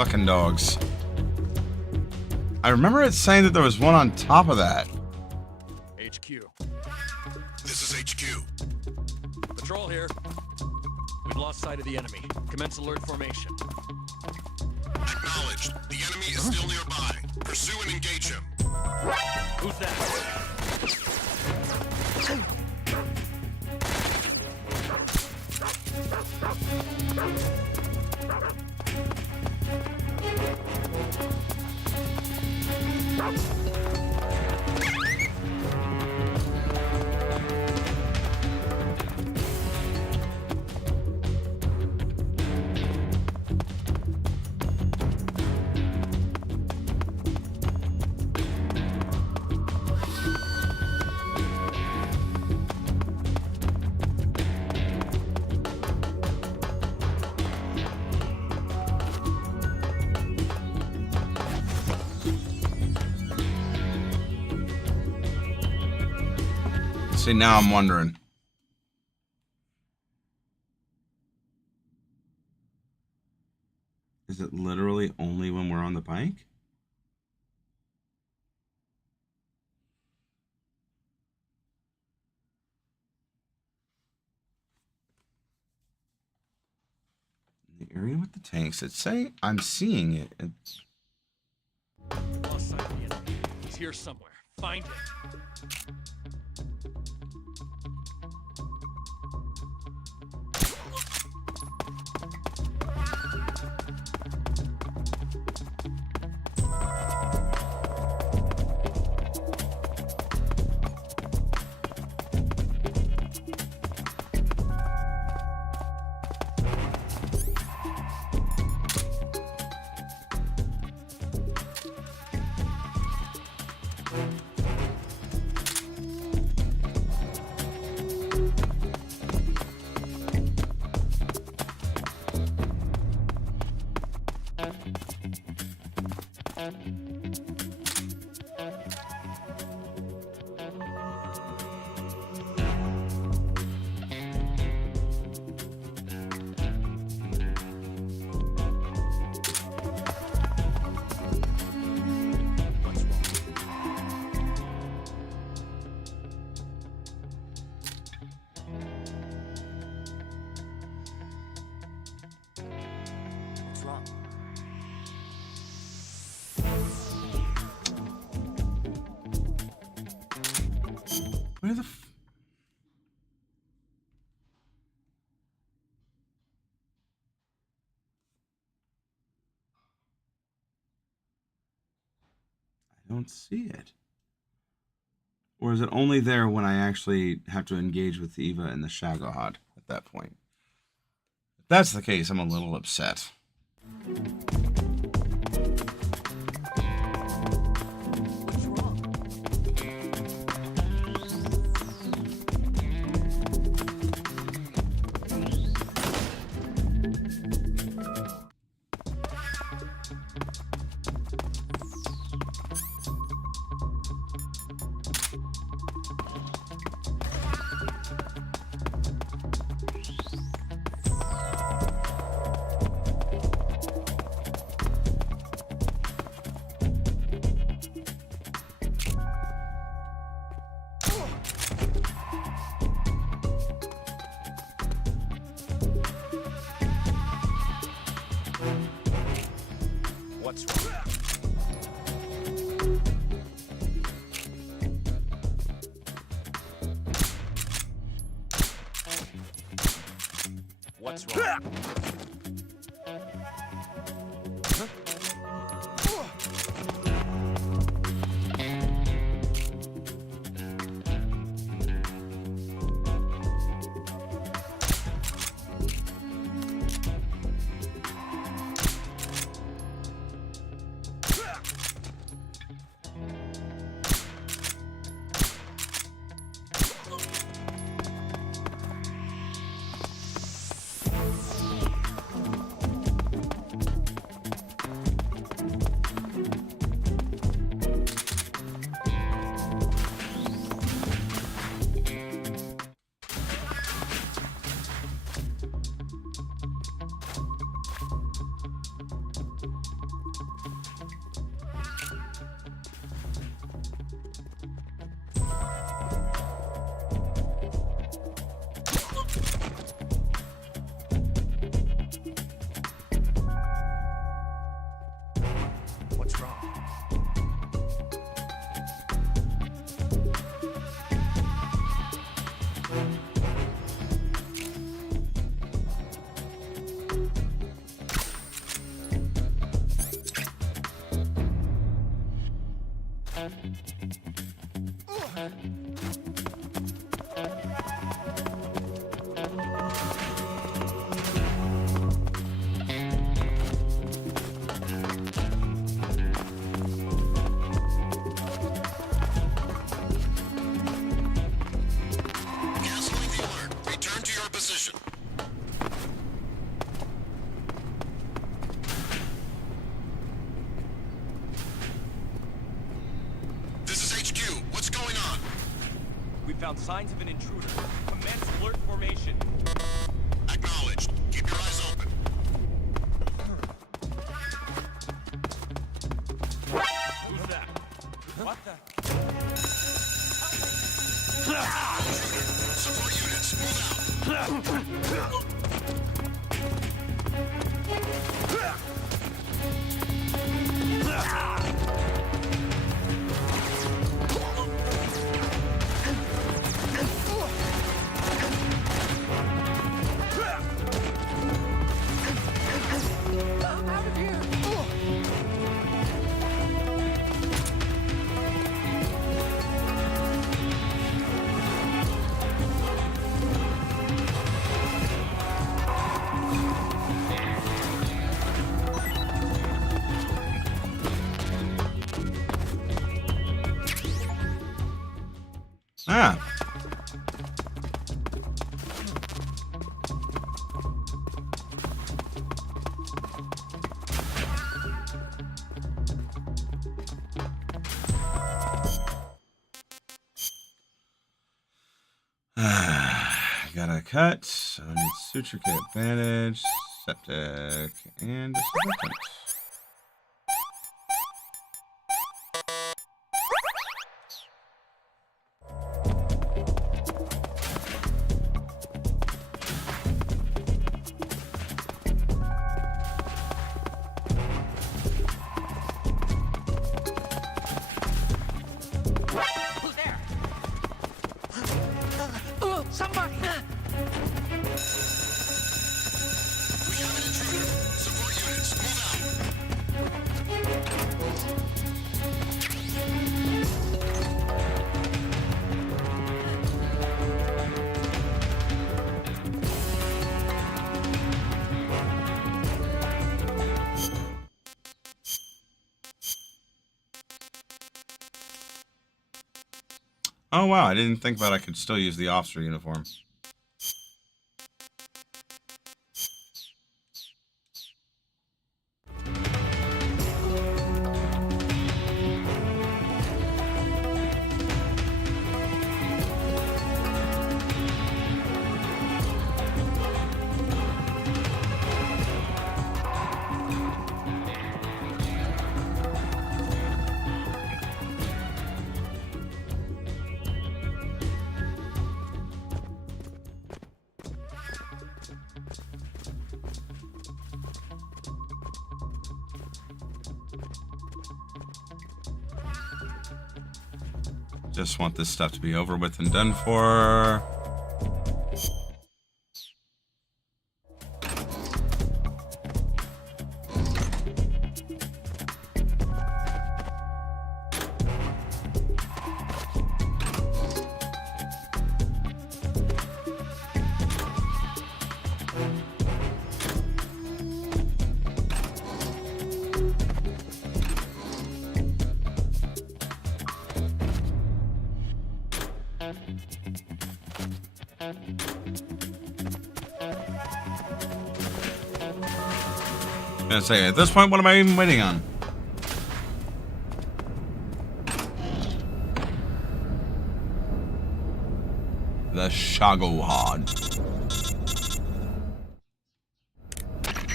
Fucking dogs. I remember it saying that there was one on top of that. HQ. This is HQ. Patrol here. We've lost sight of the enemy. Commence alert formation. Acknowledged. The enemy is still nearby. Pursue and engage him. Who's that? See, now I'm wondering. Is it literally only when we're on the bike? The area with the tanks. It's saying I'm seeing it. It's Lost sight of the enemy. He's here somewhere. Find him. What's wrong? where the f I don't see it. Or is it only there when I actually have to engage with Eva and the Shagohod at that point? If that's the case, I'm a little upset. What's wrong? What's wrong? What's wrong? Canceling the alert. Return to your position. This is HQ. What's going on? We found signs of an intruder. Commence alert formation. Acknowledged. Keep your eyes open. Who's that? What the? Support units, move out. Ah. Gotta cut. So I need suture kit, bandage, septic, and disinfectant. Who's there? Somebody! We have an intruder. Support units, move out. Oh wow, I didn't think that I could still use the officer uniform. Just want this stuff to be over with and done for. I'm gonna say, at this point, what am I even waiting on? The Shagohod.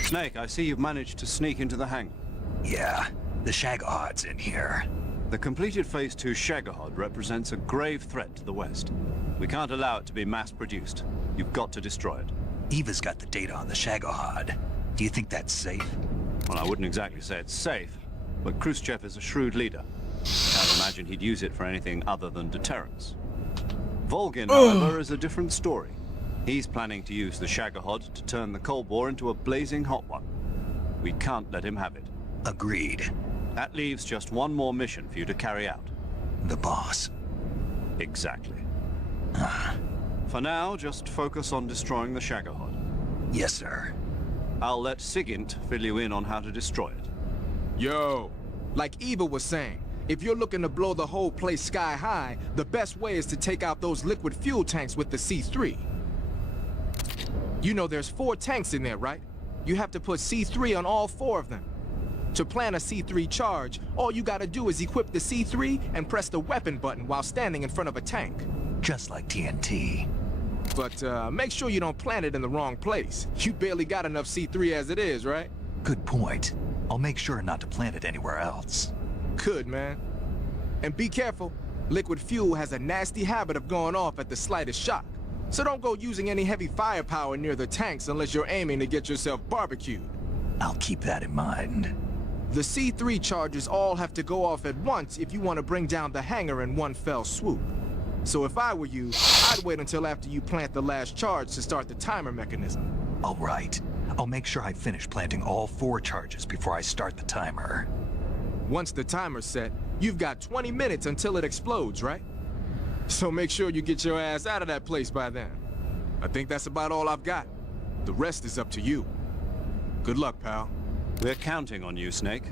Snake, I see you've managed to sneak into the hangar. Yeah, the Shagohod's in here. The completed Phase 2 Shagohod represents a grave threat to the West. We can't allow it to be mass-produced. You've got to destroy it. Eva's got the data on the Shagohod. Do you think that's safe? Well, I wouldn't exactly say it's safe, but Khrushchev is a shrewd leader. I can't imagine he'd use it for anything other than deterrence. Volgin, however, is a different story. He's planning to use the Shagohod to turn the Cold War into a blazing hot one. We can't let him have it. Agreed. That leaves just one more mission for you to carry out. The boss. Exactly. For now, just focus on destroying the Shagohod. Yes, sir. I'll let Sigint fill you in on how to destroy it. Yo, like Eva was saying, if you're looking to blow the whole place sky high, the best way is to take out those liquid fuel tanks with the C3. You know there's 4 tanks in there, right? You have to put C3 on all 4 of them. To plan a C3 charge, all you gotta do is equip the C3 and press the weapon button while standing in front of a tank. Just like TNT. But make sure you don't plant it in the wrong place. You barely got enough C3 as it is, right? Good point. I'll make sure not to plant it anywhere else. Good, man. And be careful. Liquid fuel has a nasty habit of going off at the slightest shock. So don't go using any heavy firepower near the tanks unless you're aiming to get yourself barbecued. I'll keep that in mind. The C3 charges all have to go off at once if you want to bring down the hangar in one fell swoop. So if I were you, I'd wait until after you plant the last charge to start the timer mechanism. All right. I'll make sure I finish planting all 4 charges before I start the timer. Once the timer's set, you've got 20 minutes until it explodes, right? So make sure you get your ass out of that place by then. I think that's about all I've got. The rest is up to you. Good luck, pal. We're counting on you, Snake.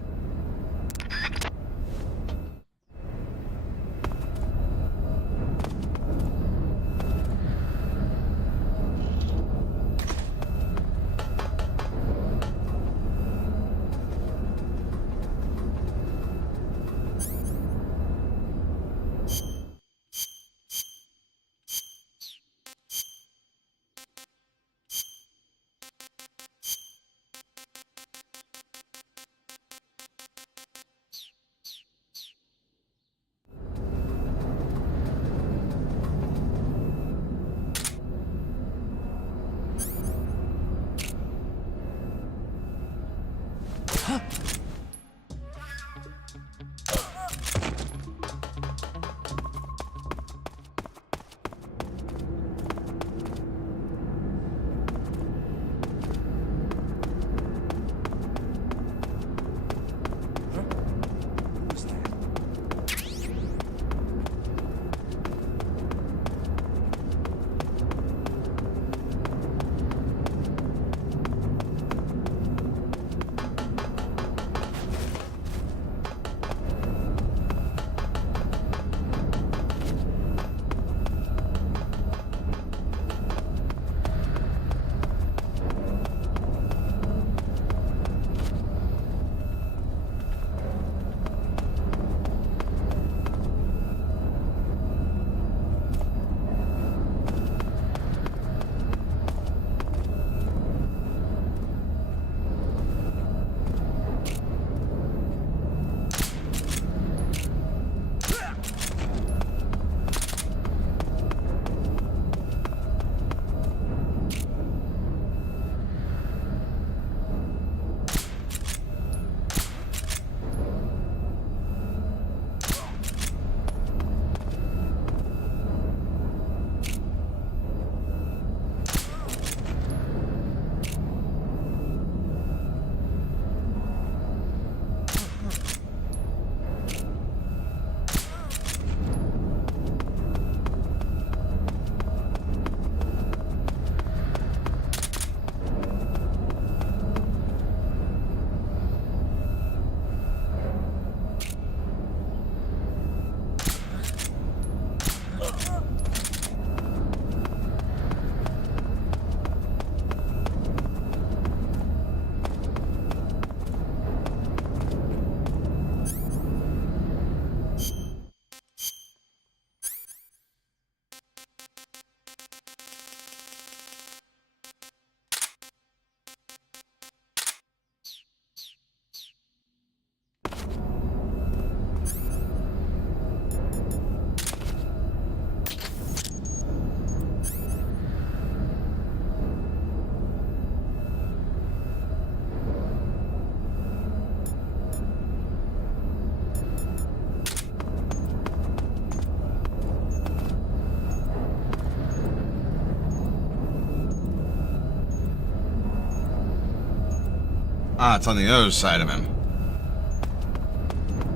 Ah, it's on the other side of him.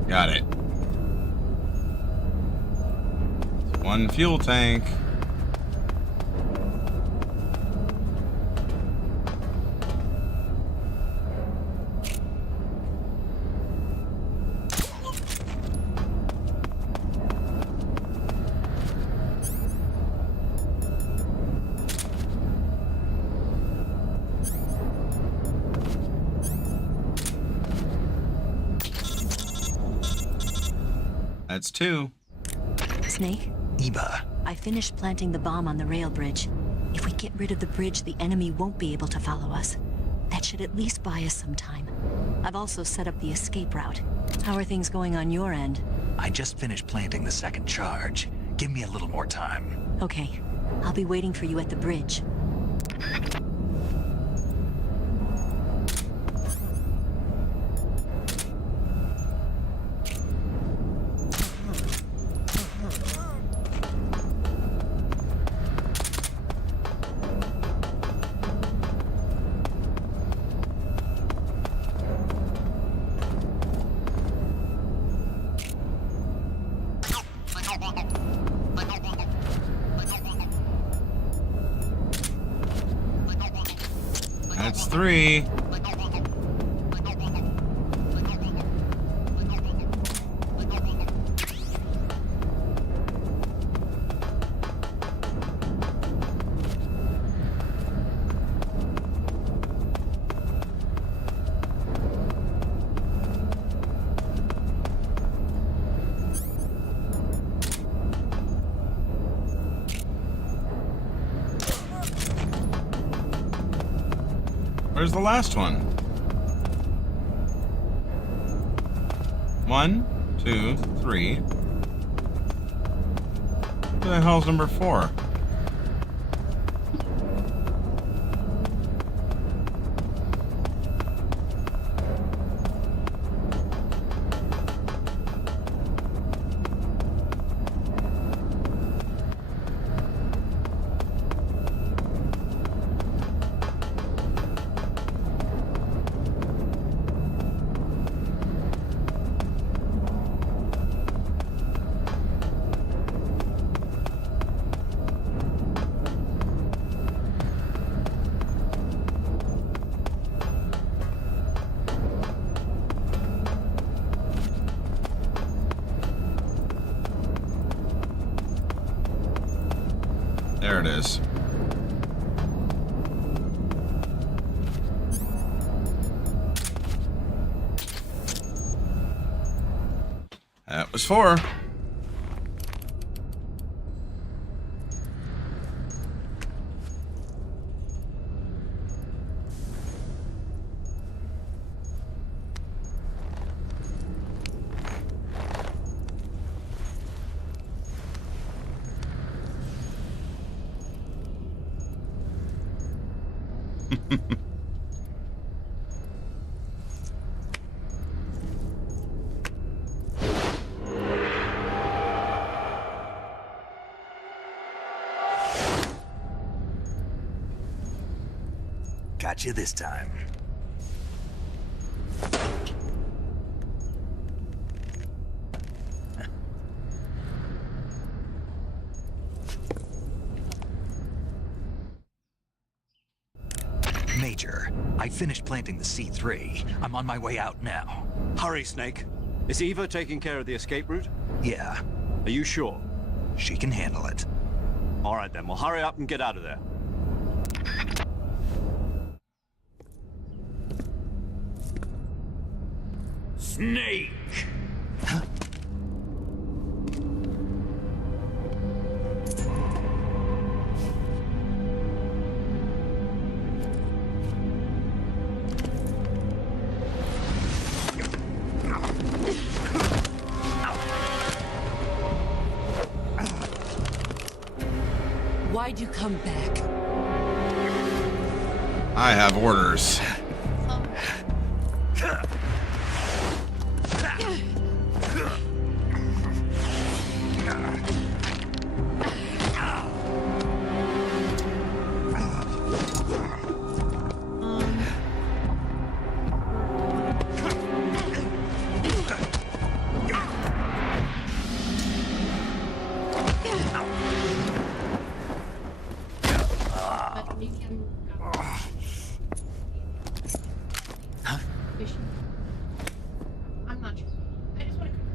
Got it. One fuel tank. That's 2. Snake? Eva. I finished planting the bomb on the rail bridge. If we get rid of the bridge, the enemy won't be able to follow us. That should at least buy us some time. I've also set up the escape route. How are things going on your end? I just finished planting the second charge. Give me a little more time. Okay. I'll be waiting for you at the bridge. That's 3. Where's the last one? 1, 2, 3. Where the hell's number 4? There it is. That was 4. Got you this time. Major, I finished planting the C3. I'm on my way out now. Hurry, Snake. Is Eva taking care of the escape route? Yeah. Are you sure? She can handle it. All right, then. Well, hurry up and get out of there. Snake! Why'd you come back? I have orders.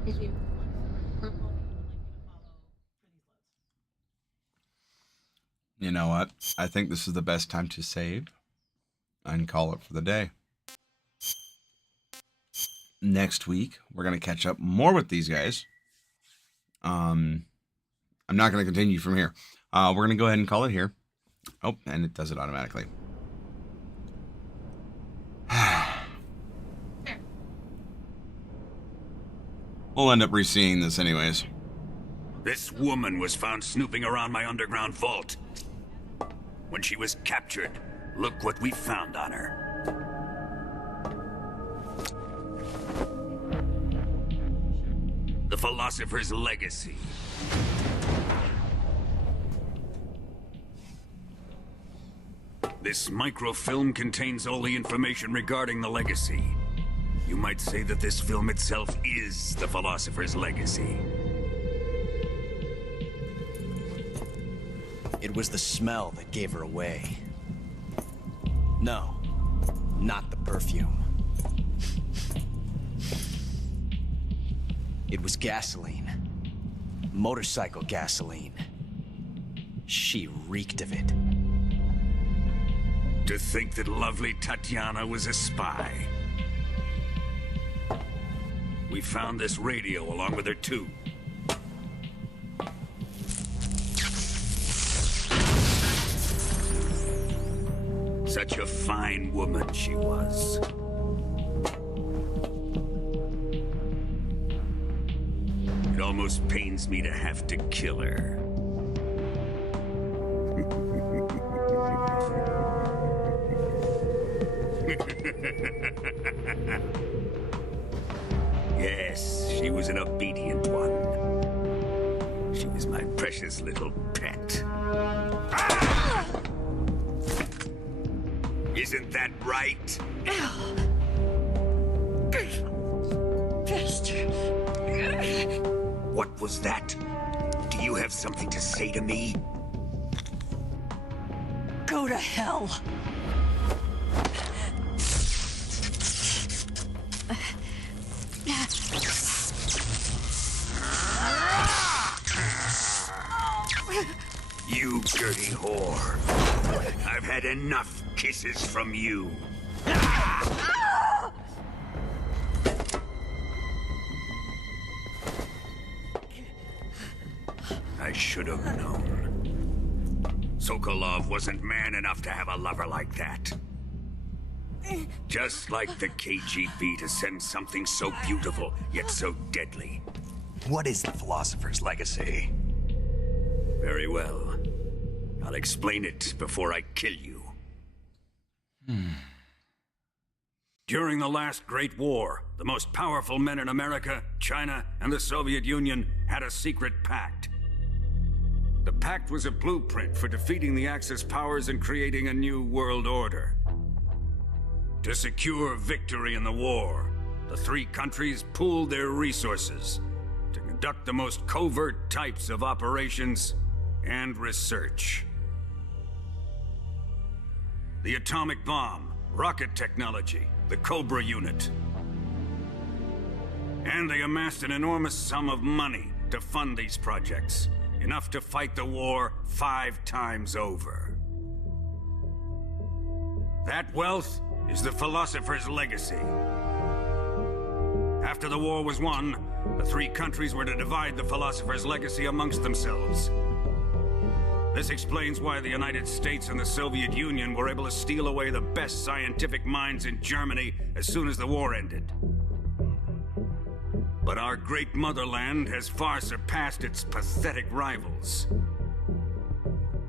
If you You know what? I think this is the best time to save and call it for the day. Next week, we're going to catch up more with these guys. I'm not going to continue from here. We're going to go ahead and call it here. Oh, and it does it automatically. We'll end up re-seeing this anyways. This woman was found snooping around my underground vault. When she was captured, look what we found on her. The Philosopher's Legacy. This microfilm contains all the information regarding the Legacy. You might say that this film itself is the Philosopher's Legacy. It was the smell that gave her away. No, not the perfume. It was gasoline. Motorcycle gasoline. She reeked of it. To think that lovely Tatiana was a spy. We found this radio along with her too. Such a fine woman she was. It almost pains me to have to kill her. Yes, she was an obedient one. She was my precious little pet. Ah! Isn't that right? What was that? Do you have something to say to me? Go to hell. You dirty whore. I've had enough kisses from you. I should have known. Sokolov wasn't man enough to have a lover like that. Just like the KGB to send something so beautiful, yet so deadly. What is the Philosopher's Legacy? Very well. I'll explain it before I kill you. During the last Great War, the most powerful men in America, China, and the Soviet Union had a secret pact. The pact was a blueprint for defeating the Axis powers and creating a new world order. To secure victory in the war, the three countries pooled their resources to conduct the most covert types of operations and research. The atomic bomb, rocket technology, the Cobra unit. And they amassed an enormous sum of money to fund these projects, enough to fight the war 5 times over. That wealth is the Philosopher's Legacy. After the war was won, the three countries were to divide the Philosopher's Legacy amongst themselves. This explains why the United States and the Soviet Union were able to steal away the best scientific minds in Germany as soon as the war ended. But our great motherland has far surpassed its pathetic rivals.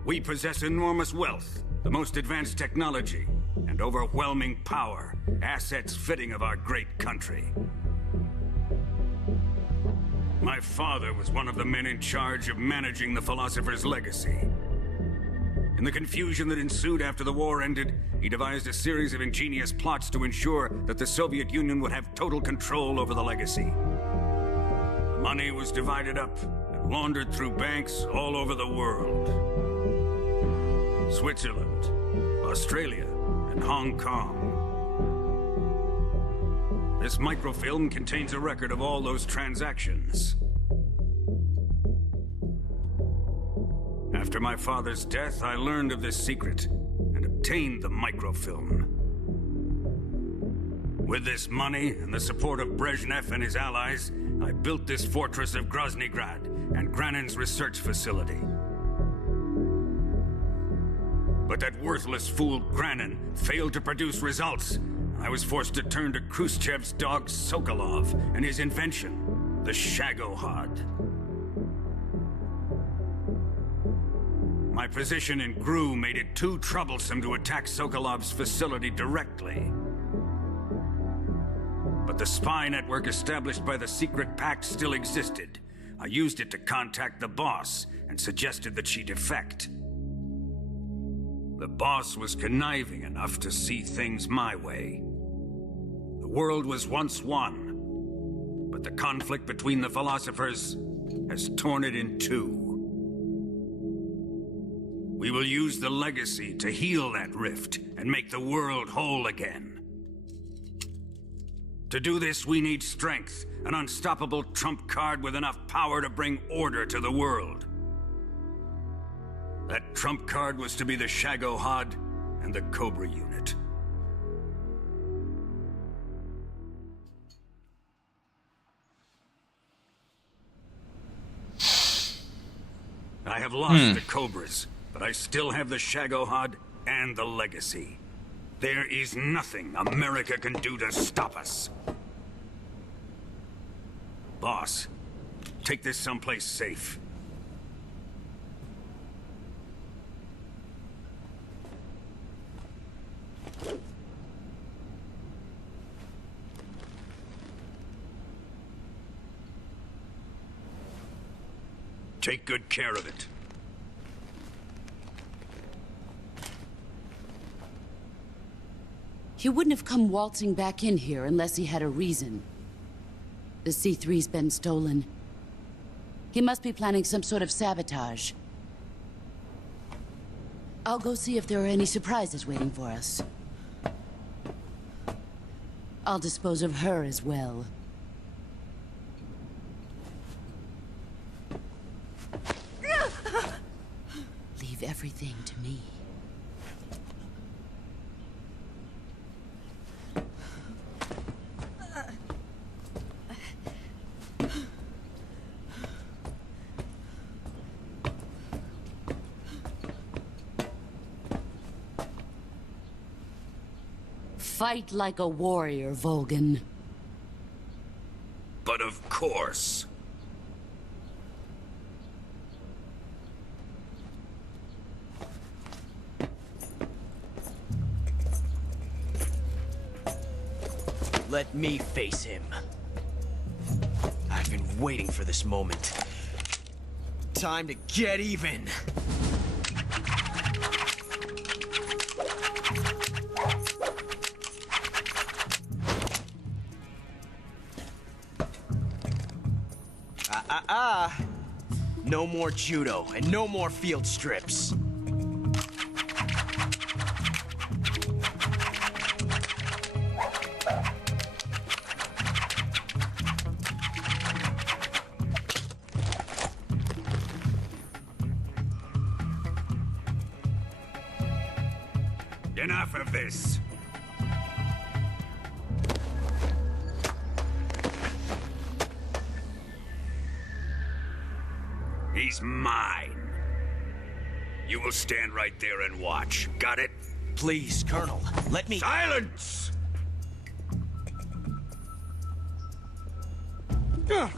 We possess enormous wealth, the most advanced technology, and overwhelming power, assets fitting of our great country. My father was one of the men in charge of managing the Philosopher's Legacy. In the confusion that ensued after the war ended, he devised a series of ingenious plots to ensure that the Soviet Union would have total control over the legacy. The money was divided up and laundered through banks all over the world. Switzerland, Australia, and Hong Kong. This microfilm contains a record of all those transactions. After my father's death, I learned of this secret and obtained the microfilm. With this money and the support of Brezhnev and his allies, I built this fortress of Groznygrad and Granin's research facility. But that worthless fool Granin failed to produce results. I was forced to turn to Khrushchev's dog Sokolov and his invention, the Shagohod. My position in GRU made it too troublesome to attack Sokolov's facility directly. But the spy network established by the secret pact still existed. I used it to contact the boss and suggested that she defect. The boss was conniving enough to see things my way. The world was once one, but the conflict between the philosophers has torn it in two. We will use the legacy to heal that rift and make the world whole again. To do this, we need strength, an unstoppable trump card with enough power to bring order to the world. That trump card was to be the Shagohod and the Cobra unit. I have lost the Cobras, but I still have the Shagohod and the legacy. There is nothing America can do to stop us. Boss, take this someplace safe. Take good care of it. He wouldn't have come waltzing back in here unless he had a reason. The C3's been stolen. He must be planning some sort of sabotage. I'll go see if there are any surprises waiting for us. I'll dispose of her as well. Leave everything to me. Fight like a warrior, Volgin. But of course. Let me face him. I've been waiting for this moment. Time to get even. No more judo, and no more field strips. Enough of this. He's mine. You will stand right there and watch. Got it? Please, Colonel, let me— Silence! Huh?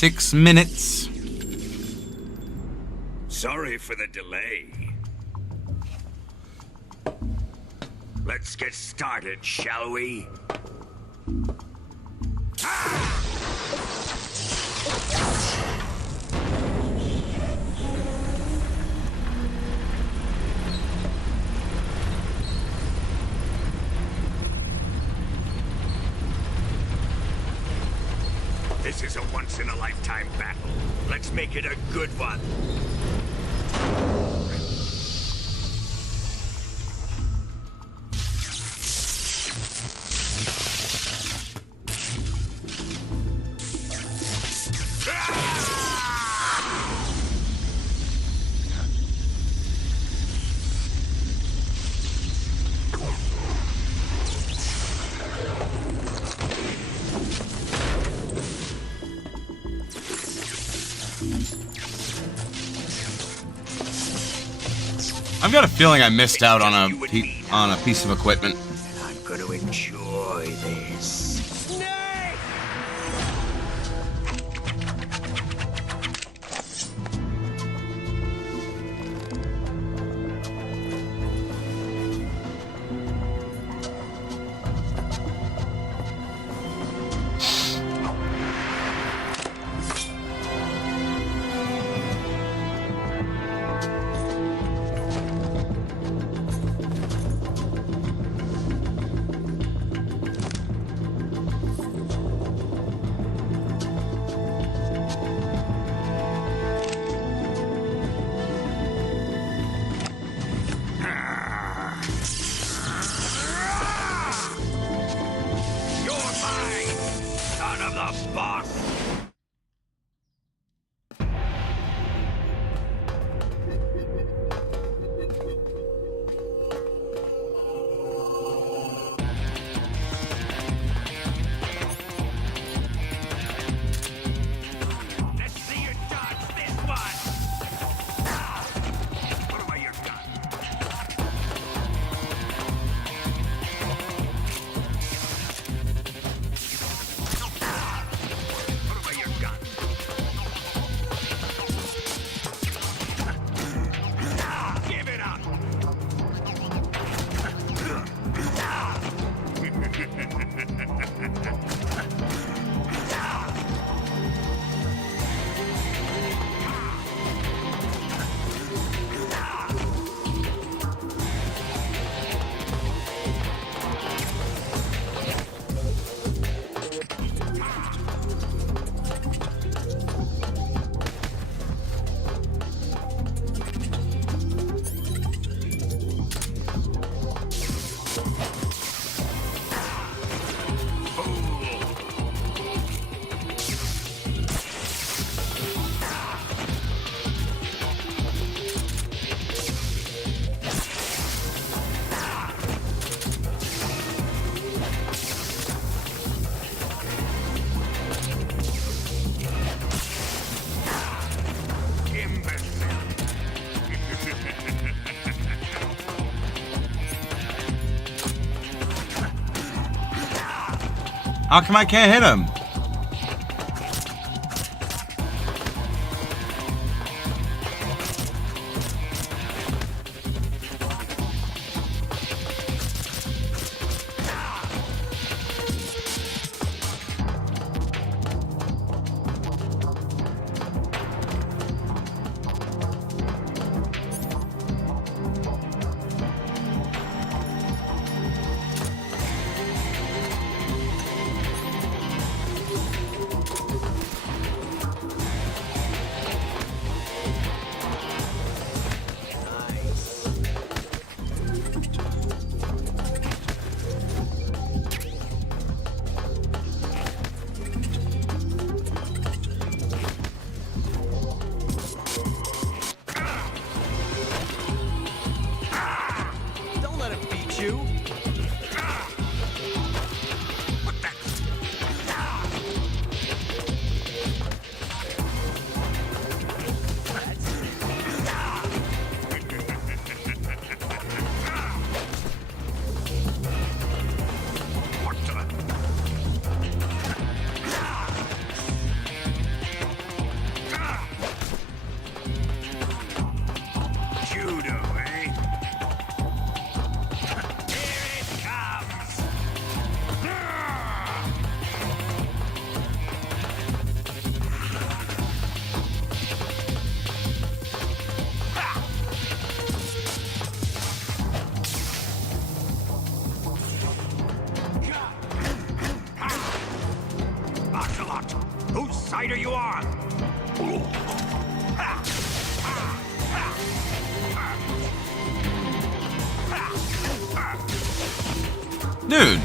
Six minutes. Sorry for the delay. Let's get started, shall we? This is a once-in-a-lifetime battle. Let's make it a good one. I've got a feeling I missed out on a piece of equipment. I'm gonna enjoy this. How come I can't hit him? side are you on? Dude.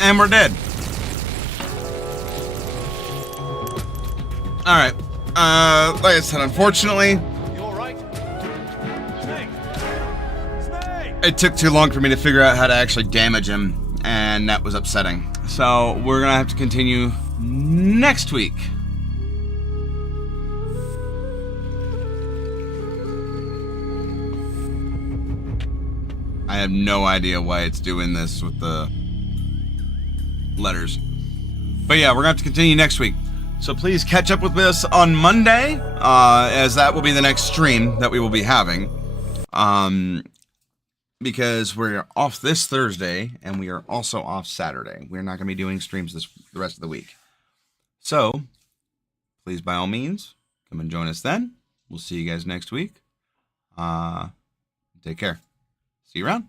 And we're dead. Alright. Like I said, unfortunately, it took too long for me to figure out how to actually damage him, and that was upsetting. So we're gonna have to continue next week. I have no idea why it's doing this with the letters. But yeah, we're gonna have to continue next week. So please catch up with us on Monday, as that will be the next stream that we will be having. Because we're off this Thursday, and we are also off Saturday. We're not gonna be doing streams the rest of the week. So, please, by all means, come and join us then. We'll see you guys next week. Take care. See you around.